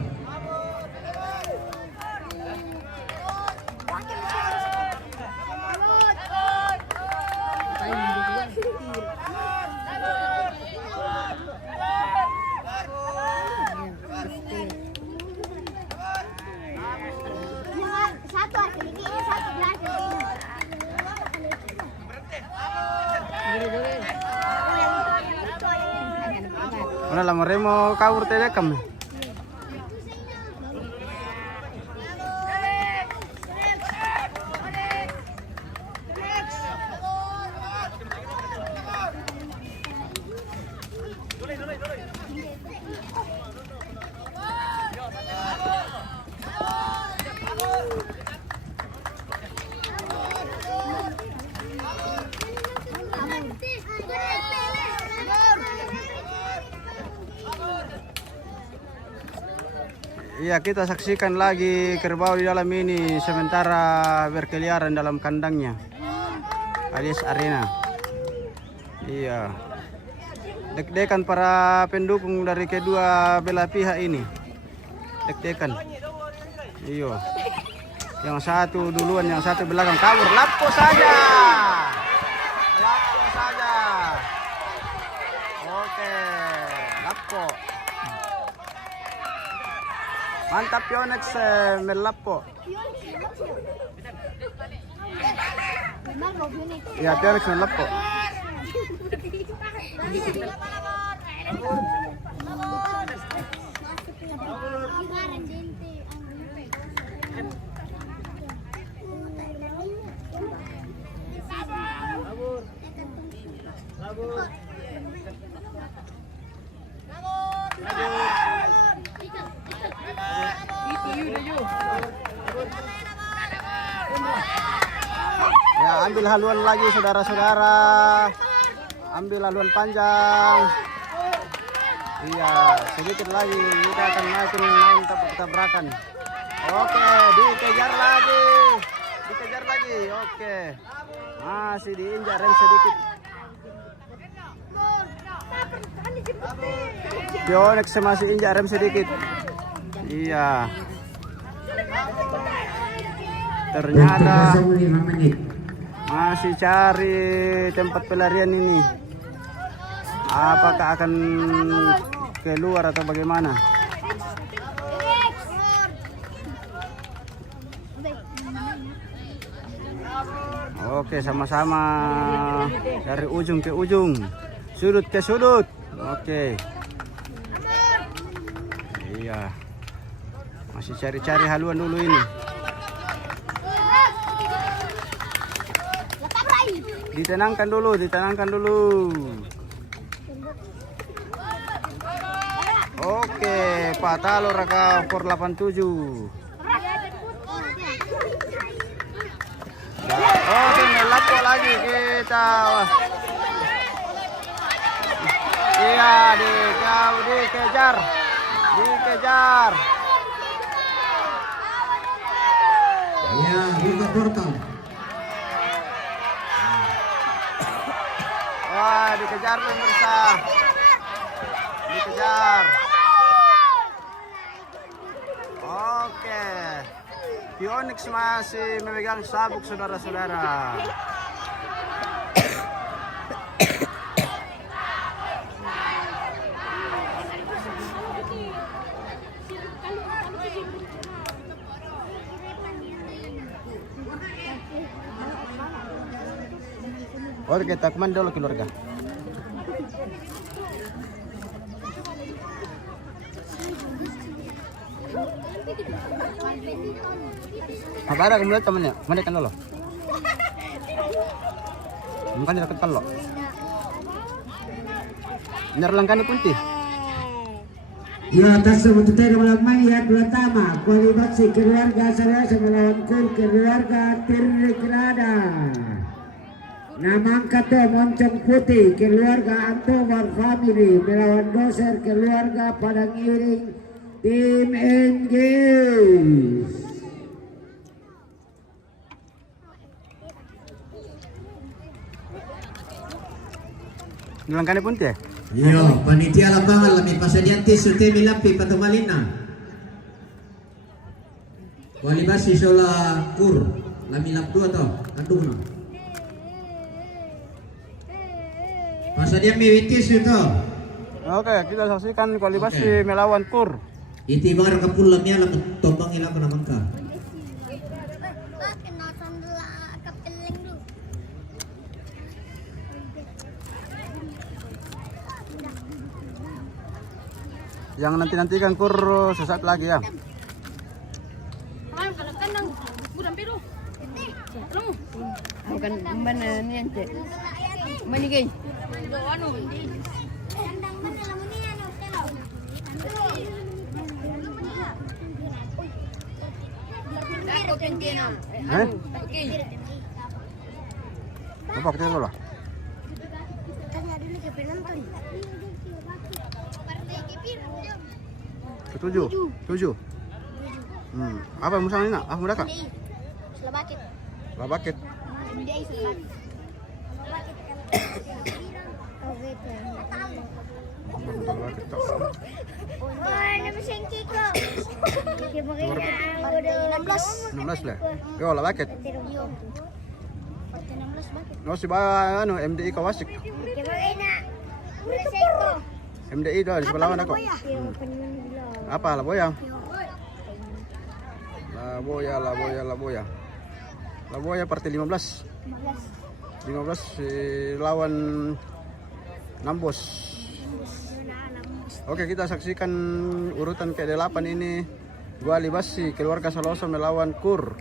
Mana lah meremo kabur telekam. Iya, kita saksikan lagi kerbau di dalam ini sementara berkeliaran dalam kandangnya alias arena. Iya, deg-degan para pendukung dari kedua belah pihak ini, deg-degan. Iya, yang satu duluan, yang satu belakang kabur, lapko saja. Oke, lapko. Mantap Yonex melappo. Ya, Yonex melappo. Ya, ambil haluan lagi saudara-saudara. Ambil haluan panjang. Iya, sedikit lagi kita akan main tabrakan. Oke, dikejar lagi. Oke. Masih diinjak rem sedikit. Yonex masih injak rem sedikit. Iya. Ternyata masih cari tempat pelarian ini. Apakah akan keluar atau bagaimana? Oke, sama-sama dari ujung ke ujung, sudut ke sudut. Oke. Iya. Masih cari-cari haluan dulu ini. Ditenangkan dulu. Oke, Pak Talo Raka 487. Oke, melapor lagi kita. Iya, dikejar. Ya, buka portal. Wah, dikejar pemirsa. Dikejar. Oke. Phoenix masih memegang sabuk, saudara-saudara. Oke, kita kemana dulu keluarga? Apa ada kemudian temennya? Mana kan lo? Bukan dia kental lo. Nyerlangkan putih. Ya, atas untuk malam mayat pertama kualifikasi keluarga saya melawan kur keluarga Tirrikrada. Nama angkat Moncong Putih keluarga Antomar Family melawan doser keluarga Padang Iring tim Engage. Nyerlangkan putih. Yo, panitia lapangan lami pasadianti sutemi lampi patumalina. Kualibasi sola kur lami lap 2 to, andung no. Pasadian miwitis itu. Oke, kita saksikan kualifikasi melawan kur. Iti bangar kapul lamia lam tombang ilang naman ka. Yang nanti-nantikan kur sesaat lagi ya. Bukan mana ni yang cek. Mana gay? Apa kita dulu lah? Ketujuh. Apa musang ini nak? Ah, mudah kak? Labakit. Yo, labakit. No, si ba ano MDI Kawasik. MDI dah di sebelah mana kok? Apa Laboya? Laboya partai 15 lawan Nambos. Oke, kita saksikan urutan ke-8 ini. Gua Libasi keluarga Saloso melawan Kur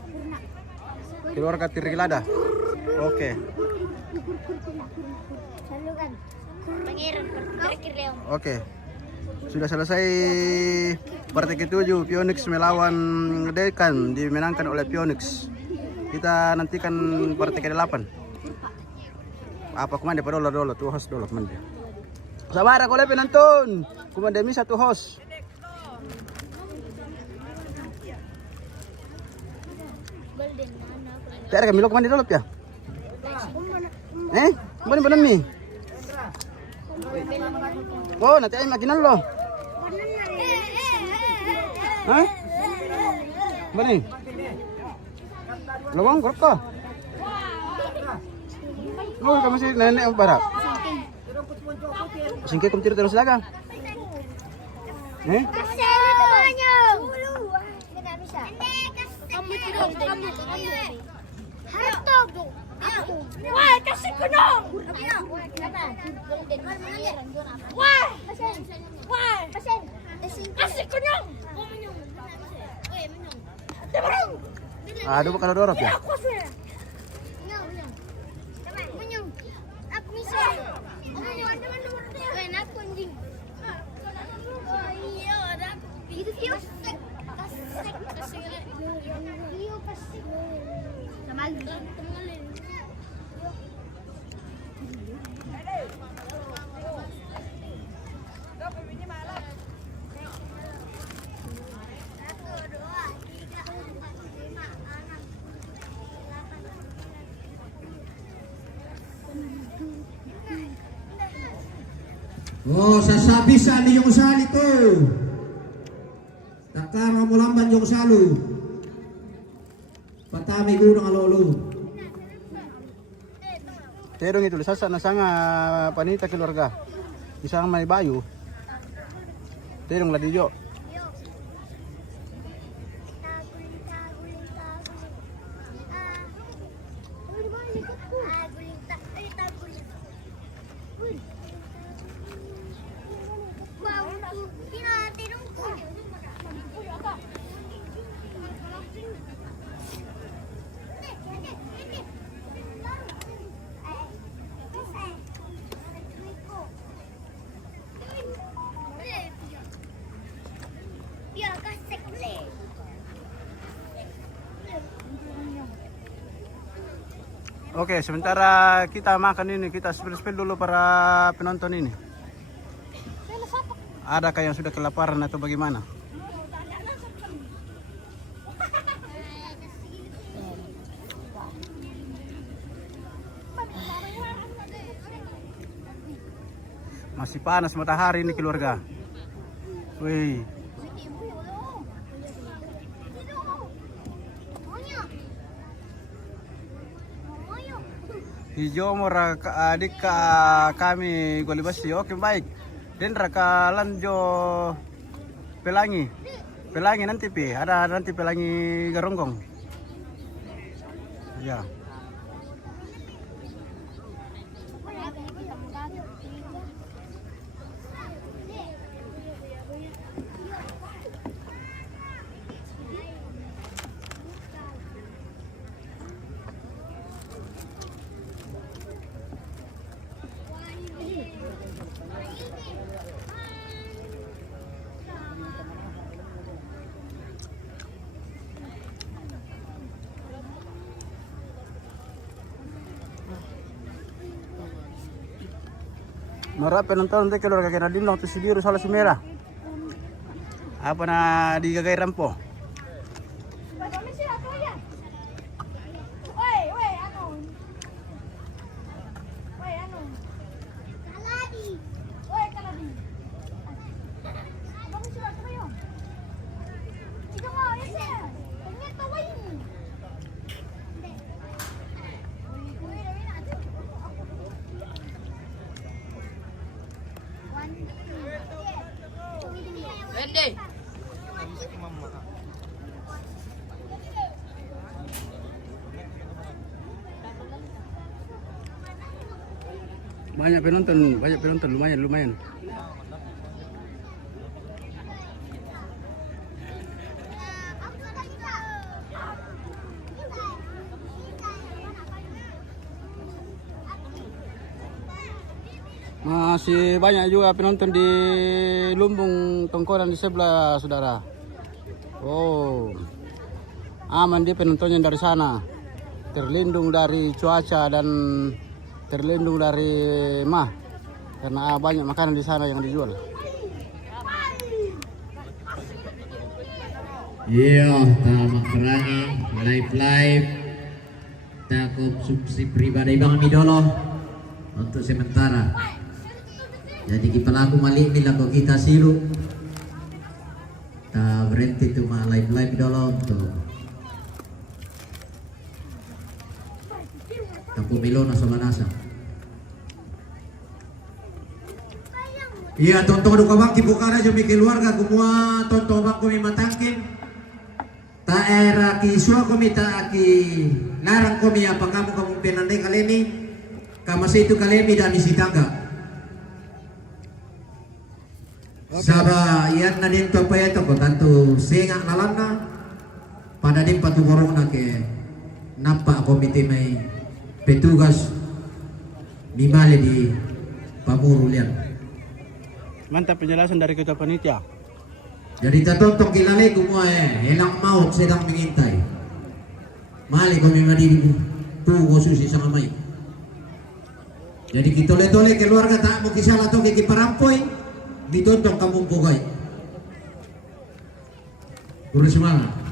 keluarga Tirrikrada. Oke. Oke. Sudah selesai partai ke-7, Phoenix melawan Dekan, dimenangkan oleh Phoenix. Kita nantikan partai ke-8. Apa kumande pa dolo tu host dolo kumande. Sabara ko lepe nantun. Kumande mi satu host. Tera kami lo kumande dolo ya. Mana mi? Oh, nanti ay makinan lo. Hah? Bani? Lawang ko. Oh, kamu sih nenek apa barak? Singkir kamu terus lagi. Wah, kasih kunung. Wah, kasih kunung. Aduh, bukan dorok ya? Oh, sasabisa ni yung sali to. Takara mo lamban yung salu. Patami gunung alolo. Terong itu sasa na sanga panita keluarga. Isang may bayo. Terong ladiyo. Oke, sementara kita makan ini, kita spill dulu para penonton ini. Adakah yang sudah kelaparan atau bagaimana? Masih panas matahari ini keluarga. Wih. Hijau mora adik kami golibasi. Oke baik. Dan raka lanjo pelangi nanti ada nanti pelangi garonggong. Ya. Marah penonton nanti keluarga kena dindong tu biru salah merah. Apa na digagay rampo? Randy. Banyak penonton, lumayan. Masih banyak juga penonton di lumbung tongkonan di sebelah, saudara. Oh, aman dia penontonnya dari sana, terlindung dari cuaca dan terlindung dari karena banyak makanan di sana yang dijual. Iya, tamak kerani live takut subsidi pribadi Bang Midolo untuk sementara. Jadi pelaku malik milaku kita silu. Ta berhenti tu mah live dulu untuk Tampu Milona Solanasa. Iya, tonton duka bang kibukara jami keluarga kumua tonton bang kumi matangkin. Ta era kisua kumi ta aki larang kumi apa kamu penandai kalemi. Kamasi itu kalemi dan misi tangga. Saba iyan na din to pa ito ko tanto singa nalana pada din patuborong na ke napa komite may petugas mimali di Pamurulian. Mantap penjelasan dari ketua panitia. Jadi tatontong kilala kumua helang maut sedang mengintai. Mali kami madiri tugo susi sama mai. Jadi kita tole keluarga tak mau kisah atau kiki parampoi ditontong kamu pokoi. Urus mana?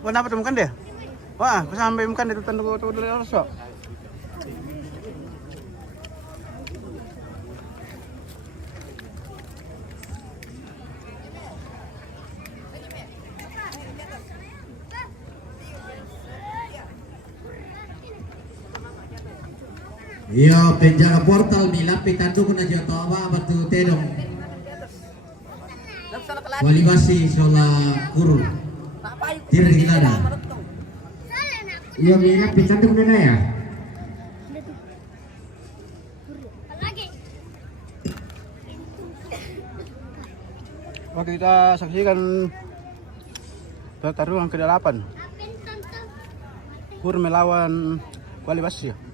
Wah, dapat temukan deh. Wah, sampai makan itu tanda tunggu dulu harus. Iya, penjaga portal milapit tanto ko na dyan tawa batu tedong. Wali basi sola kuru. Tira gilada. Iya minat picantum na ya. Lagi. Oke, kita saksikan pertarungan ke-8. Kur melawan Wali Basi.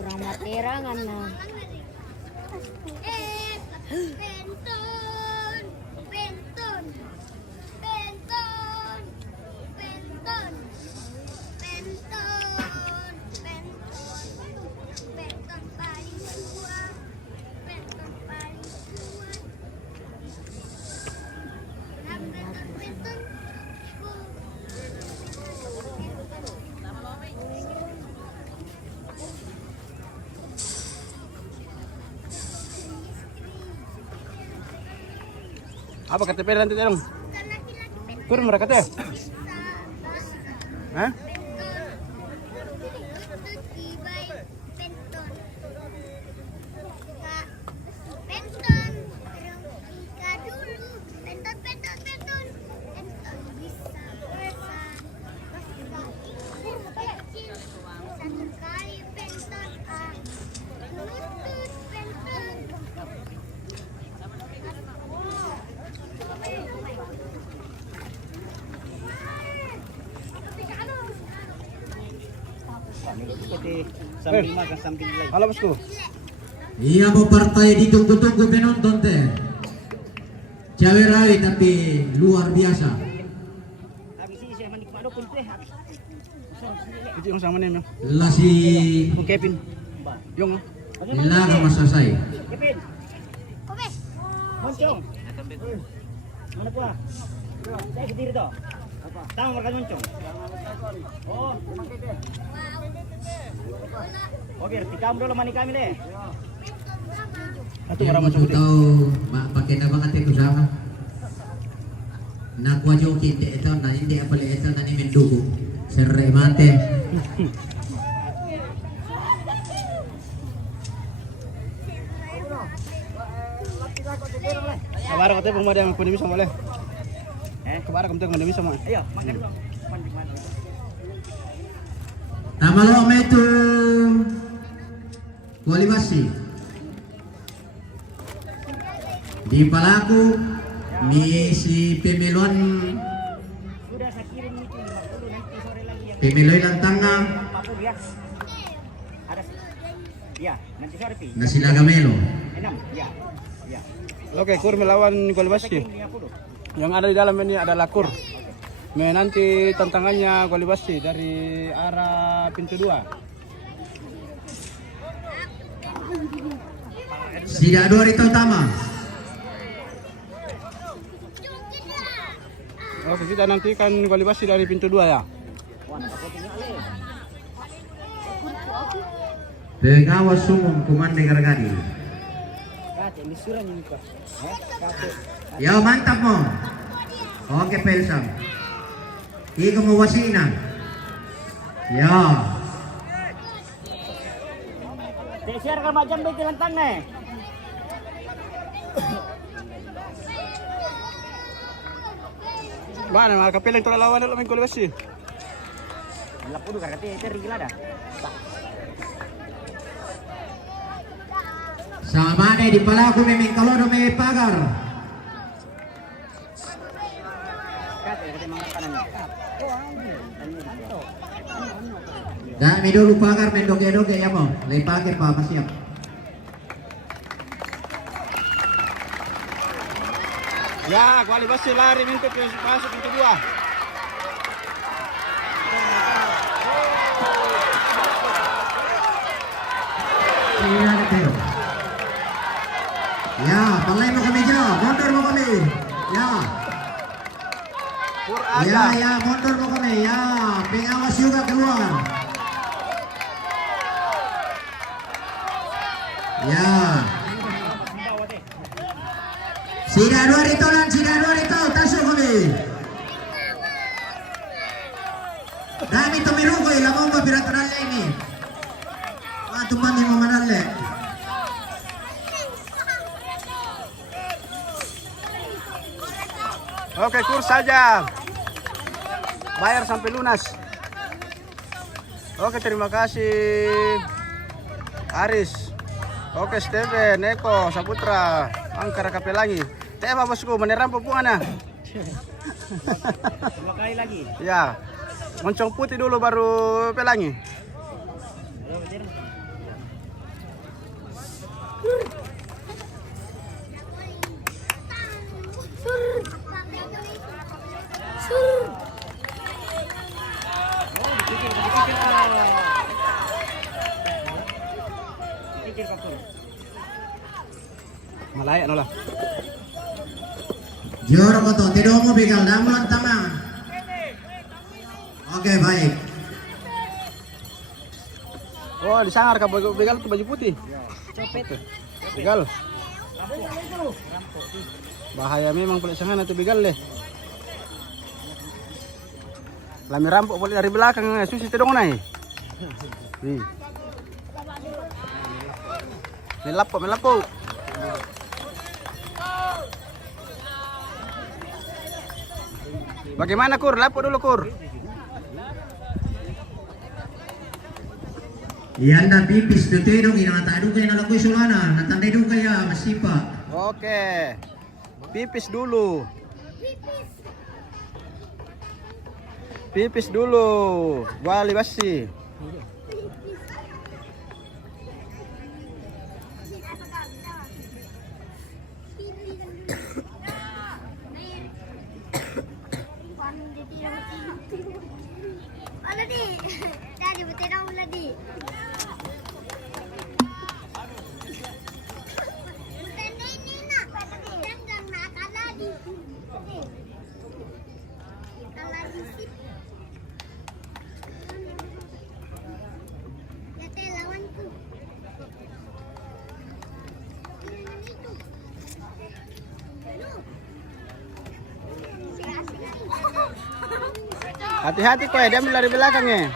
Kurang materangan na. Apa KTP nanti dong? Kur mereka teh? Hah? Halo bosku. Iya mau partai ditunggu-tunggu penonton teh. Cewek rai tapi luar biasa. Itu yang sama nih, Lasi Kevin. Yung. laga masasay. Oke. Moncong. Mana pula? Saya berdiri toh. Tang makan moncong. Oh. Oh biar tikam dulu mani kami deh. Satu Yang orang mau macam tahu pakai nama kata itu sama. Nak wajah kita itu nanti dia apa itu nanti menduku serai mate. Kabar katanya pemuda yang pandemi sama boleh. Kabar kamu tengok pandemi sama. Ayo makan dulu. Nama lo itu Wali Basi. Di palaku si pemiluan Sudah saya kirim itu 50 nanti sore lagi yang pemiluan ng tanga 40 ya. Ada ya, nanti sore pi. na sila Gamelo. 6 ya. Ya. Oke, Kur melawan Wali Basi. 50. Yang ada di dalam ini adalah Kur. Nanti tantangannya Wali Basi dari arah pintu 2. Sida dua rito tama. Oke, kita nantikan Wali Basi dari pintu 2 ya. Pengawas umum Komando Gargadi. Kate misuran ini kok. Kate. Yo mantap mo. Oke Pelsam. Ikaw mo wasina. Yo. Share ka macam begitu lantang nih. Mana mga kapilang ito lalawan na lang Wali Basi. Lapu dulu karena itu gila dah. Sama nih di pala aku memang kalau do may pagar. Dah mi dulu pagar mendoge-doge ya mo. Lay pake pa masiap. Ya, Wali Basi lari untuk masuk yang kedua. Ya, palay mo kami dyan. Motor mo kami. Ya. Ya, motor mo kami. Ya, pengawas juga keluar. Ya. Sida dua rito, tasuk kami. Dami tumirukoy, lamang ba piratural ini. Tumpan mo manale. Oke, kurs saja. Bayar sampai lunas. Oke, terima kasih Aris. Oke, Steven, Eko, Saputra, Angkara Kapelangi. Tema bosku, meneram pupungan. Dua kali lagi. Ya, moncong putih dulu baru Pelangi. Malaya no lah. Jor ko to, tido mo bigal, damulan tama. Oke, baik. Oh, disangar ka begal tuh baju putih. Copet. Begal. Bahaya memang pelaksanaan itu begal deh. Lami rampok boleh dari belakang, susi tedong naik. Nih. Melapo. Bagaimana Kur? Lapo dulu Kur. Yanda pipis do tidong inatado kay nalakoy sulana, natandai do kaya masipa. Oke. Pipis dulu. Pipis dulu. Wali Basi. Hati-hati kok ya, dia ambil dari belakangnya.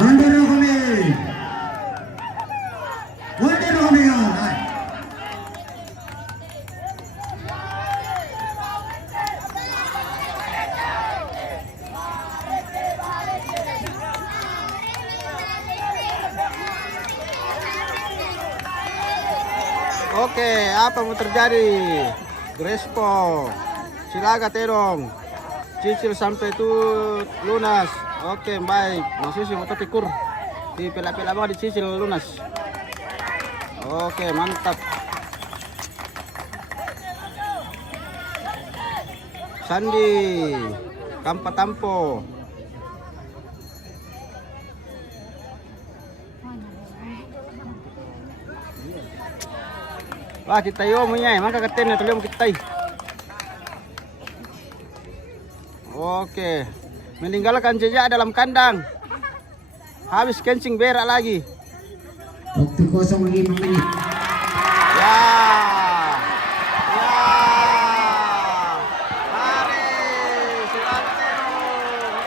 Mundur kami. Hai. Oke, apa mau terjadi? Crespo Silaga Terong. Cicil sampai itu lunas. Oke, baik. Masih foto tikur. Di pela-pela bawah dicicil lunas. Oke, mantap. Sandi, Kampa Tampo. Wah, kita yo punya, maka katanya tuh kita. Oke, meninggalkan jejak dalam kandang. Habis kencing berak lagi. Waktu 05 menit. Ya. Ya. Mari, silakan Terong.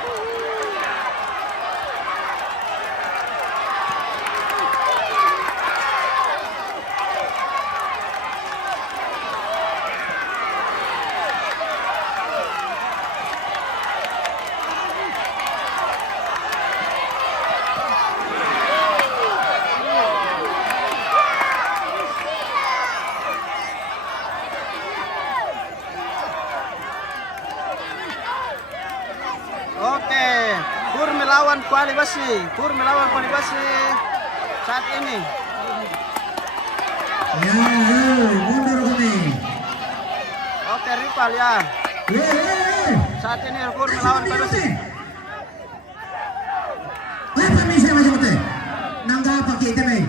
Oke, Pur melawan Kuali Basi. Pur melawan Kuali Basi saat ini. Ya, mundur kami. Oke, rival ya. Saat ini Pur melawan Kuali Basi. Apa bisa macam tu? Nangga apa kita ni?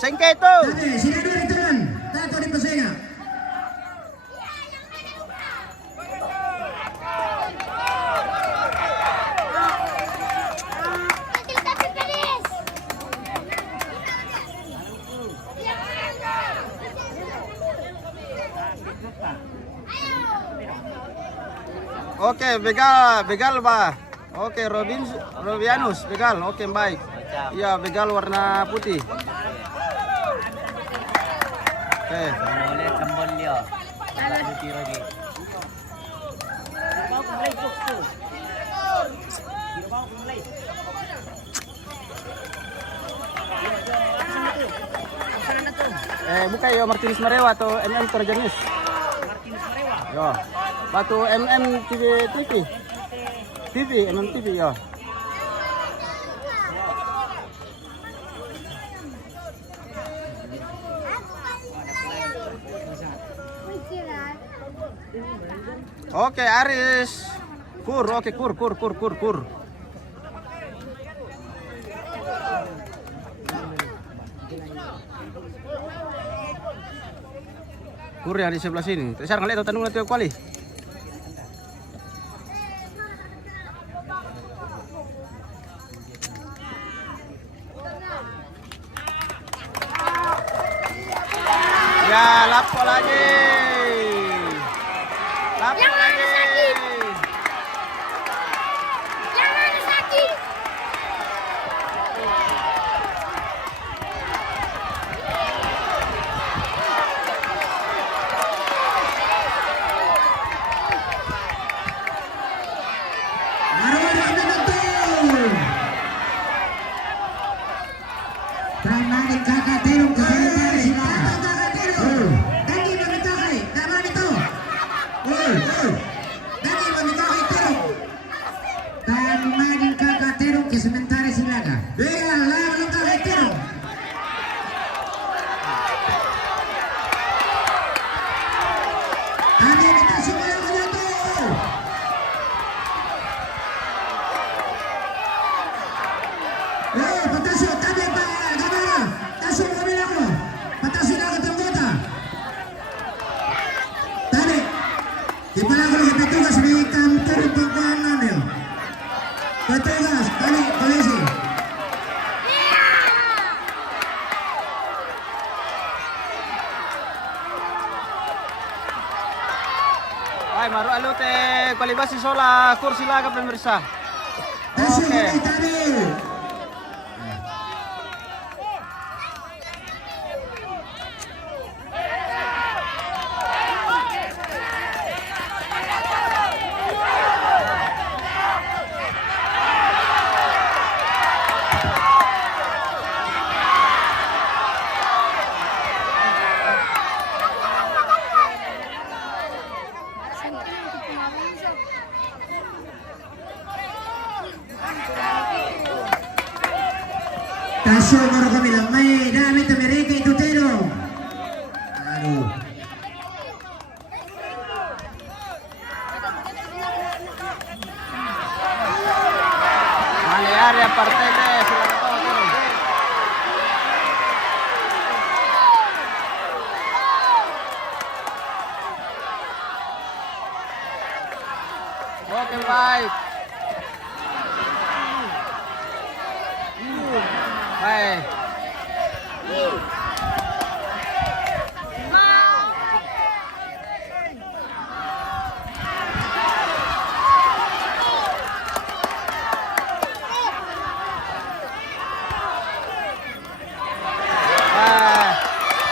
Sengke itu. Tadi sini dulu di tangan. Tato di pasenya. Oke, begal bah. Oke, Robianus, begal. Oke, baik. Iya, begal warna putih. Oke. Boleh kembali dia. Tak putih lagi. Bukan yo Martinus Marewa atau MM Terjenis. Martinus Marewa. Yo. Batu MM TV, MM TV yo. Oke, Aris. Kur, oke, kur. Kur yang di sebelah sini. Sekarang ngeliat tandung nanti kuali. Ya, lapo lagi. Lapo lagi. Jangan sakit. Pramanin kakak Terong ke sementara silakan. Dagi memitakai, kaman itu. Dagi memitakai Terong. Pramanin kakak Terong ke sementara silakan. Begal lawan kakak Terong. Tadi kita semua yang menyatu. Patasyo, tadi Pak Gamara. Tasyo kami ako. Patasin ako itong bota. Tadi. Di pala ko ng petugas may kantor pagkuhanan niyo. Petugas, tadi, polisi. Ay, maru alute kualibasi sola kursi laga pemirsa. Tasyo Oke. kami tadi. Tasyo moro kami lang may damit Amerika itu tero. Aduh. Mali area partai deh, silakan tahu turun. Oke baik. Baik.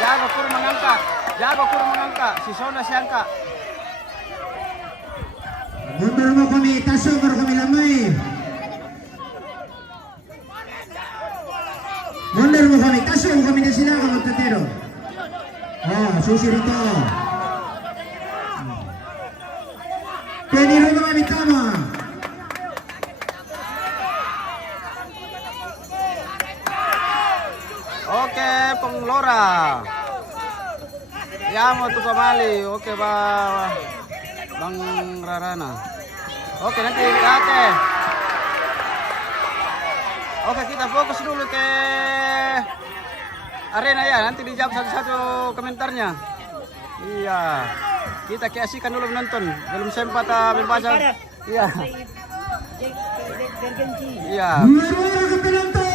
Jago kurang mengangkat. Jago kurang mengangkat. Si Sona si angkat. Mundur mo kami, Tasyo moro kami lamay. Mundur mo kami, Tasyo mo kami na sila ka magtatero. Oh, susi rito. Peniro na kami tama. Oke, pengelora. Ya mau tuh kembali. Oke, Bang Rarana. Oke, nanti oke. Oke, kita fokus dulu ke arena ya. Nanti dijawab satu-satu komentarnya. Iya. Kita keasikan dulu menonton. Belum sempat membaca. Iya. Iya. Luar ke penonton.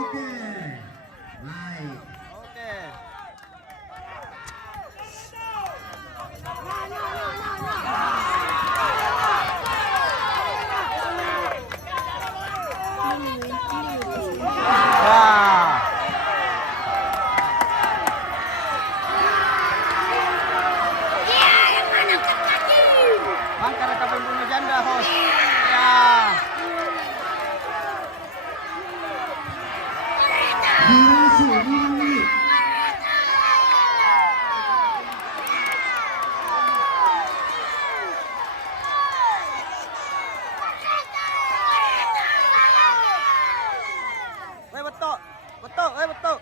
Oke. Baik. Oke. Wah. Angkat reka pembunuh janda host. Ya. Durasi 5 menit. Weh betul. Betul, betul.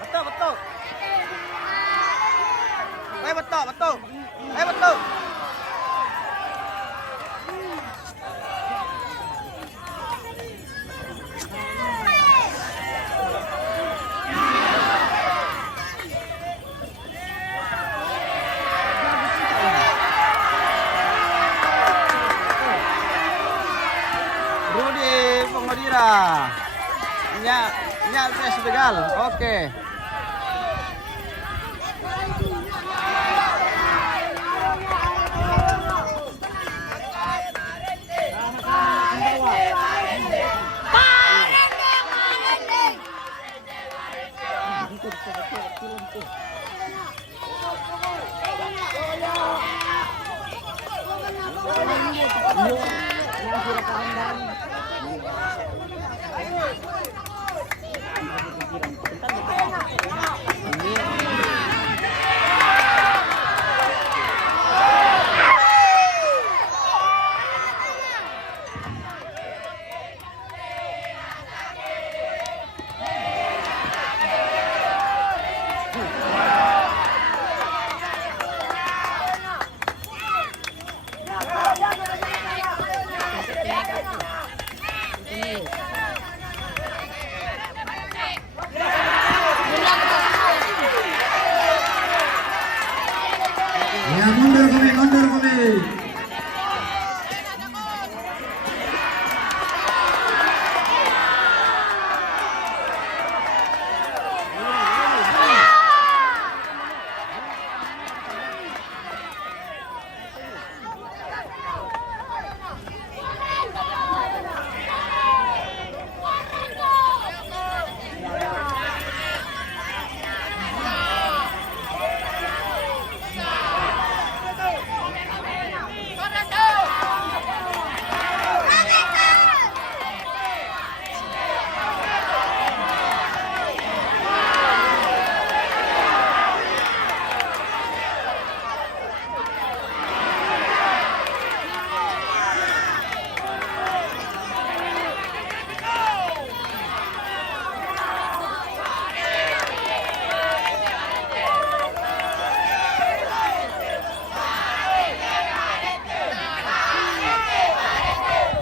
Betul, betul. Betul, betul. Betul. Rudi Pengodira. Nya PS Begal. Oke.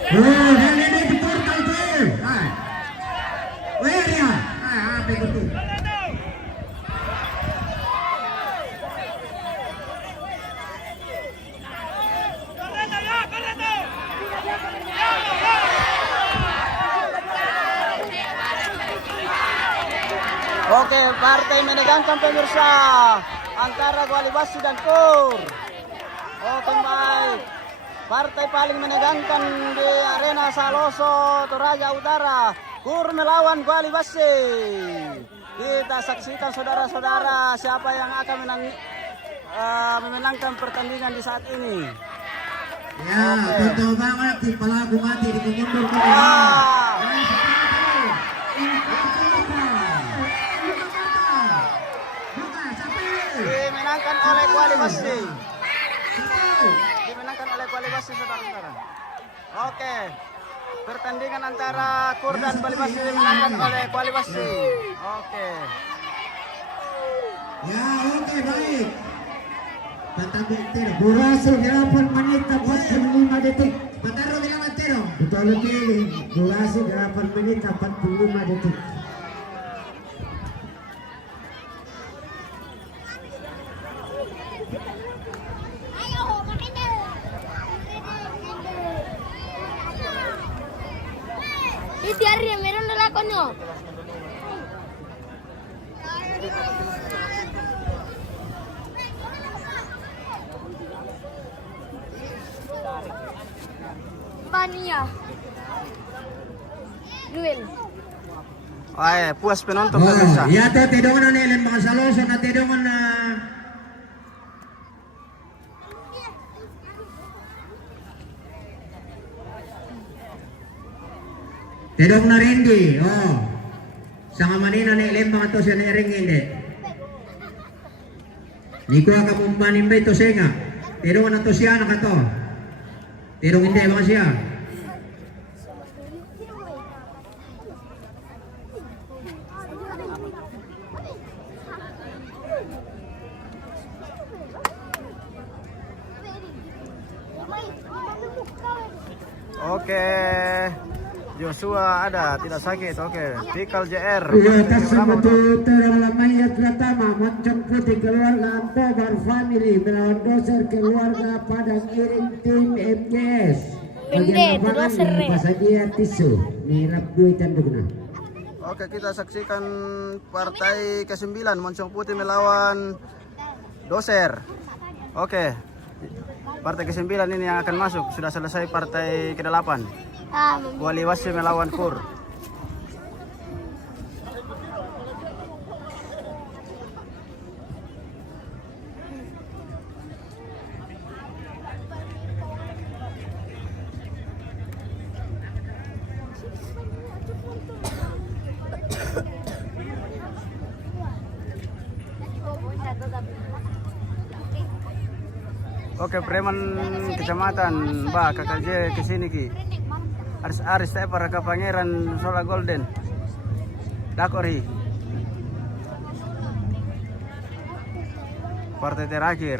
Oh, dali di portal tuh. Hai. Where ya? Apa betul? Oke, partai menegangkan pemirsa antara Kuali Basi dan KUR. Oke, baik. Partai paling menegangkan di arena Saloso Toraja Utara, KUR melawan Kuali Basi. Kita saksikan saudara-saudara siapa yang akan memenangkan pertandingan di saat ini. Ya, betul banget si pelaku mati dimundur ke dimenangkan oleh Kuali Basi. Dimenangkan oleh Kuali Basi, saudara-saudara. Oke. Pertandingan antara KUR dan Kuali Basi dimenangkan oleh Kuali Basi. Oke. Ya, oke, baik. Durasi 8 menit 45 detik. Pataro bilang antero. Betul pilih. Durasi 8 menit 45 detik. Itiar ya, meron na lakon nyo. Pania. Duel. Ay, puas penonton pemirsa. Oh, iya to tidongan na ilan mga Saloso na tidongan na tidong na rindi. Oh. Sa manina na ilan mga to siya na ring hindi. Ni ko ka mumpanin ba ito senga. Tidongan na to siya na ka to. Tidong hindi mga siya. Oke. Joshua ada, tidak sakit. Oke. Fikal JR. Iya, tersebut terlalu mayat pertama Moncong Putih keluarga Antobar Family melawan Doser keluarga Padang Iring tim MJS. Pende, Doser. Bahasa dia tisu. Nilap duit dan dugna. Oke, kita saksikan partai ke-9 Moncong Putih melawan Doser. Oke. Partai ke-9 ini yang akan masuk. Sudah selesai partai ke-8. Kuali Basi melawan KUR. Oke, preman kecamatan, Mbak KKJ kesini ki. Aris para ke Pangeran Sola Golden. Dakori. Partai terakhir.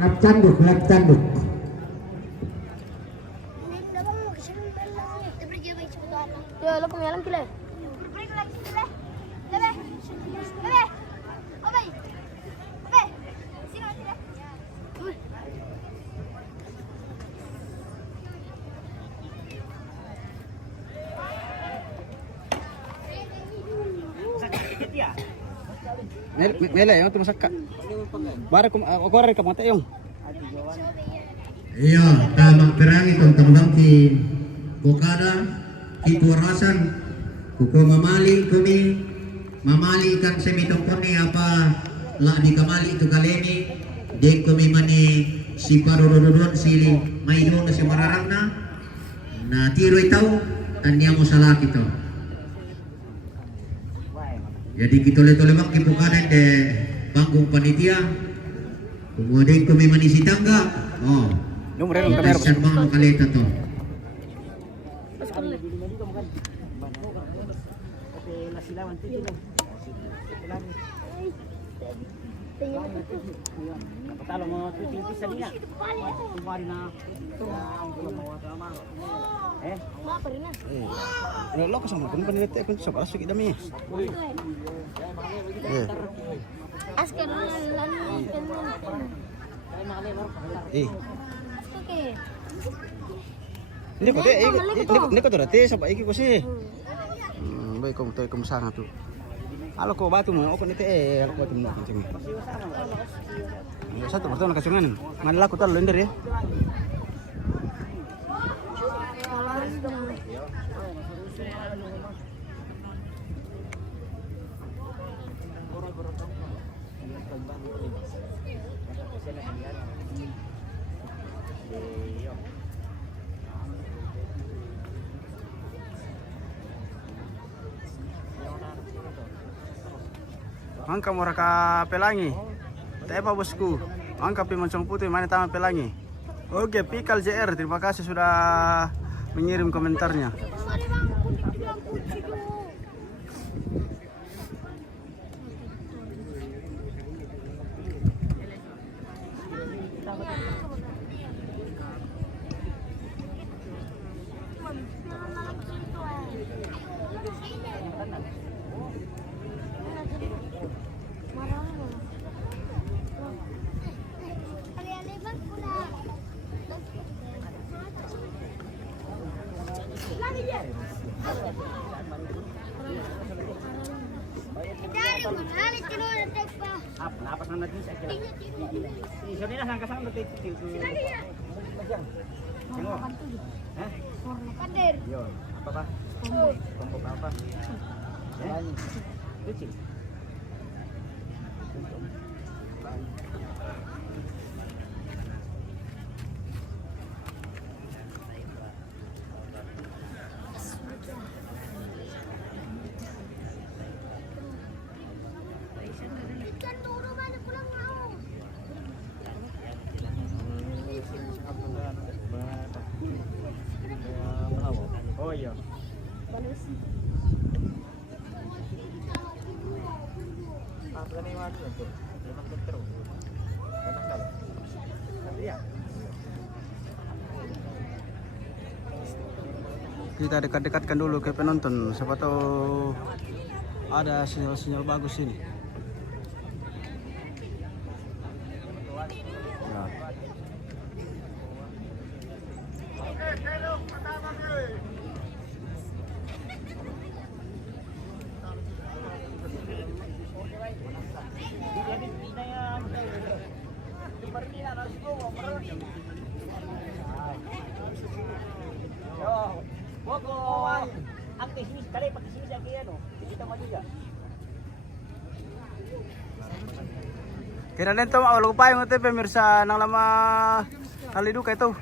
Lap tanduk, lap tanduk. Yo, lo kumialam kile. Mele, yung tumasak. Bara kum akuare ka mata yung. Iya, tamang perang itu tembang ki bukada ki kurasan kuko mamali kami mamali kan semitong kami apa la di kamali itu kaleni dek kami mani si parurudun si maidon si mararangna na tiro itaw tanya mo salah kita. Jadi kita tole-tole mak ki bukada de panggung panitia kemudian kami mani si tangga. Oh. Nomor ng kamera. Saan bang makalita to? Napatalo mo tuti sa niya. Tumari na. Ang kulo mo wala maro. Lo ko sama kun panilite kun sa para sige dami. Asker Hindi ko hindi ko dati sa baiki ko si. Baik kong toy kong sana tu. Halo ko batu mo ako nite halo ko tumno kencing. Satu betul kacungan. Manila ko tal lender ya. Angka murah ka pelangi. Tepa bosku. Angka Moncong Putih mana taman pelangi. Oke, Pikal JR, terima kasih sudah mengirim komentarnya. Apa sana lagi saya kira. Ini lah sangka sang betul itu. Tengok. Hah? Kadir. Yo, apa Pak? Kelompok apa? Kecil. Oh iya. Kita dekat-dekatkan dulu ke penonton, siapa tahu ada sinyal-sinyal bagus ini. Ya. Angke sini sekali pakai sini saya kira kita maju ya. Kira nito mawalo payung ito pemirsa nang lama naliduka ito.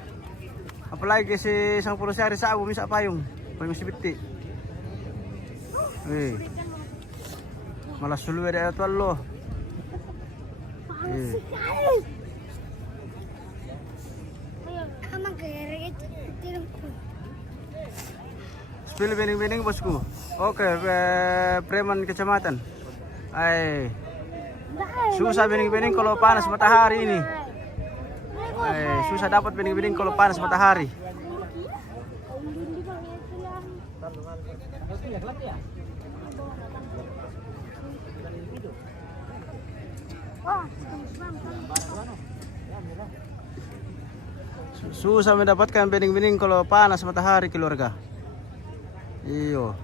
Apalagi si sang purusari sa abo misa payung. Payung sibiti. Malas suluwe da ito allo. Spill bening-bening bosku. Oke, preman kecamatan. Susah bening-bening kalau panas matahari ini. Susah dapat bening-bening kalau panas matahari. Susah mendapatkan bening-bening kalau panas matahari keluarga. Iyo.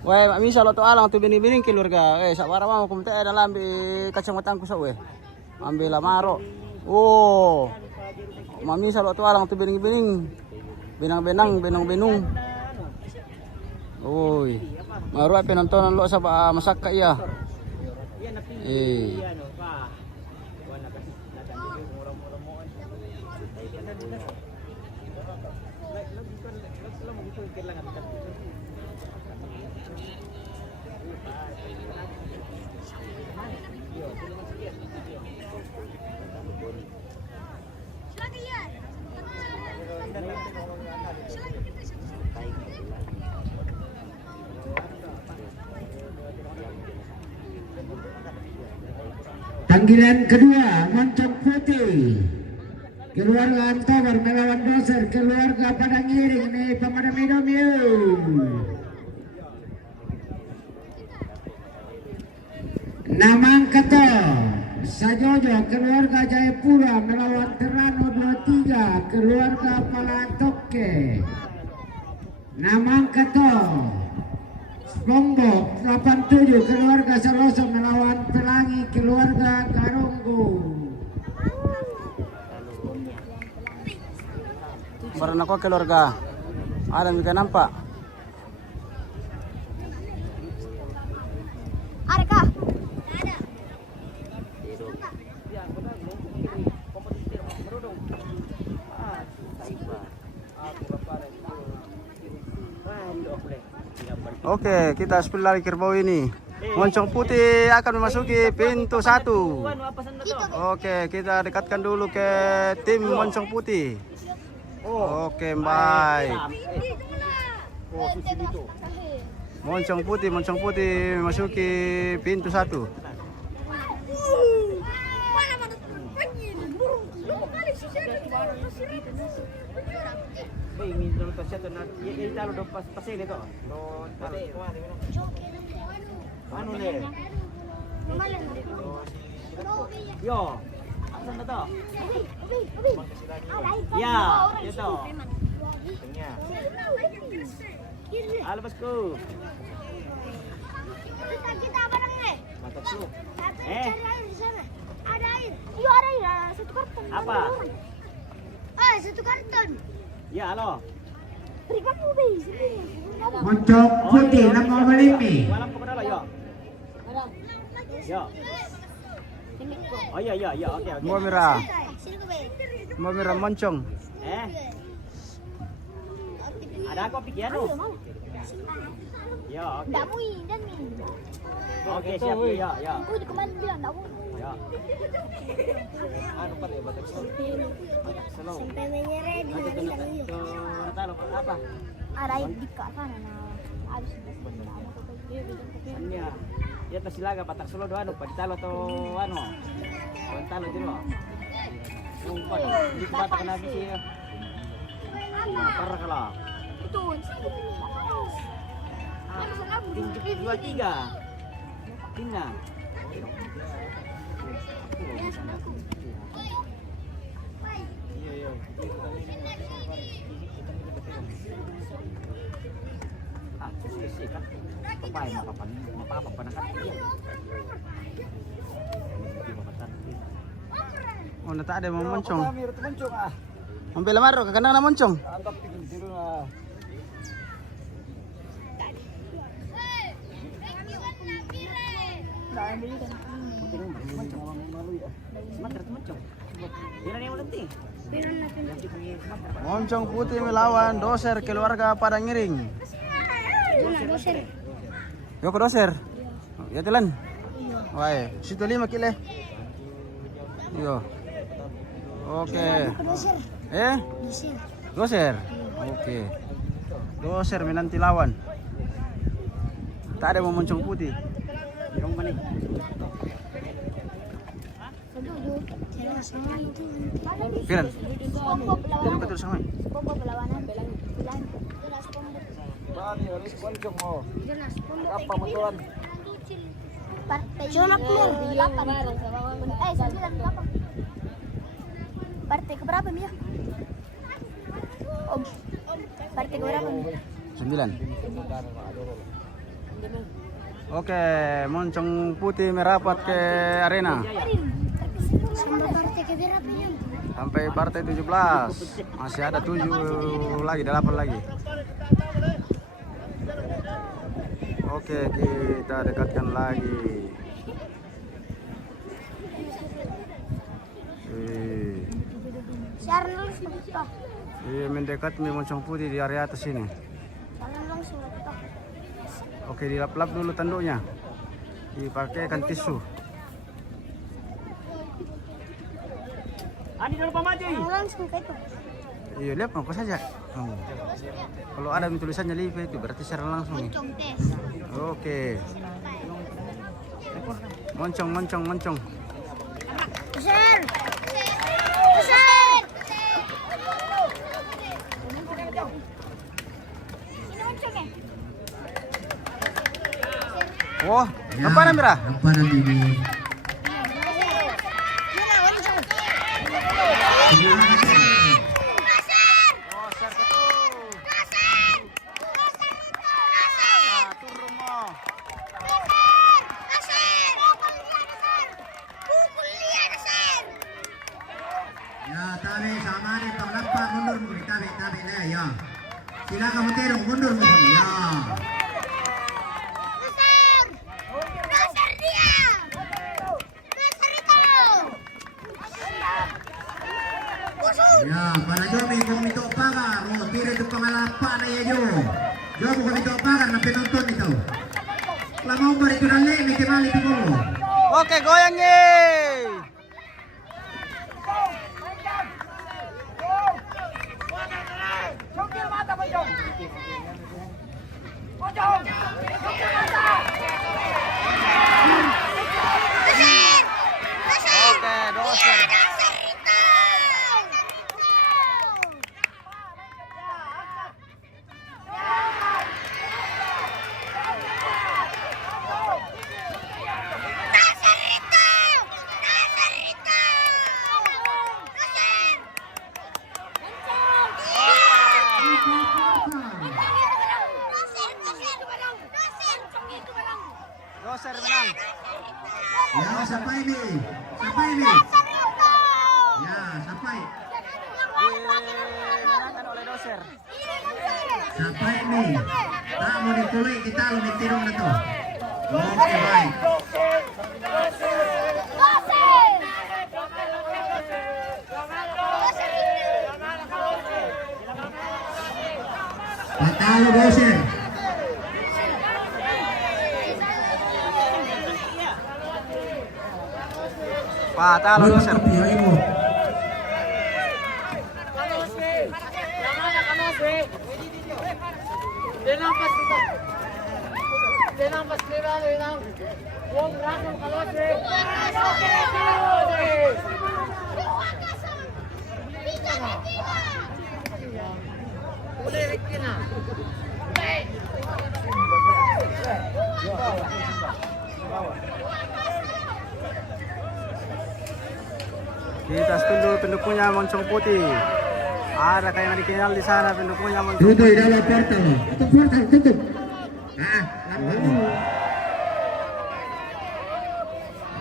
Weh, mak misa lo to alang tu bening-bening keluarga. Sabar mau kumte dalam di kacamata ku sawe. Ambil lamaro. Oh. Mak misa lo to alang tu bening-bening. Benang-benang, benang-benung. Uy. Maru ay pinontonan lo sa masaka iya. Eh. Panggilan kedua, Moncong Putih. Keluarga Antobar melawan Doser, keluarga Padang Iring nih pemadam Idomio. Namang Keto, Sajojo, keluarga Jayapura melawan Terano 23, keluarga Palatoke. Namang Keto, Lombok 87, keluarga Saloso melawan Pelangi, keluarga Karunggu. Baru ako keluarga. Ada juga nampak. Ada kah? Oke, kita spill lagi kerbau ini. Moncong Putih akan memasuki pintu 1. Oke, kita dekatkan dulu ke tim Moncong Putih. Oke, baik. Moncong Putih memasuki pintu 1. Yo, asan na to? Ya, ito. Tengah. Alabas ko. Kita barangnya. Mantap lu. Cari air di sana. Ada air. Iya ada air. Satu karton. Apa? Satu karton. Ya, halo. Berikan mobil. Moncong Putih nama Melimi. Walang ko ba yo? Yo. Oh iya, oke. Mau merah moncong. Ada aku pikiran lo. Ya, oke. Enggak mau dan nih. Oke, siap ya. Aku di kemarin bilang enggak mau. Ya. Anu pa ya batak slow. Sampai menyeret di Natalo apa? ada air di sana habis Anya. Ya tas silaga batak slow do anu pa ditalo to anu. Talo dito. Yung pa di batak na siya. Para kala. itu Tinjek 23. Tina. Iya. Sisi kan. Papai apa nak. Oh, nata ada mau moncong. Moncong ah. Ambil lamaro kakana na moncong. Anggap tidur lah. Moncong Putih melawan Doser keluarga Padang Iring. Yo ke Doser. Ya telan. Wae, situ 5 kilo. Yo. Oke. Doser. Oke. Doser menanti lawan. Tak ada mau Moncong Putih. Yang mana? Piran. Piran betul sama. Bani harus moncong oh. Apa motoran? Cuma keluar 8. 9 8. Partai keberapa Mia? Om. Partai keberapa? 9. Oke, Moncong Putih merapat ke arena. Sampai partai keberapa ya? Sampai partai 17. Masih ada 7 lagi, 8 lagi. Oke, kita dekatkan lagi. Siaran langsung kita. Mendekat moncong putih di area atas ini. Siaran langsung kita. Oke, dilap-lap dulu tanduknya. Dipakaikan tisu. Andi dulu pamaju. Langsung ke itu. Iya, lihat apa saja. Kalau ada tulisannya live itu berarti secara langsung. Moncong tes. Oke. Moncong. Besar. Besar. Ini moncongnya. Wah, apa namanya? Apa nanti ini? Ya, tabi sama nih penglapa mundur mungkin tabi lah ya. Silakan muterong mundur mungkin ya. Ya, para Jomi kung ito pagar, o tira ito pangalapa na iya Jo. Jo kung ito pagar na pinonton ito. Lamaw ba ito na may timali ito mo. Oke, goyang nih. Oke, dosen. Doser menang. Ya, sampai ini. Sampai ini. Ya, sampai. Dimenangkan oleh doser. Sampai ini. Tak mau dituloy kita lo ditirong na to. Oke, baik. Patalo dosen. Patalo doser. Kita tunduk pendukungnya moncong putih. Ada kayak yang dikenal di sana pendukungnya moncong Tutup putih. dalam portal. Tutup portal, tutup.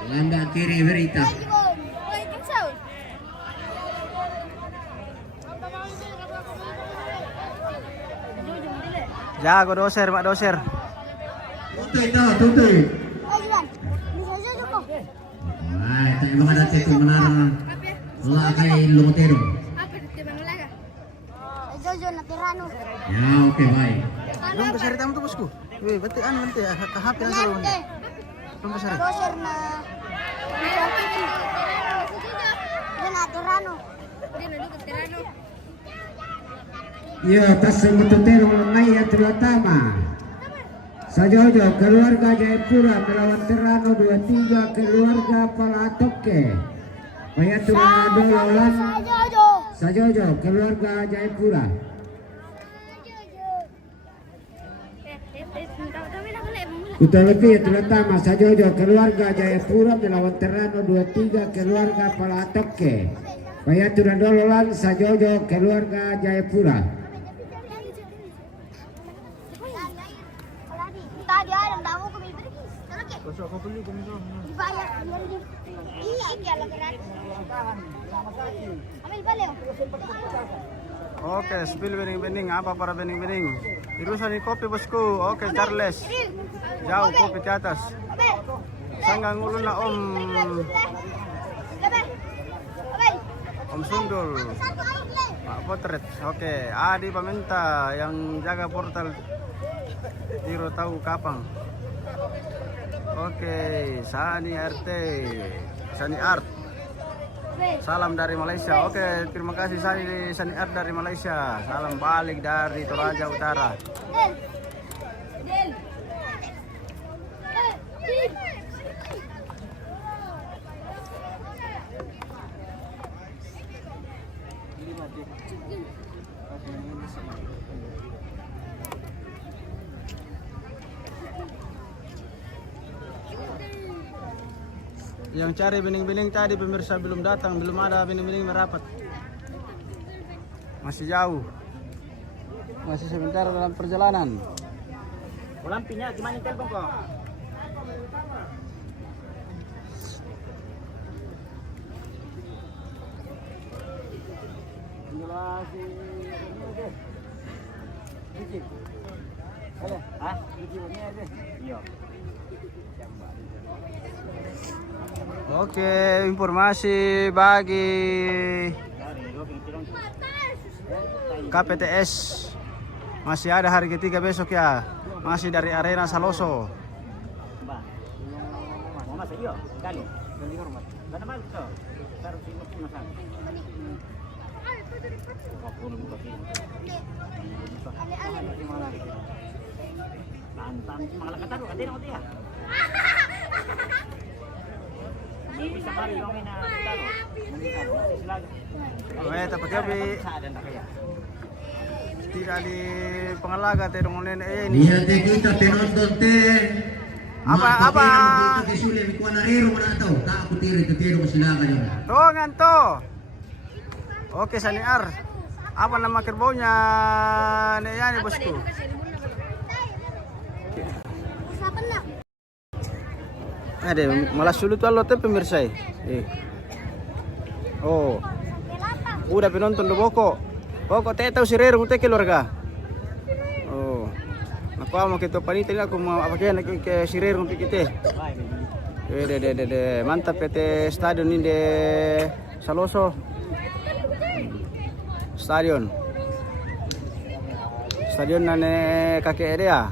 Lambak kiri berita. Jago doser, Pak doser. Tutup itu, tutup. Wah, tak ibang ada itu menarang. Wala kay Lomotero. Jojo na tirano. Ya, oke, baik. Belum besar tamu tuh bosku. Wih, berarti nanti ya tahap yang seru. Belum besar. Doser na. Dia na tirano. Dia na tirano. Ya, tas Mututero Maya terutama. Sajojo keluarga Jayapura melawan Terano 23 keluarga Palatoke. Bayatuna Dololan. Sajojo keluarga Jayapura. Udah lebih terutama Sajojo keluarga Jayapura melawan Terano 23 keluarga Palatoke. Bayatuna Dololan Sajojo keluarga Jayapura. Tadi ada tamu kami pergi. Terus aku beli dibayar biar di. Iya, kalau gratis. Ambil balik. Oke, spill bening-bening apa para bening-bening. Irusan ni kopi bosku. Oke Charles. Jauh kopi ke atas. Sanggang ulo na Om Sundul. Pak Potret. Oke, Adi Paminta yang jaga portal Tiro tahu Kapang. Oke, Sani RT. Sani Art. Salam dari Malaysia. Oke, terima kasih Sani Art dari Malaysia. Salam balik dari Toraja Utara. Yang cari bening-bening tadi pemirsa belum datang, belum ada bening-bening merapat. Masih jauh. Masih sebentar dalam perjalanan. Lampinya gimana telepon kok? Oke, informasi bagi KPTS masih ada hari ketiga besok ya, masih dari Arena Saloso. Tapi tidak di pengalaga terong ini. Lihat kita penonton teh. Apa? Kisule mi kuana rero mana tahu? Tak aku tiro silakan ya. Tongan to. Oke Saniar. Apa nama kerbaunya nih bosku? Ada malah sulit kalau teh pemirsa. Oh. Udah penonton do boko. Boko teh tahu si Rero teh keluarga. Oh. Aku mau kita panitia aku mau apa ke si Rero kita. De mantap PT stadion ini de Saloso. Stadion nane kakek dia.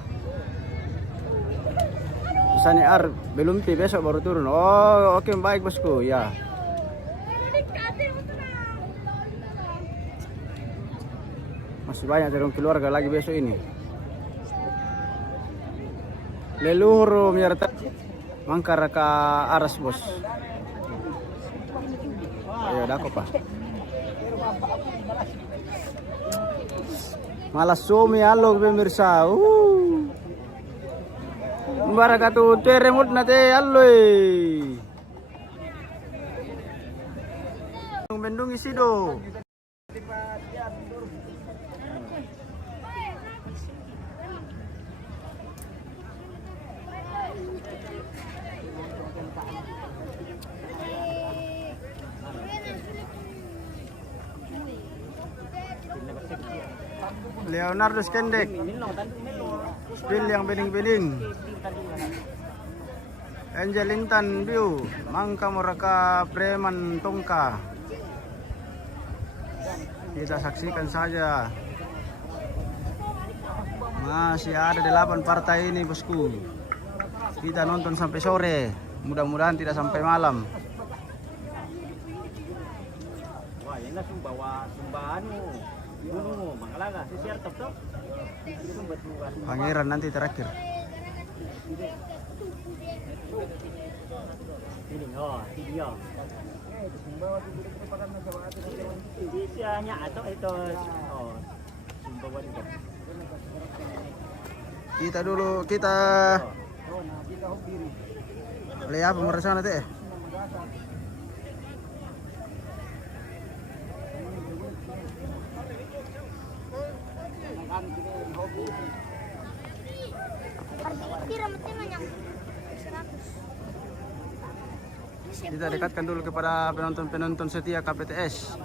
Sani Ar belum besok baru turun. Oh, oke baik bosku ya. Masih banyak terong keluarga lagi besok ini. Leluhur menyertai mangkar ke aras bos. Ayo dako pak. Malas sumi halo pemirsa. Barakatu teremut nate aloi. Bendung isido. Leonardo Skendek. Spill yang bening-bening. Angel Intan View, Mangka Moraka Preman Tongka. Kita saksikan saja. Masih ada 8 partai ini bosku. Kita nonton sampai sore. Mudah-mudahan tidak sampai malam. Wah, ini langsung bawa sumbanu. Gunung Mangalaga, sisiar top. Pangeran nanti terakhir. Ini video. Isinya atau itu Sumbawa juga. Kita lihat pemeriksaan nanti. Kita dekatkan dulu kepada penonton-penonton setia KPTS.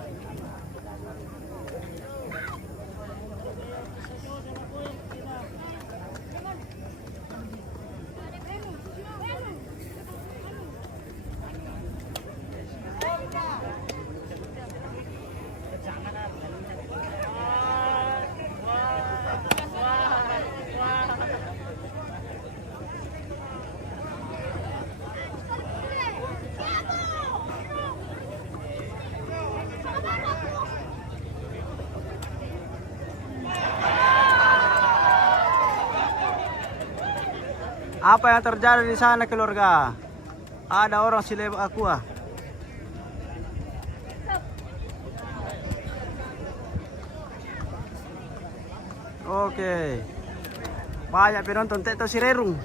Apa yang terjadi di sana keluarga? Ada orang silep aqua. Oke. Banyak penonton Teto Sirerung.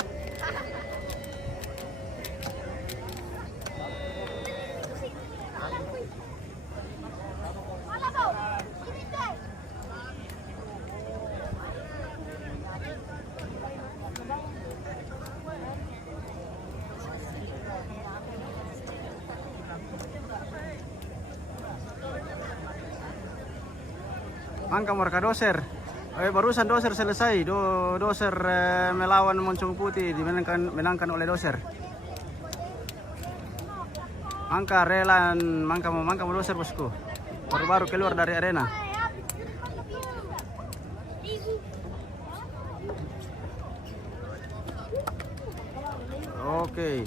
Angka mereka doser. Barusan doser selesai. Doser melawan Moncong Putih dimenangkan oleh doser. Angka relan mangka mau doser bosku. Baru keluar dari arena. Oke.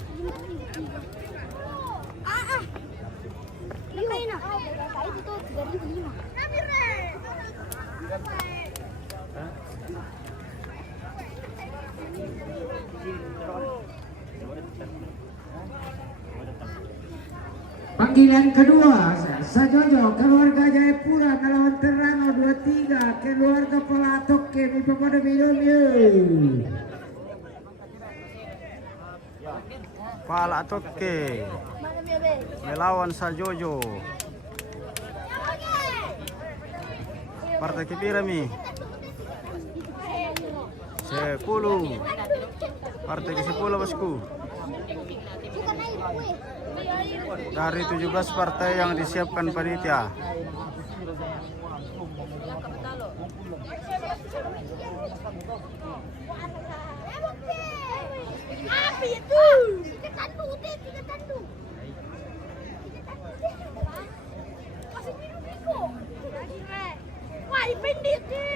Panggilan kedua, Sajojo keluarga Jayapura melawan Terano 23 keluarga Pelatok kemi pepada minum. Palatok melawan Sajojo. Partai Kipirami 10. Partai ke-10 bosku. Dari 17 partai yang disiapkan panitia.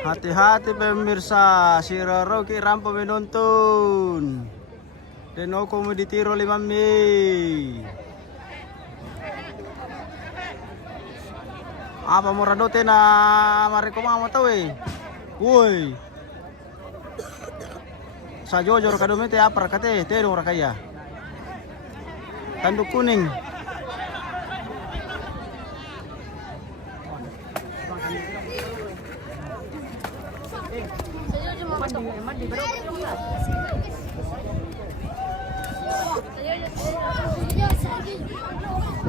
Hati-hati pemirsa, si Roro ki rampo menonton. Denoko mo ditiro 5 Mei. Apa mo radote na mariko mga tahu Woi. Sa Jojo kadumite apa kate tero rakaya. Tanduk kuning.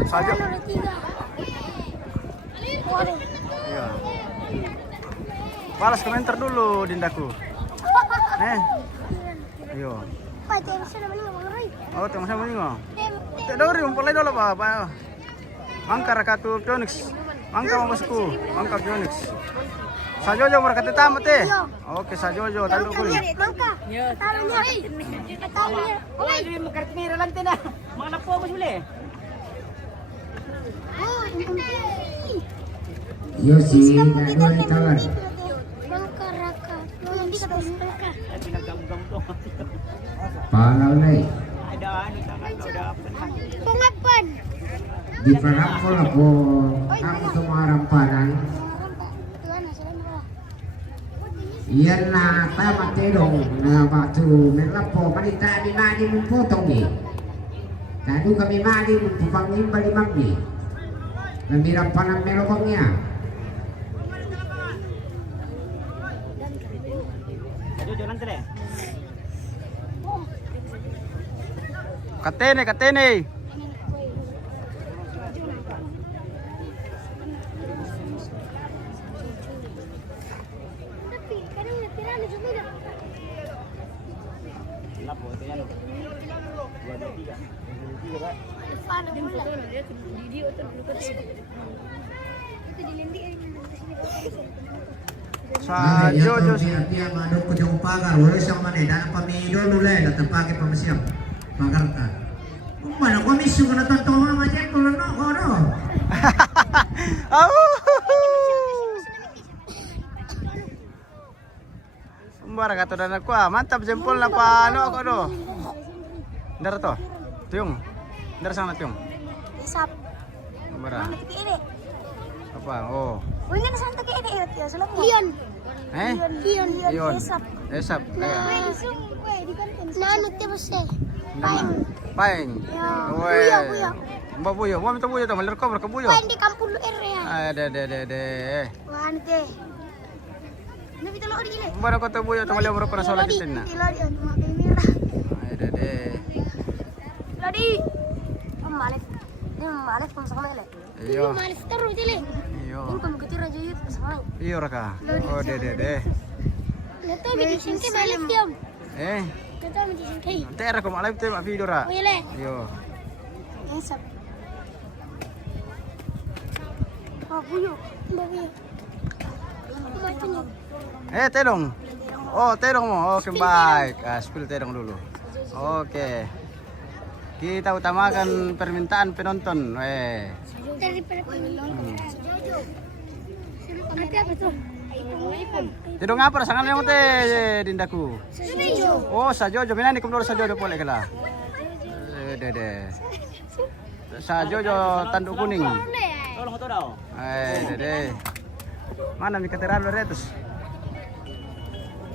Saja. Iya. Balas komentar dulu Dindaku. Ayo. Oh, tengok sama ni ngah. Tak dori umpulai dulu apa. Mangka rakatu Pionix. Mangka mabasku. Mangka Pionix. Sajojo berkata tamat Oke Sajojo tanduk kuning. Mangka. Taruhnya. Taruhnya. Oh, ini makartini relante na. Mga napo mo sule. Yo sih, nggak ditawar. Mangka raka. Nanti kata mereka. Palau nih. Ada Pengapan. Di perangkul aku semua rampalan. Iya na tamat terong na batu melapo manita di madi mumpotong ni. Tadu kami madi mumpupangin balimang ni. Namirang panang melobangnya. Katene. Sa Jojo dia madok ko jong pagar wala siyang maneda pamido nulay at pagi pamasyam pagarta. Mana komisyon na tonto mga jen ko no ko no. Umbara kato dan aku mantap jempol na pa ano ako do. Ndar to. Tuyong. Ndar sana tuyong. Isap. Umbara. Ini. Apa? Oh. Uy, nga nasaan tayo ini ya, salam mo. Leon. Leon. Leon. Esap. Nah, di kantin. nagtipos eh. Paing. Paing. Ya. Weh. Buyo. Mbak buyo, mau minta buyo tuh, malir kau berkebuyo. Paing di kampung lu area. Deh. Wah, nanti. Nabi tolong di gile. Mbak kau tuh buyo tuh malir merokok nasola kita na. Lodi, mak merah. Deh. Lodi. Malek. Dia malek pun sama ele. Iyo. Malek terus jile. Iyo. Ini kamu ketir aja yuk sama. Iyo raka. Oh deh. Nanti medicine ke malek diam. Nanti medicine ke. Tera ko malay tuh video ra. Oh ile. Iyo. Esap. Babuyo. Macamnya. Telong. Oh, telong mo. Oke, baik. Spill telong dulu. Oke. Kita utamakan permintaan penonton. Daripada apa tuh? Tidong apa rasangan yang teh dindaku? Sajojo. Oh, sajojo. Minani kum dulu sajojo boleh kala. Deh. Sajojo tanduk kuning. Tolong hoto daw. Deh. Mana mi keteran lo retus?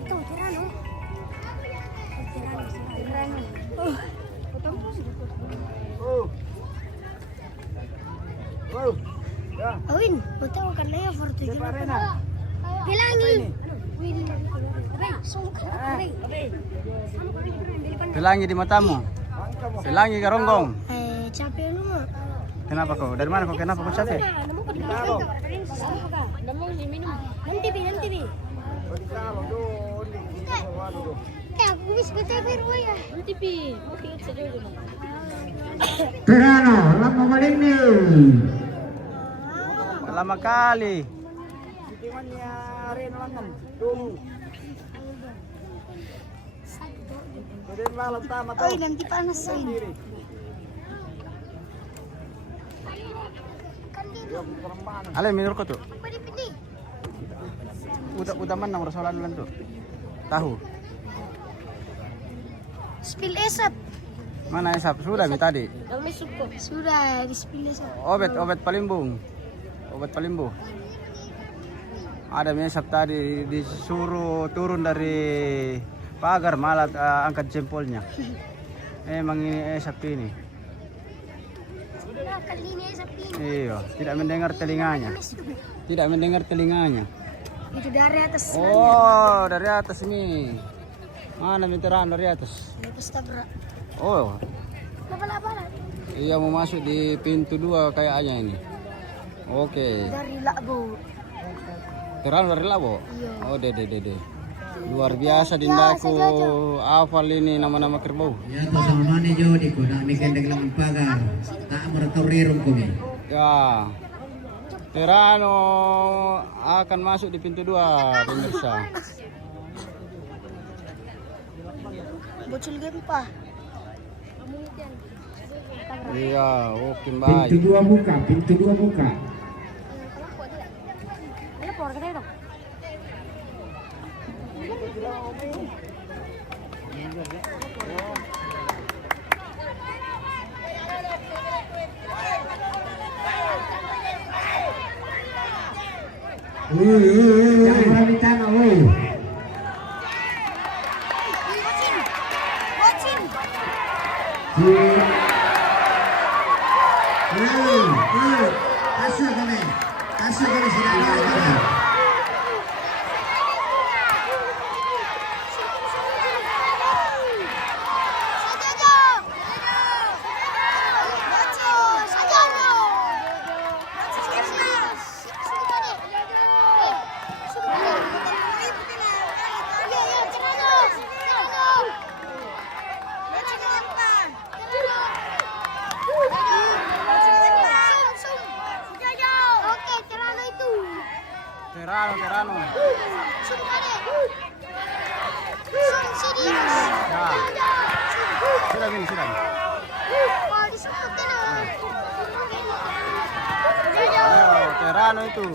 Itu tirano. Awin, betul kan laya fortu juga. Bilangi. Pelangi di matamu. Pelangi karonggong. Capek lu mah. Kenapa kau? Dari mana kau? Kenapa kau capek? Nanti bi. Aku bisa kita ya. Nanti bi. Mungkin saja dulu. Terano, lama maling nih. Lama kali. Oh, nanti panasin. Ale minur ko tuh. Pidi. Udah mana rasolan lan tuh? Tahu. Spill esap. Mana esap? Sudah mi tadi. Sudah di spill esap. Obat palimbung. Obat palimbu. Ada mi esap tadi disuruh turun dari pagar malah angkat jempolnya. Emang ini esap ini. Kali ini esap ini. Iya, tidak mendengar telinganya. Tidak mendengar telinganya. Itu dari atas. Oh, dari atas ini. Mana meteran dari atas? Atas tabrak. Oh, Laba-laba. iya mau masuk di pintu 2 kayaknya ini. Oke. Dari Labo. Teran dari Labo? Iya. Oh, deh. Luar biasa dindaku. Hafal ini nama-nama kerbau. Ya to sama mana jo di ko na mi kendek lang pagar. Tak meratorirong ko mi. Ya. Terano akan masuk di pintu 2, pemirsa. Bocil gempa. Iya, oke baik. Pintu 2 buka. Ini keluar kita dong. Jangan berani tanah, woi. Bocil. Kasih kami sudah ada. Terano. Ya. Sudah. Terano itu.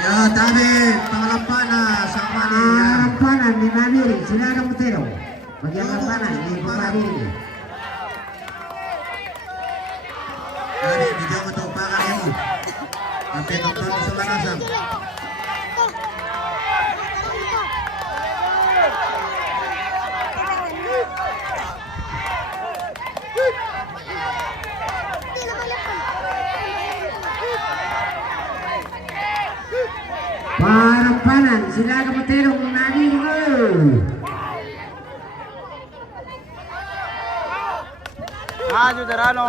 Ya tabi pangalampana sama ni. Harapan ni Maniri, sila na mutero. Bagaimana mana ini pemain ini? Ada bijak untuk pakai yang sampai nonton di sebelah nasam. Parampanan sila kapaterong nani ko. Maju Terano.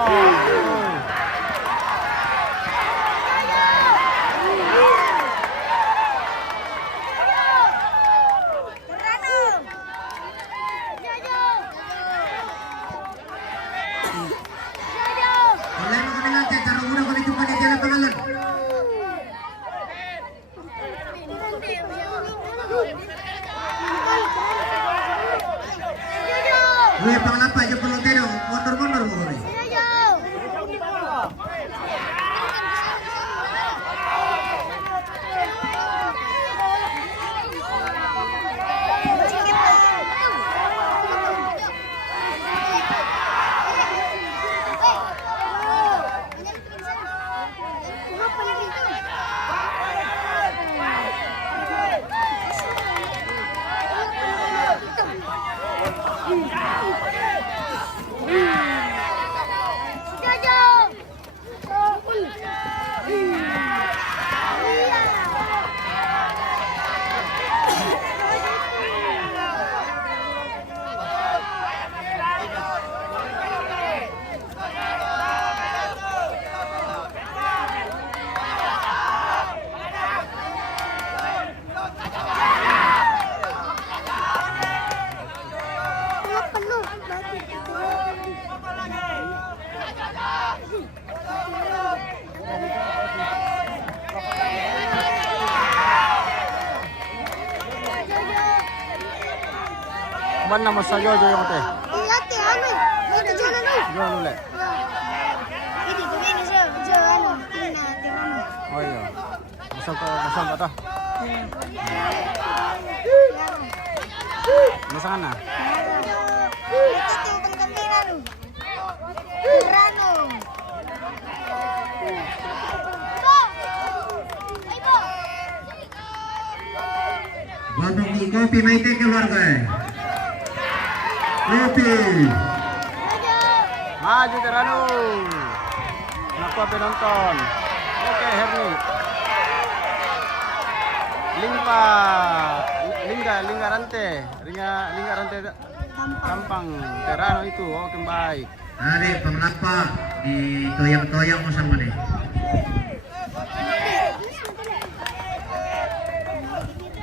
Oleh mga nilante, taruh muna ko nito pa niya ang pangalan. Uy, pangalan pa, yung pelotero, mundur-mundur mo rin. Ban naman sa Jojo yung te. Lati, ano? Lati, dyan ano? Jojo ulit. Hindi, gawin siya. Dyan ano? Tingnan mo. Oh iya. Masang pa to. Masang na. Ito, tubang kamera no. Rano. Babang kopi maite keluarga. Kopi. Maju Terano. Nakuha penonton. Oke, Herni. Lingga rante Gampang Terano itu. Oke, baik. Ada penglapa di toyang-toyang mo sama nih.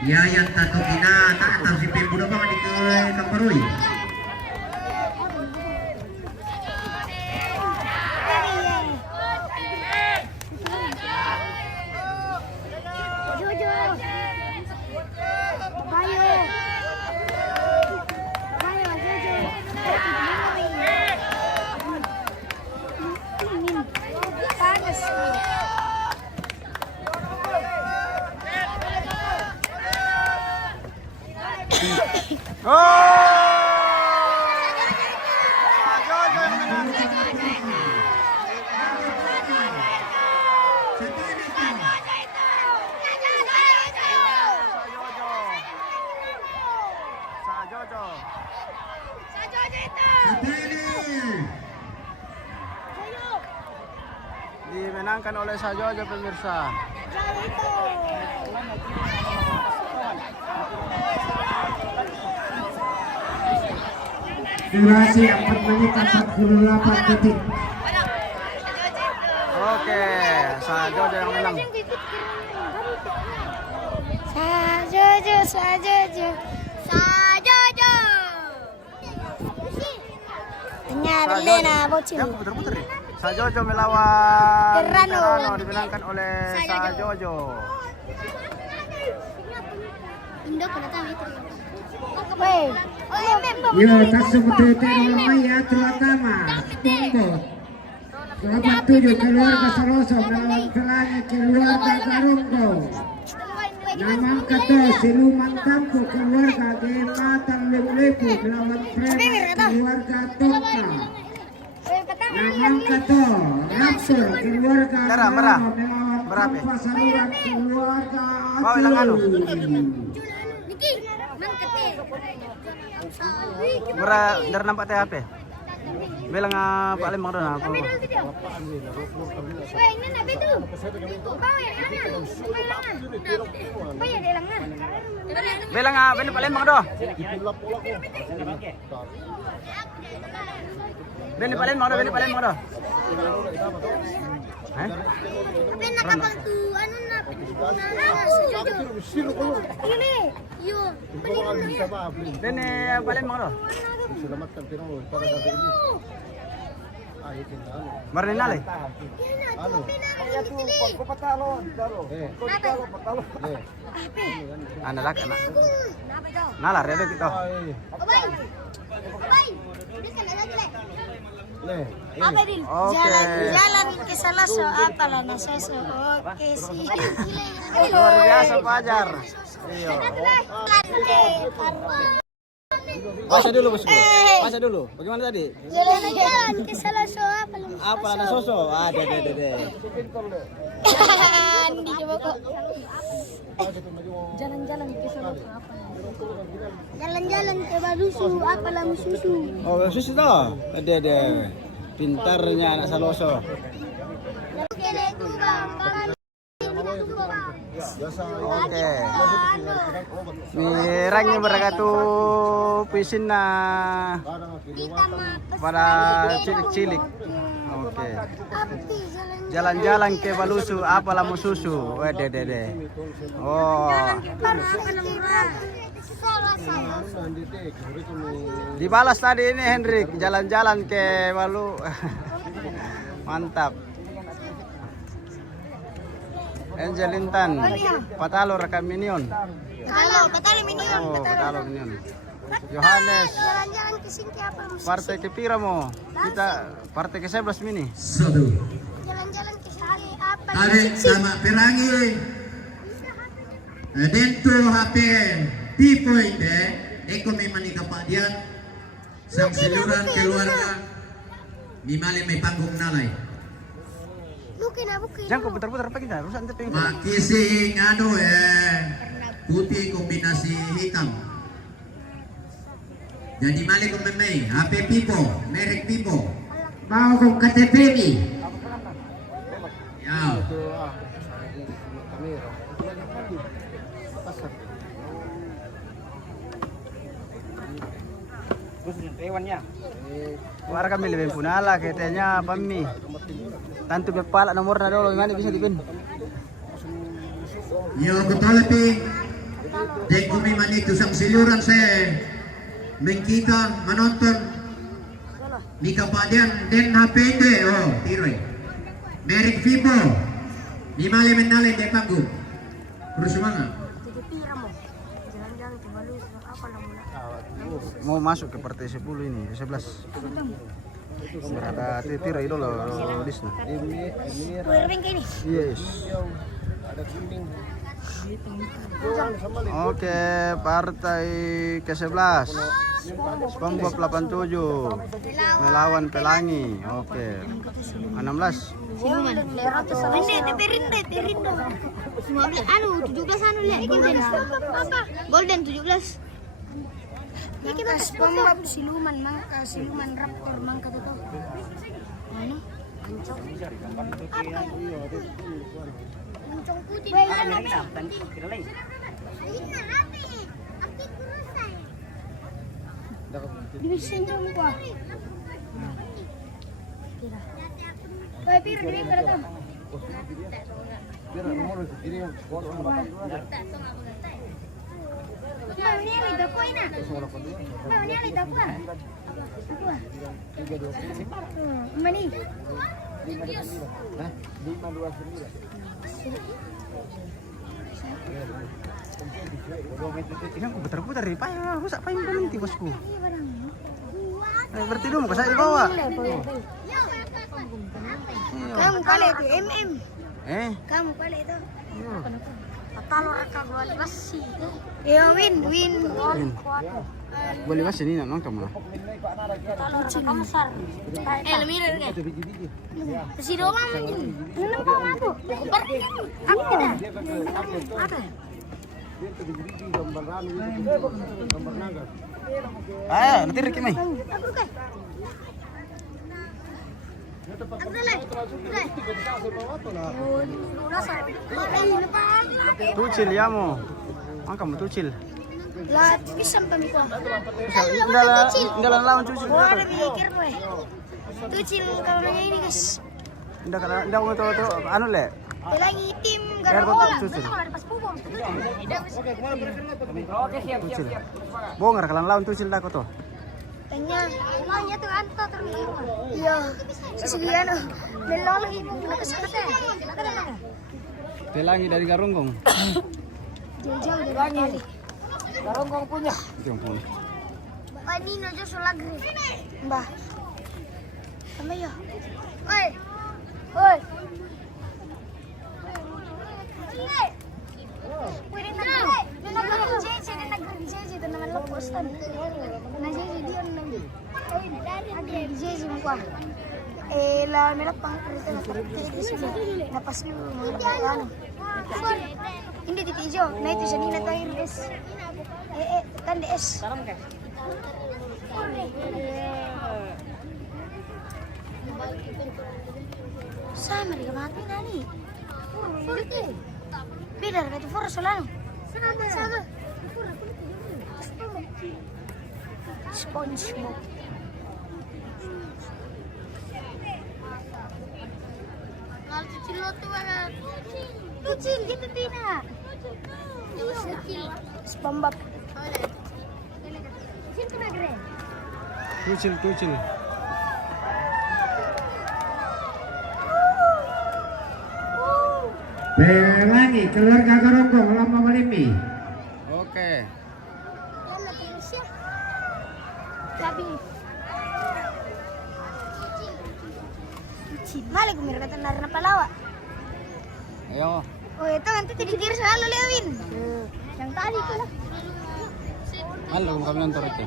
Ya yang tato kina tak tahu si pembuda bang di Kamparui. Dimenangkan oleh Sajojo pemirsa. Durasi 4 menit 48 detik. Oke, Sajojo yang menang. Sajojo. Lena bocil. Ya, puter-puter nih. Sajojo melawan Terano. Dimenangkan oleh Sajojo. Indo kena tahu itu. Yo, tasubututero maya terutama Bombo 87 keluarga Saloso melawan Kelangi keluarga Garunggo. Namang kato siluman kampo keluarga Gematan Lepleput lawan Preman keluarga Tongka. Namang kato Raptor keluarga Merah. melawan Merah, Pe. Kampa Saluran keluarga Bawa ilang anu. Niki, mangkate. Mura dari nampak THP. Bilang Pak Lembang doang apa? Weh, ini nabi tu. Bawa yang mana? Bayar dia lang na. Bilang Pak Lembang doang. Bini Pak Lembang doang. Tapi nakapag tu, ano na? Ini, yo. Bini Pak Lembang doang. Marni nalay. Anak anak. Nalar ya gitu. Apa din? Jalan ke Salaso, apalah na Seso. Oke sih. Luar biasa Fajar. Iya. Baca dulu bosku. Baca dulu. Bagaimana tadi? Jalan ke Salaso, Apalah na soso. Ada. Hindi coba kok. Jalan-jalan ke Salaso, apa? Jalan-jalan ke Badusu, apalah mususu. Oh, susu toh. Ada. Pintarnya anak Saloso. Oke. Mirangnya beragatu pisin na pada cilik-cilik. Oke. Jalan-jalan ke Balusu, apalah mau susu. Dede. Oh. Dibalas tadi ini Hendrik, jalan-jalan ke Balu. Mantap. Angel Intan, Patalo rekam Minion. Patalo Minion. Oh, Patalo Minion. Yohanes, Jalan-jalan ke Singki apa? partai ke pira mo? Kita partai ke 11 mini. Satu. Jalan-jalan ke Sari apa? Ada sama perangi. Dentro HP P-point Eko memang kapadian sang seluruhan keluarga Mimali may panggung nalay. Bukin. Jangan kau putar-putar apa kita? Rusak nanti pengen. Makising putih kombinasi hitam. Jadi mali kong memay HP Pipo, merek Pipo. Mau kong KTP ni. Ya. Hewannya. Warga kami lebih punala katanya pami. Tantu berpala nomor na dulu gimana bisa dipin? Yo betul pi. Dek kami manitu sang siluran saya mengkita menonton ni kapadian den HP inde oh tiroy. Merek Vivo. Ni mali menale de panggung. Terus mana? Mau masuk ke partai 10 ini, 11. Berada tira itu loh Disna. Yes. Oke, partai ke-11. SpongeBob 87 melawan Pelangi. Oke. 16. Perindo. 17 anu lihat Golden 17. Ini kita SpongeBob siluman raptor mangka itu. Mana? Moncong putih. Dibisin dong gua. Woi, pir diri ka datam. Mau ni ada ko ina. Mau ni ada ko. Apa? Mani. Yang aku putar-putar di payah, rusak payah berhenti bosku. Berarti dulu saya dibawa. Kamu kali itu MM. Eh? Kamu kali itu. Talo raka gol basi. Iya win. Boleh mas ini nang kamu lah. Talo raka besar. Mirar ke. Si doang anjing. Kenapa aku? Apa? Ah, nanti Ricky mai. Aku kan. Tucil ya mo. Kamu tucil. Lah, bisa pemikir. Dalam lawan tucil. Gua ada mikir gue. Tucil kalau nanya ini guys. Ndak mau tahu anu le. Pelangi tim Biar Garuda. betul, Tuchel. Betul ada pas pupung. Tucil. Bongar kalan lawan tucil dah kau tu. Tanya, emangnya tuh Anto terlihat. Iya, sesiliano. Melolo itu kena kesempatan. Pelangi dari Garunggong. Jauh-jauh dari Bali. Garunggong punya. Itu yang punya. Mbak Nino jo sulagri. Mbah. Sama ya. Oi. Wih, itu naman lepas kan. Nah, jadi dia nanti. Ada jadi muka. Lah melapang kereta nak kereta sudah. Napas ni ano. Hindi dito ijo. Na ito siya nina tayo des. Tanda es. Salam ke? Sama di kamati nani. Forte. Bidar ka tu forte solano. Sama. SpongeBob. Ngal cuci lo tuh mana? Cuci gitu Tina. SpongeBob. Sini kena keren. Tucil. Pelangi keluarga Garunggong lama melimi. Oke. Malik kumira kata nari na palawa. Ayo. Oh itu nanti tidur selalu Lewin. Yang tadi tuh lah. Halo, kami nonton itu.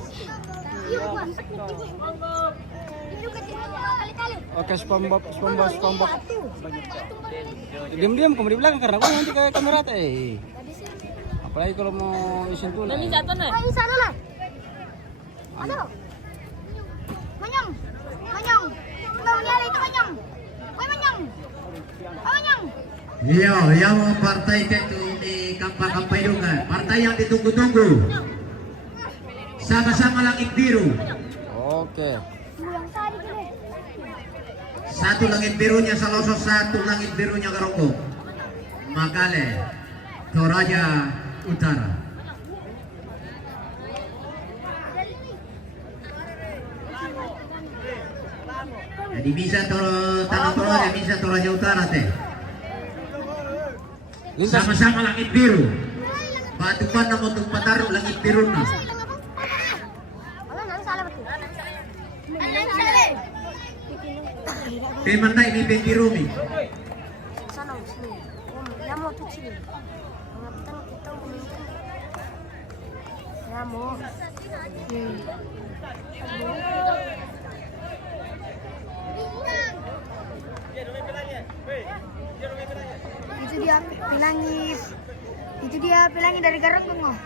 Oke, SpongeBob. Diam-diam kamu di belakang karena aku nanti ke kamera teh. Apalagi kalau mau isin tuh. Ini jatuh nih. Ayo sana lah. Aduh. Manyong. Kau nyari itu manyong. Manyong. Iya, yang partai itu ini kampai dungan. Partai yang ditunggu-tunggu. Sama-sama langit biru. Oke. Yang tadi tuh. Satu langit birunya Saloso, satu langit birunya Garunggong. Makale, Toraja Utara. Jadi bisa tanah Toraja, bisa Toraja Utara teh. Sama-sama langit biru. Batu panah untuk pataruh langit biru nah. Pemandai ni Bendirumi. Sana sini. Ya mau tuh sini. Ngaptan kita kuminkan. Ya mau. Itu dia pelangi dari Garunggong.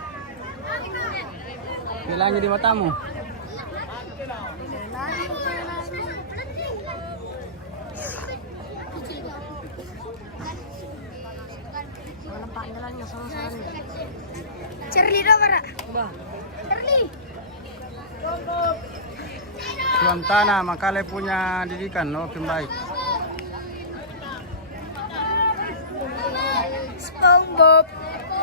Pelangi di matamu. Charlie dong kara. Charlie. Tuan Tanah Makale punya didikan, oke baik. SpongeBob.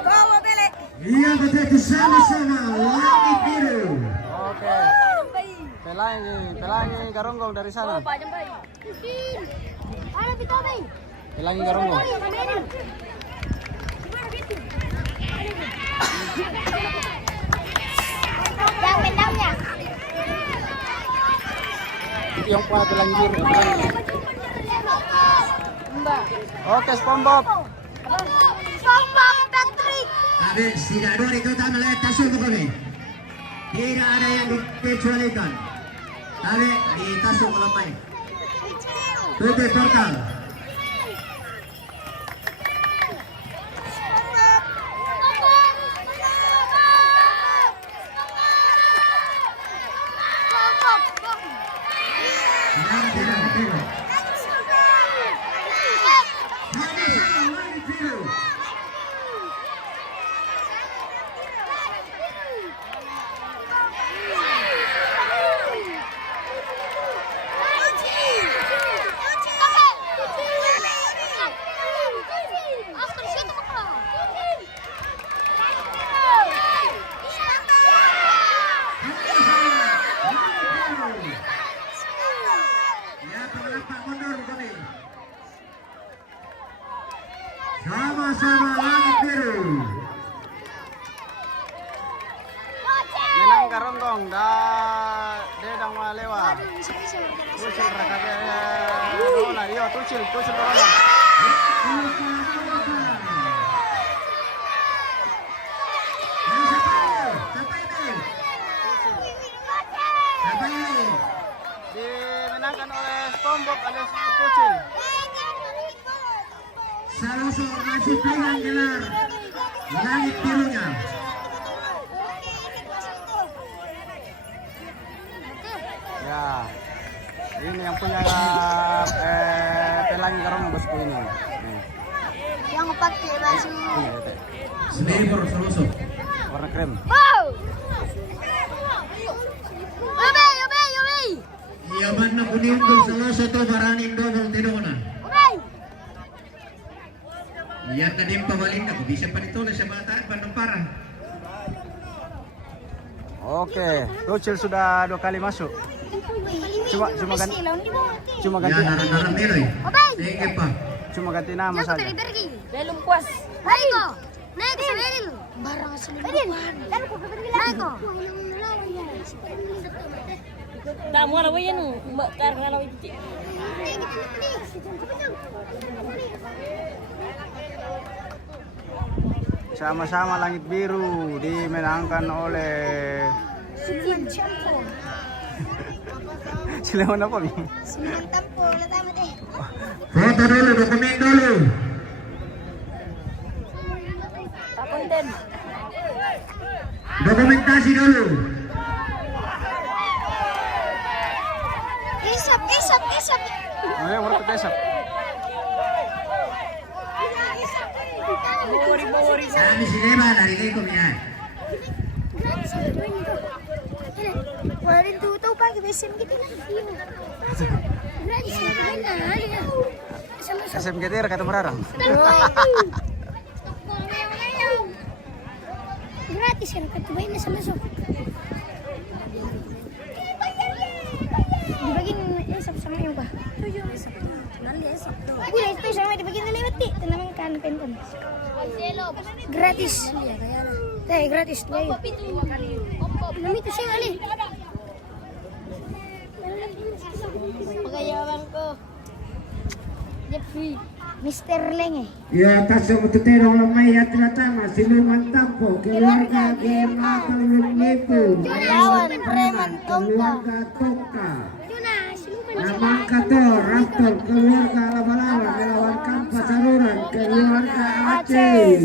Bawa bele. Iya betul sama-sama langit biru. Oke. Pelangi Garunggong dari sana. Ada kita bay. Pelangi Garunggong. Yang pendamnya. Yang kuat pelangi biru. Mbak. Oke, SpongeBob. SpongeBob Patrick. Habis tidak dua ditutup oleh Tasuk kami. Tidak ada yang dikecualikan. Tapi ditasuk melemai. Tutup total. Sama-sama langit biru. Menang karonggong dedang lewat. Tucil rakatnya. Dona, iyo tucil dona. Siapa ini? Dimenangkan oleh Tombok alias Tucil. Saloso masih pegang gelar langit birunya. Ya, ini yang punya pelangi karong bosku ini. Nih. Yang pakai baju. Ini ya, Teh. Sniper Saloso. Warna krem. Wow. Yobe, yobe, yobe. Iya mana pun unggul Saloso to baranin double tidona. Iya tadi pabalik ako bisa pa ditulis sa bata panempara. Oke, Tucil sudah 2 kali masuk. Cuma ganti Ya narang nero eh. Sige pa. cuma ganti nama saja. Belum puas. Naik ko. Naik sa Beril. Barang sa Beril. Naik ko. Tak mau lah yan, mbak karena lawan itu. Sama-sama langit biru dimenangkan oleh Silawan apa nih? Silang tampo, latamat eh. Foto dulu, dokumen dulu. Tak konten. Dokumentasi dulu. Isap, isap, isap. Ayo, urut besok. Sabi si Deba, narigay ko yan. Wala rin tutaw pa, kibesim kita na. Gratis na SM Getir kata merarang. Gratis kan, katubayin na sa masok. Dibagin esap sama yung pa. Udah itu sama dibagin na lewat ti. Tenang kan pen. Gratis. Teh gratis tuh. Nami itu sih kali. Pagayawan ko. Jeffrey. Mr. Leng eh. Ya taso mututero lamay at ratama siluman tampo keluarga game akalulong nipo Lawan preman keluarga Tongka Namang Kator Raptor keluarga Laba-Laba melawan Kampasaruran keluarga Aceh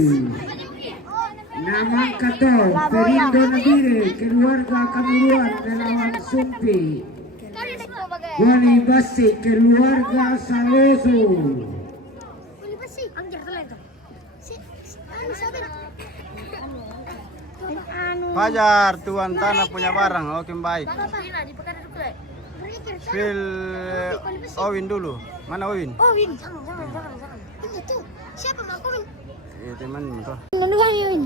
Namang Kator Perindo Nagire keluarga Kamuruan melawan Sumpi Wali Basi keluarga Saloso Fajar, tuan tanah punya barang. Oke, baik. Phil Owin dulu. Mana Owin? Owin, jangan. Itu siapa mak Owin? Teman itu. Naluan Owin.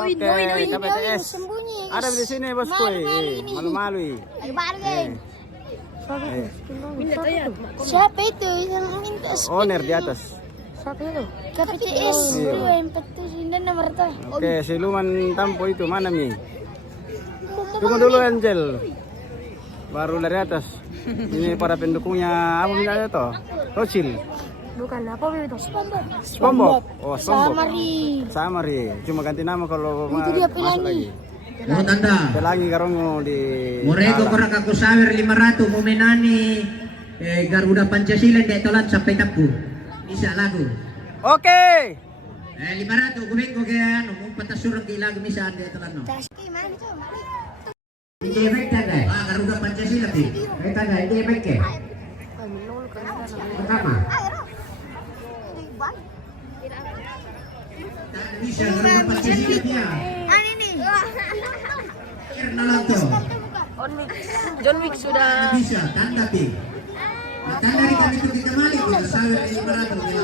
Oke, KPTS. Sembunyi. Ada di sini bosku. Malu-malu. Siapa itu yang minta? Owner di atas. Siapa itu? KPTS. Yang petus ini nomor tuh. Oke, siluman tampo itu mana Mi? Tunggu dulu Angel. Baru dari atas. Ini para pendukungnya apa namanya itu? Tucil. Bukan, apa itu? SpongeBob. Oh, SpongeBob. Samari. Samari. Cuma ganti nama kalau Itu dia masuk Pelangi. lagi. Mau tanda. Pelangi karongo di Morego korak aku sawer 500 momenani Garuda Pancasila dek tolat sampai tapu. Bisa lagu. Oke. 500 kumain ko kaya ano, mong patasurang kay lagu misa dek tolat no. Taski mana itu? Hindi efek tagay. Garuda Pancasila ti. Ay tagay, hindi efek ke. Pertama. Bisa Garuda Pancasila dia. Ini. Irna lang to. John Wick sudah. Bisa tanda pi. Tanda rin kami ito kita malik ko sawer 500 kaya.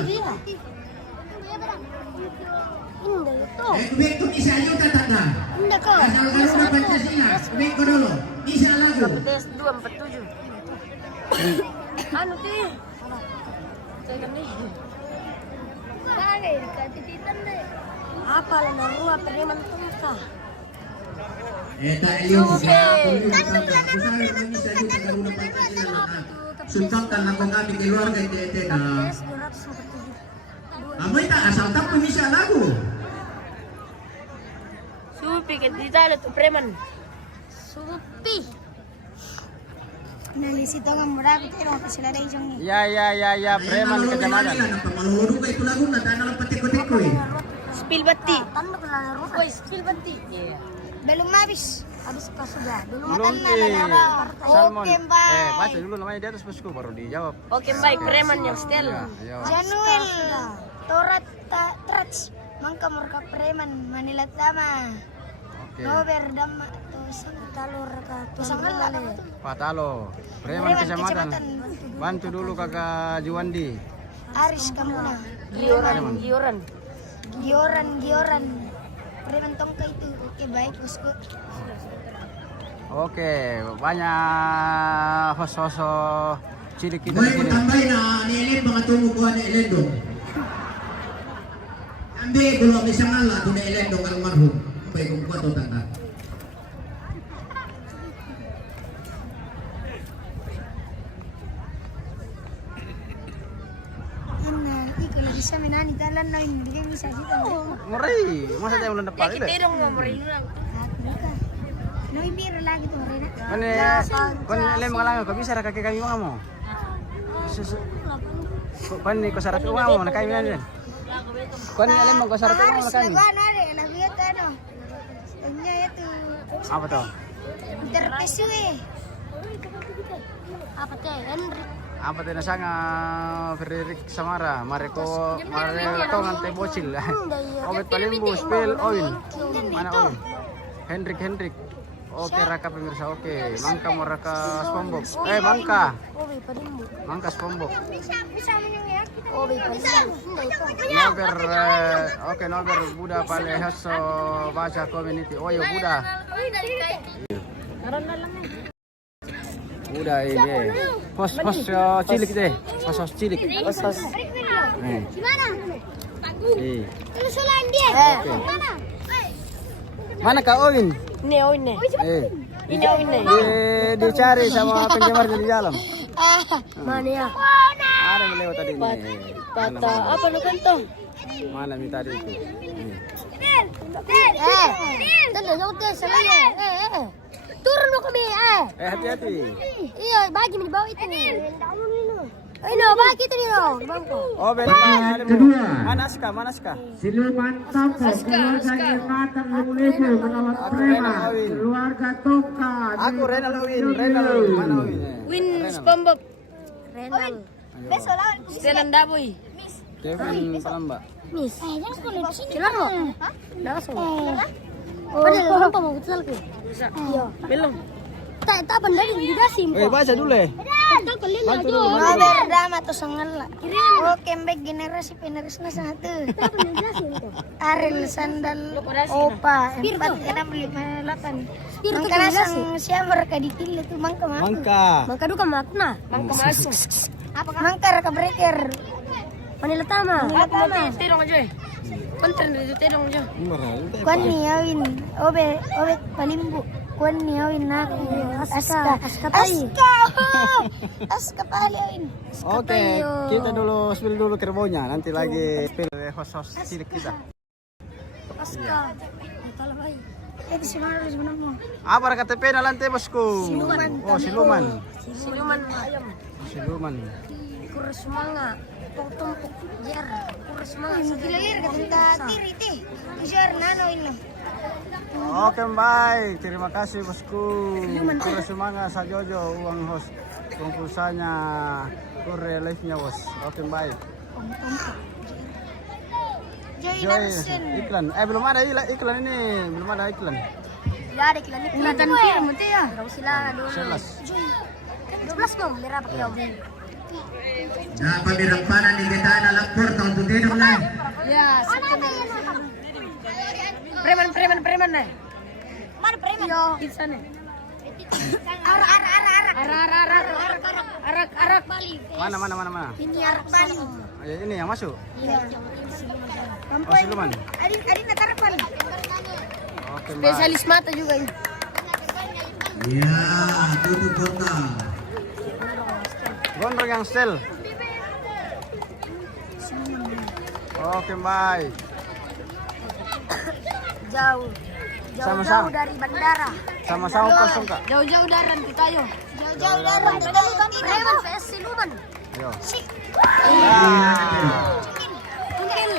Kumain ko bisa yun tanda. Enggak kok. Asal Garuda Pancasila. Kumain ko dulu. Bisa lagu. PS 247. Anu ti. Saya nih. Apa lah narua preman tungka. Tak lihat juga. Aku sawer kami bisa yun Garuda Pancasila. Sumpahkan ako kami keluarga ite na. Amoy ta asal tak bisa lagu. Supi ke ditalo tu preman. Supi. Nalisito nga mura ko pero kasi sila rin siyang Ya, preman di kecamatan. Pamaluro ka ito lagu na dana lang patiko-tiko eh. Spill bati. tanda ko na naruto. Oy, spill bati. Belum habis. Habis pa sudah. Belum Belum makan na lalaba. Salmon. Oke, bye. Baca dulu namanya di atas bosku baru dijawab. Oke, baik preman yang setel. Ya. Januel. Torat Trats. Mangka murka preman. Manila Tama. Oke. Nober Dama. Tusang talur ka. Tusang halale. Patalo. Preman kecamatan. Bantu dulu kakak Juwandi. Aris Kamuna. Gioran. Gioran. Preman tongka itu. Oke, baik bosku. Oke, banyak host-host cilik kita di May sini. tambay na niilin mga tumukuha ni Elendong. Ambi gulo mi sangala tu ni Elendong almarhum. Ambay kung kwato tanda. Kalau bisa menani jalan lain, dia bisa sih kan? Ngeri, masa tayo ulang dapat Kita dong ngomongin lang. No, biro lagi tuh Rena. Kan lem mga lang, kung bisa kaki kami mga mo. Kan ko sarap uang mo, nakay mo yan. Kan lem ko sarap uang mo kami. Lagu ada, lagu itu ano? Nya itu. Apa to? Interpesue. Apa teh? Henry. Apa tayo nasanga Frederick Samara, Mareko ngante bocil. Obet palimbo, spill oil. Mana oil? Hendrik. Oke raka pemirsa, oke. Mangka mo raka SpongeBob. Mangka. Obi palimbo. Mangka SpongeBob. Bisa menyanyi. Obi palimbo. Nober, oke Nober Buddha pale haso baca community. Oh ya Buddha. Buddha ini. Host cilik deh. Host cilik. Host. Gimana? Telusulan dia. Mana? Mana Kak Oin? Ini Oin nih. Ini Oin nih. Dicari sama penjamarnya di dalam. Mana ya? Ada yang lewat tadi nih. Kata apa lu kantong? Mana nih tadi itu? Tanda oke selesai. Turun lo kami. Hati-hati. Iya, bagi di bawah itu. Ini bagi itu nih lo. Oh benar. Kedua. Manaska. Siluman Tongko, keluarga Ingatan Lulibu menolak preman, keluarga Tongka. Aku Renal Win. Mana Win? Win SpongeBob. Renal. Besok lawan. Setelan Daboy. Kevin Palamba. Miss. Jangan sekolah di sini. Jelas lo. Langsung. Padahal orang mau betul ke? Iya. Belum. Tak benda dikasih. Baca dulu ya. Bantu dulu. Nober Dama tuh sangat lah. Oke, baik generasi penerus satu. Ariel Sandal Opa 4658. Mangka sang siapa mereka dikil itu mangka. Mangka duka makna. Mangka masuk. Mangka reka breaker. Manila tama. Tidong aja. Konten itu tidong aja. Kuan nih Awin. Obe palimbu. Kuan niya win na Aska pali win. Oke, kita dulu spill dulu kerbaunya. Nanti lagi spill host cilik kita. Aska. Itu sebenarnya. Apa KTP na lantai bosku? Siluman. Oh, siluman. Siluman ayam. Siluman. Kurus manga. Tumpuk jar. Kurus manga. Gilir kita tiri teh. Ujar nano ini. Oke, baik. Terima kasih bosku. Terus semangat sa Jojo uang host pulsanya Kure live-nya bos. Oke, baik. Joy Joy, Larsen. iklan. Belum ada iklan ini. Belum ada iklan. Ya ada iklan iklan. Kelihatan film itu ya. Terus sila dulu. Selas. 12 bom merah pakai om. Nah, pamirang panan di kita na lapor tahun putih dong na. Ya, preman nih. Mana preman? Yo, di sana. Arak. Mana? Ini arak Bali. Ini yang masuk. Iya. Oh, siluman. Adi natarapan. Oke, baik. Spesialis mata juga ini. Ya, tutup kota. Gondrong yang sel. Oke, baik. Jauh Sama-sama. dari bandara. Sama-sama kosong kak. Jauh-jauh dari kita yo. Jauh dari bandara. Preman vs siluman. Yo. Mungkin.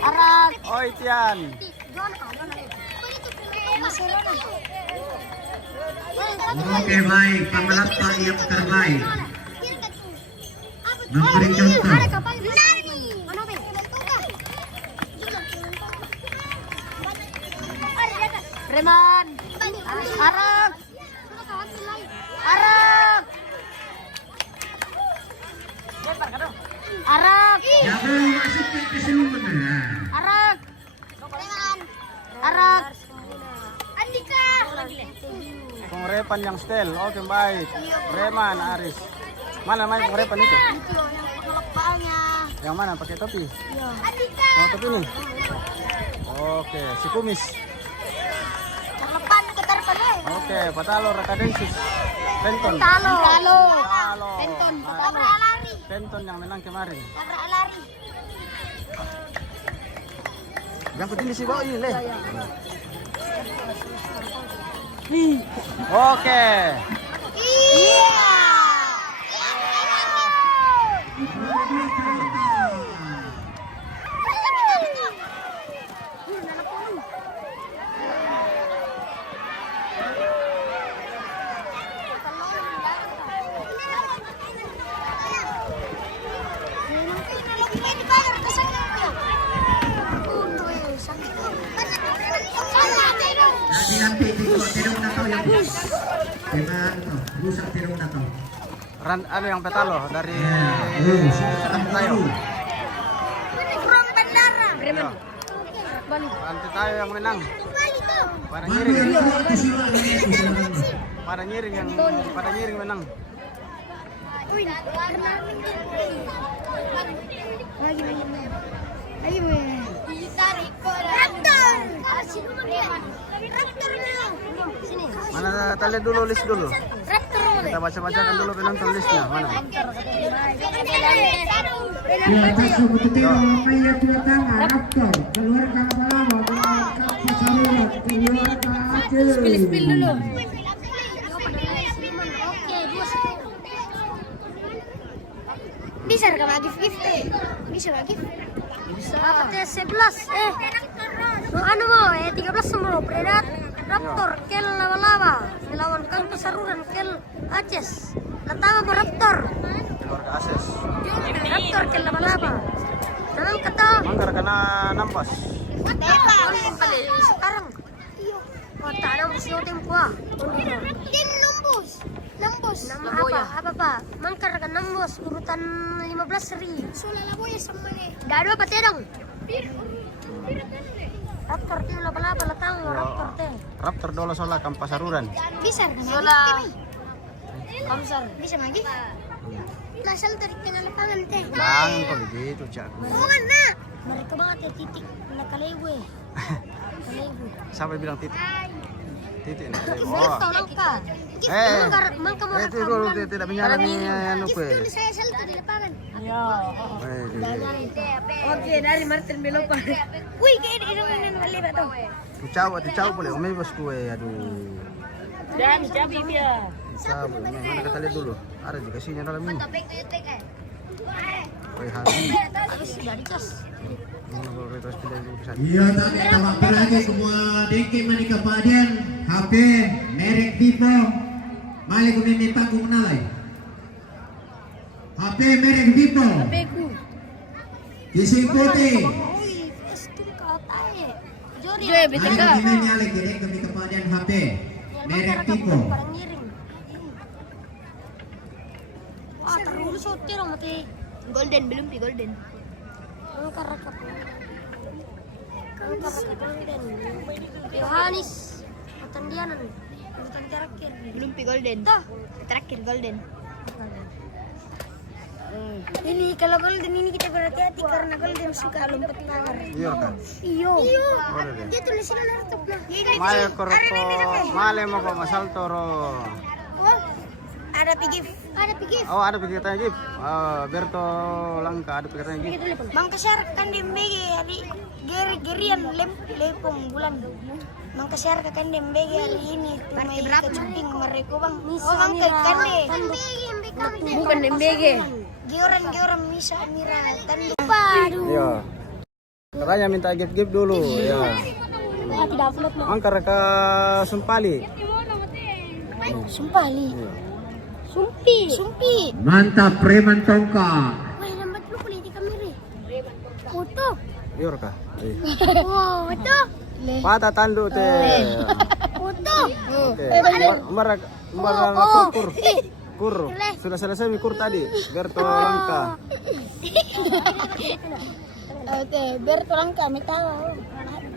Arak. Oi, Tian. Oke, baik. Pemelata yang terbaik. Memberi contoh. Preman. Arak. Jangan masukin ke siluman. Arak. Andika. Pengrepan yang stel. Oke, baik. Preman Aris. Mana main pengrepan itu? Itu loh yang pakai lepalnya. Yang mana pakai topi? Andika. Oh, topi ini. Oke, si kumis. Lepan ke tarapan. Oke, Patalo Rakadensis. Penton. Talo. Penton. Tabrak lari. Penton yang menang kemarin. Tabrak lari. Yang penting si bawah ini, Le. Oke. Iya. Nanti tidak na to yang rusak tidak na to. Ano yang Petalo dari tayo. Kurang bandara. Nanti tayo yang menang. Bali tuh. Para Baru nyiring. yang itu silakan. Para nyiring menang. Wih, lagi ditarik Raptor. Raptor sini. Mana tali dulu list dulu. Raptor Kita baca-bacakan dulu penonton listnya. Mana? Ya, masuk Bututiro, Maya Tuatama, Raptor, keluarga Malama, Kapal Sarulat, keluarga Aceh. Spill dulu. Bisa rekam gift bisa lagi bisa katanya 11 anu mau 13 mau Predat Raptor kel lava melawan Kampo Saruran kel Aceh Latama mau Raptor Keluarga Ases. Raptor kel lava tangan kata Manggar kena nampas. sekarang oh tak ada musuh tempo tim nembus apa pak mangkar kan nembus urutan 15 seri soalnya boya sama nih gak apa teh dong Raptor tim laba-laba latang Raptor teh Raptor dolo sola Kampa Saruran. bisa Sola. Kamsar. bisa lagi Lasal dari tengah lapangan teh Bang, kok begitu, Cak? bukan nak Mereka banget ya titik nakalewe. Nakalewe. Siapa yang bilang titik? Titik ini. Oh. Mangka. Mangka mau Itu dulu tidak menyalami anu kue. Saya salto di lapangan. Oke, dari Martin Belopa. Wih, kayak ini malibat tuh. Tucaw boleh. Umi bos kue. Aduh. Dan cabi dia. Tucaw. Mana kita lihat dulu. Ada di kasihnya dalam ini. Woi, habis. Dari cas. Iya, tapi apa lagi semua dengki manika padian HP merek Vivo. Mali ko mimi pagong nalay. HP merek Vivo. Beku. Kising putih. Joy Mali BTK. ko mimi nyali kini kami kapadian HP merek Vivo. Wah, terus sotir mati. Golden belum pi golden. Rakap. Golden. Yohanes. Matandianan. Urutan terakhir. Belum pi golden. Terakhir golden. Ini kalau golden ini kita berhati-hati karena golden suka lompat pagar. Iya kan? Iyo. Boleh deh. Dia tulisannya laptop lah. Male koroko. Male mo ko masal toro. Ada pigif. Ada pigif. Oh, ada pikirannya Gip. Berto Langka ada pikirannya Gip. Bangka syarat kan di MBG hari gerian lepong bulan. Bangka syarat kan di MBG hari ini. Tumai kecuting mereka bang. Oh bangka kan deh. Bukan MBG. Gioran misa mira tanda. Aduh. Iya. Katanya minta gift dulu. Ya. Tidak upload mah. Angkar ke Sumpali. Sumpali. Sumpi. Mantap preman tongka. Wah, lambat lu kulit di kamera. Foto. Iya kah? Foto. Pata tandu teh. Foto. Oke. Kur. Sudah selesai mikur tadi. Berto Langka. Oke, biar tulang kami tahu.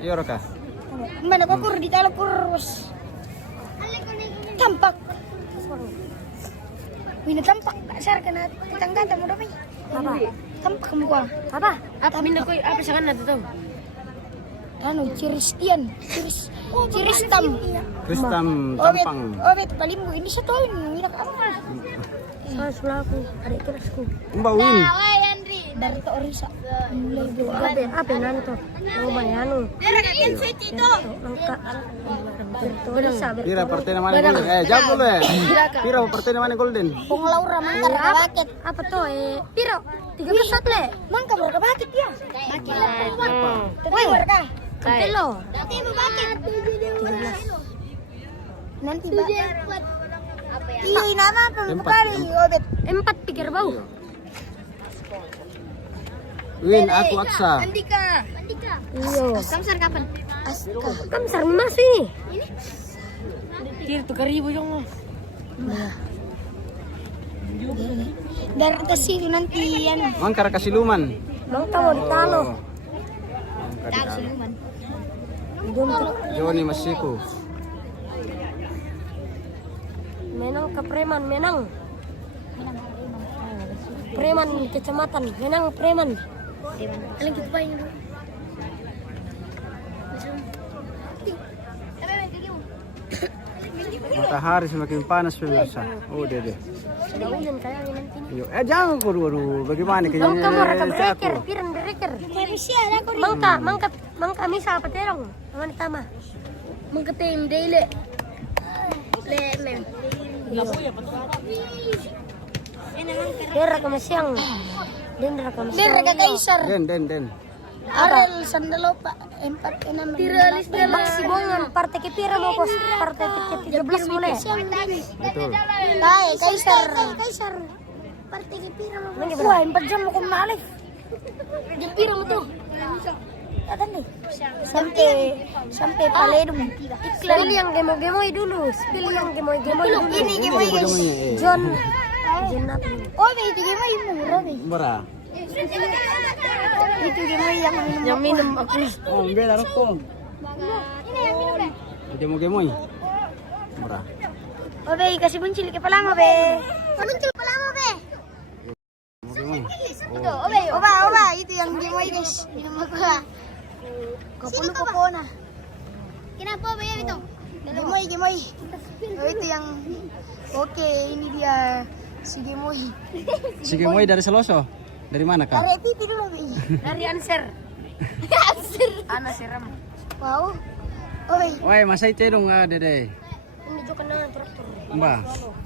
Iya kah? Mana kok kur di talo kurus. Tampak. Wina tampak tak sar kena tangga tamu dopi. Apa? Tampak kamu gua. Apa Minda ko apa sangan na to? Anu ciristian, ciristam. Kristam tampang. Obet paling ini satu ini nak apa? Sa sulaku, adik kelasku. Mbak Win. Dari to Orisa. Apa nanto? Mau bayanu. Langka. Berisa. Pira partena mana golden? Jawab dulu ya. Pira partena mana golden? Pong Laura mangkar baket. Apa to? Piro? 31 le. Mangka berapa baket ya? Baket. Woi, berapa? Kapelo. Nanti mau baket. 13. Nanti baket. Iya, nama pembekali obet. 4 pikir bau. Win, aku Aksa. Andika. Iyo. Samsar kapan? Aska. Kamsar masih. Kira 3.000 yung. Dari ke situ nanti yan. Angkar ke Siluman. Mangka mo di talo. Angkar di talo. Joni Masiku. Menang ke preman, menang. Preman kecamatan, menang preman. Aling kita paling dulu. Matahari semakin panas pemirsa. Oh, deh. Sudah hujan kayak nanti. Yo, jangan waduh, bagaimana kayaknya? Mangka mo reka breaker, pirang breaker. Mangka misa apa terong? Naman tama. Mangka tim daily. Le. Dera ka masyang. Dera ka masyang. Dera ka kaisar. Den. Arel Sandalopa 4-6. Tiralis na maksibongan parte ke pira mo pos parte ke 13 mo le. Betul. Tay, kaisar. Parte ke pira mo. Wah, 4 jam mo kung maalif. Di pira mo to. Atan nih. Sampai paledum. Spill yang gemo-gemoy dulu. Spill yang gemoy-gemoy dulu. Ini gemoy guys. John apa? Oh, itu gemoy murah nih. Murah. Itu gemoy yang minum aku. Oh, enggak ada rokok. Gemoy. Murah. Obe, kasih muncul ke palang obe. Muncul palang obe. Gemoy. Oba, itu yang gemoy guys, minum gua. Kopo na. Kenapa bayar itu? Gemoy. Oh, itu yang oke, ini dia si gemoy. Si Gemoy dari Seloso. Dari mana kak? Dari pipi dulu, Bi. Dari Anser. Ana Seram. Wow. Oi, Woi, masa itu dong Dede. ini juga kenangan traktor. Mbak,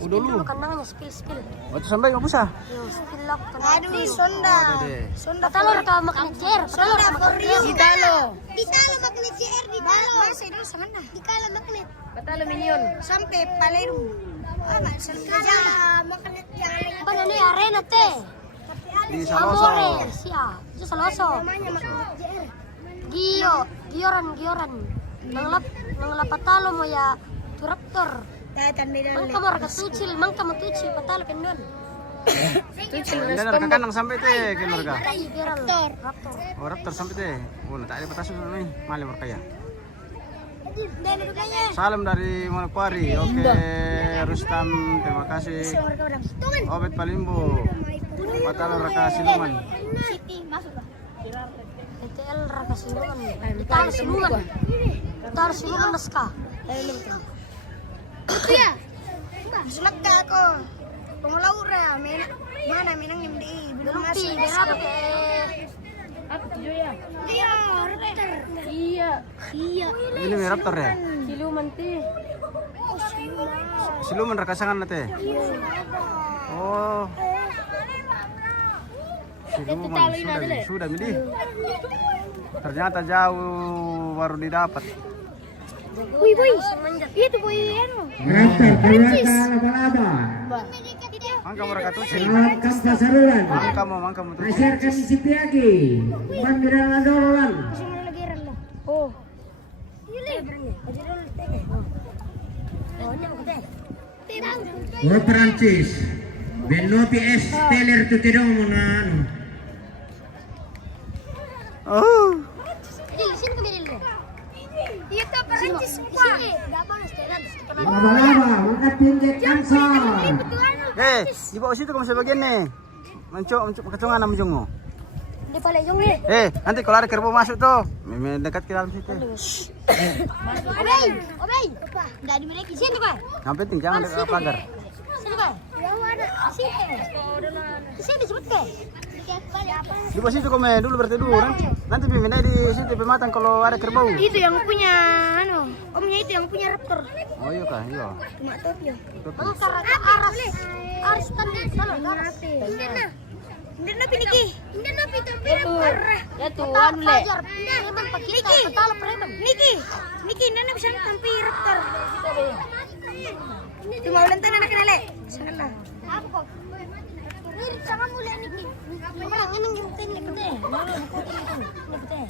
udah lu. Kenangannya spill. Waktu sampai nggak bisa. Yo, spill up. Aduh, sonda. Dede. Sonda. Patalo reka magnet chair. Sonda Korea. Ditalo. Ditalo magnet chair di talo. Masa dulu sana. Ditalo magnet. Patalo minion. Sampai Palero. Sampai magnet yang apa nih arena teh. Di Seloso. Amores, ya. Itu Seloso. Namanya magnet chair. Gioran. Nanglap patalo mo ya turaptor. Mangka mo raka tucil, patalo kendon. Tucil Dan reka kanang sampai teh keluarga. Raptor. Oh, Raptor sampai teh. Oh, tak ada batas nih. Malam berkaya. Salam dari Manokwari. Oke, Rustam, terima kasih. Obet Palimbo. Patalo raka siluman. PTL raka siluman. Tar siluman naska. Itu ya. Sulak ka ako. Panglaura, mana minang nimdi. Belum masuk. Berapa ke? Apa tuh ya? Iya, Raptor. Iya. Ini nih Raptor ya? Siluman teh. Siluman raka sangan teh. Oh. Siluman sudah milih. Ternyata jauh baru didapat. Boy. Itu boy ano. Raptor keluarga laba-laba. Mangka mereka tuh sih. Melakukan pasarulan. Mangka mau tuh. Masyarakat si Piagi. Mandirala dololan. Oh. Oh Perancis. Benopi es teler tu tidak menan. Oh. Sini kami dulu. Itu Perancis semua. Laba-laba, maka pinjek kansar. Di bawah situ kamu sebagian nih. Mencuk kecungan nama jungmu. Di palejong nih. Nanti kalau ada kerbau masuk tuh, dekat ke dalam situ. Obey. Enggak dimiliki sini, Pak. Yang penting jangan dekat pagar. Sini, Pak. Sini cepet, Pak. Di bawah situ kamu dulu berteduh. Nanti pindah di situ pematang kalau ada kerbau. Itu yang punya omnya itu yang punya Raptor. Oh iya kah, iya. Cuma topi. Mangkar aras tadi sana aras. Hindi na piniki. Hindi na pitampira parah. Ya tuh anu le. Preman pakita patalo preman. Niki, hindi na bisa tampi Raptor. Cuma ulan tanan na kinale. Sana na. Apa kok? Lirik sama mula Niki. Orang ini ngintin ni pete. Ni pete.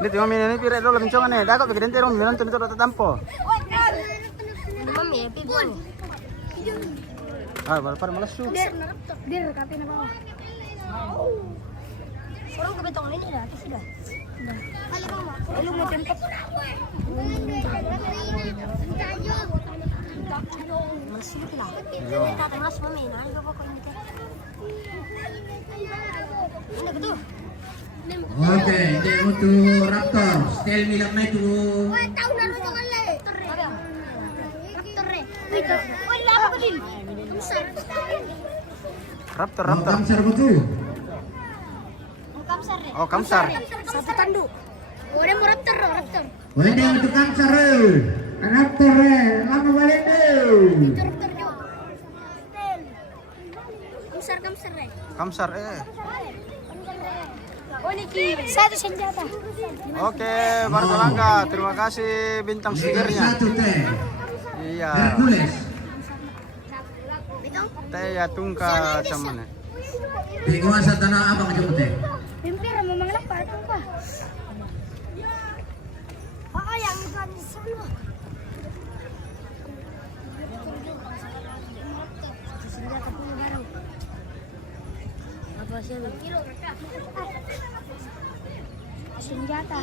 Dito mami ni pire dulu mencongan nih. Dako bikin terong nonton itu tatampo. Mami, pipon. Para malas su. Dir kape na bawah. Sorong ke betong ini dah, sudah. Lu mau tempat. Masih lah. Kita tengah mami, nah itu pokok ini teh. Ini betul. Oke, ini untuk Raptor. Stel milang na itu. Tahu na rin yung alay. Raptor re. Wala ako din. Raptor. Kamsar betul. Kamsar re. Oh, kamsar. Satu tandu. Wala mo Raptor. Oh ini untuk kamsar. Raptor, lama balik dulu. Raptor jo. Kamsar re. Kamsar Oh Niki, satu senjata. Oke, Bartolangga, terima kasih bintang stikernya. Satu teh. Iya. Hercules. Teh ya tungka cuman. Piguan sa tanah abang jemput teh. Pimpir mo mga lapar ko pa. Oo, yang ikan sana. Senjata punya barang. Apa sih? Senjata.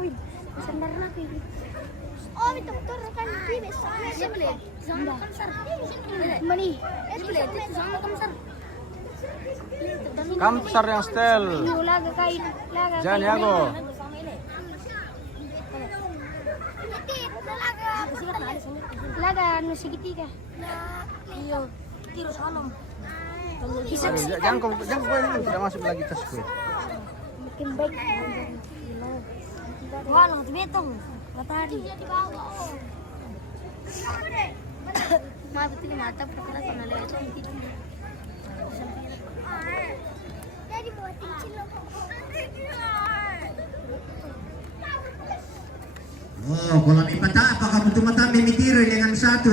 Win. Sandar na ko. Oh, may doktor kan kibes. Siblet. Sama kamsar. Mani. Siblet. Sama kamsar. Kamsar yang stel. Laga kain. Laga. Jangan yago. Laga anu segitiga. Iyo. Tiro salam. Jangan kau ini tidak masuk lagi ke squid. Makin baik. Wah, lang tumitong. Matari. Mabuti mata perkara sana lihat itu. Jadi buat kecil loh. Oh, kalau mipata, apakah kamu tuh mata mimitiri dengan satu?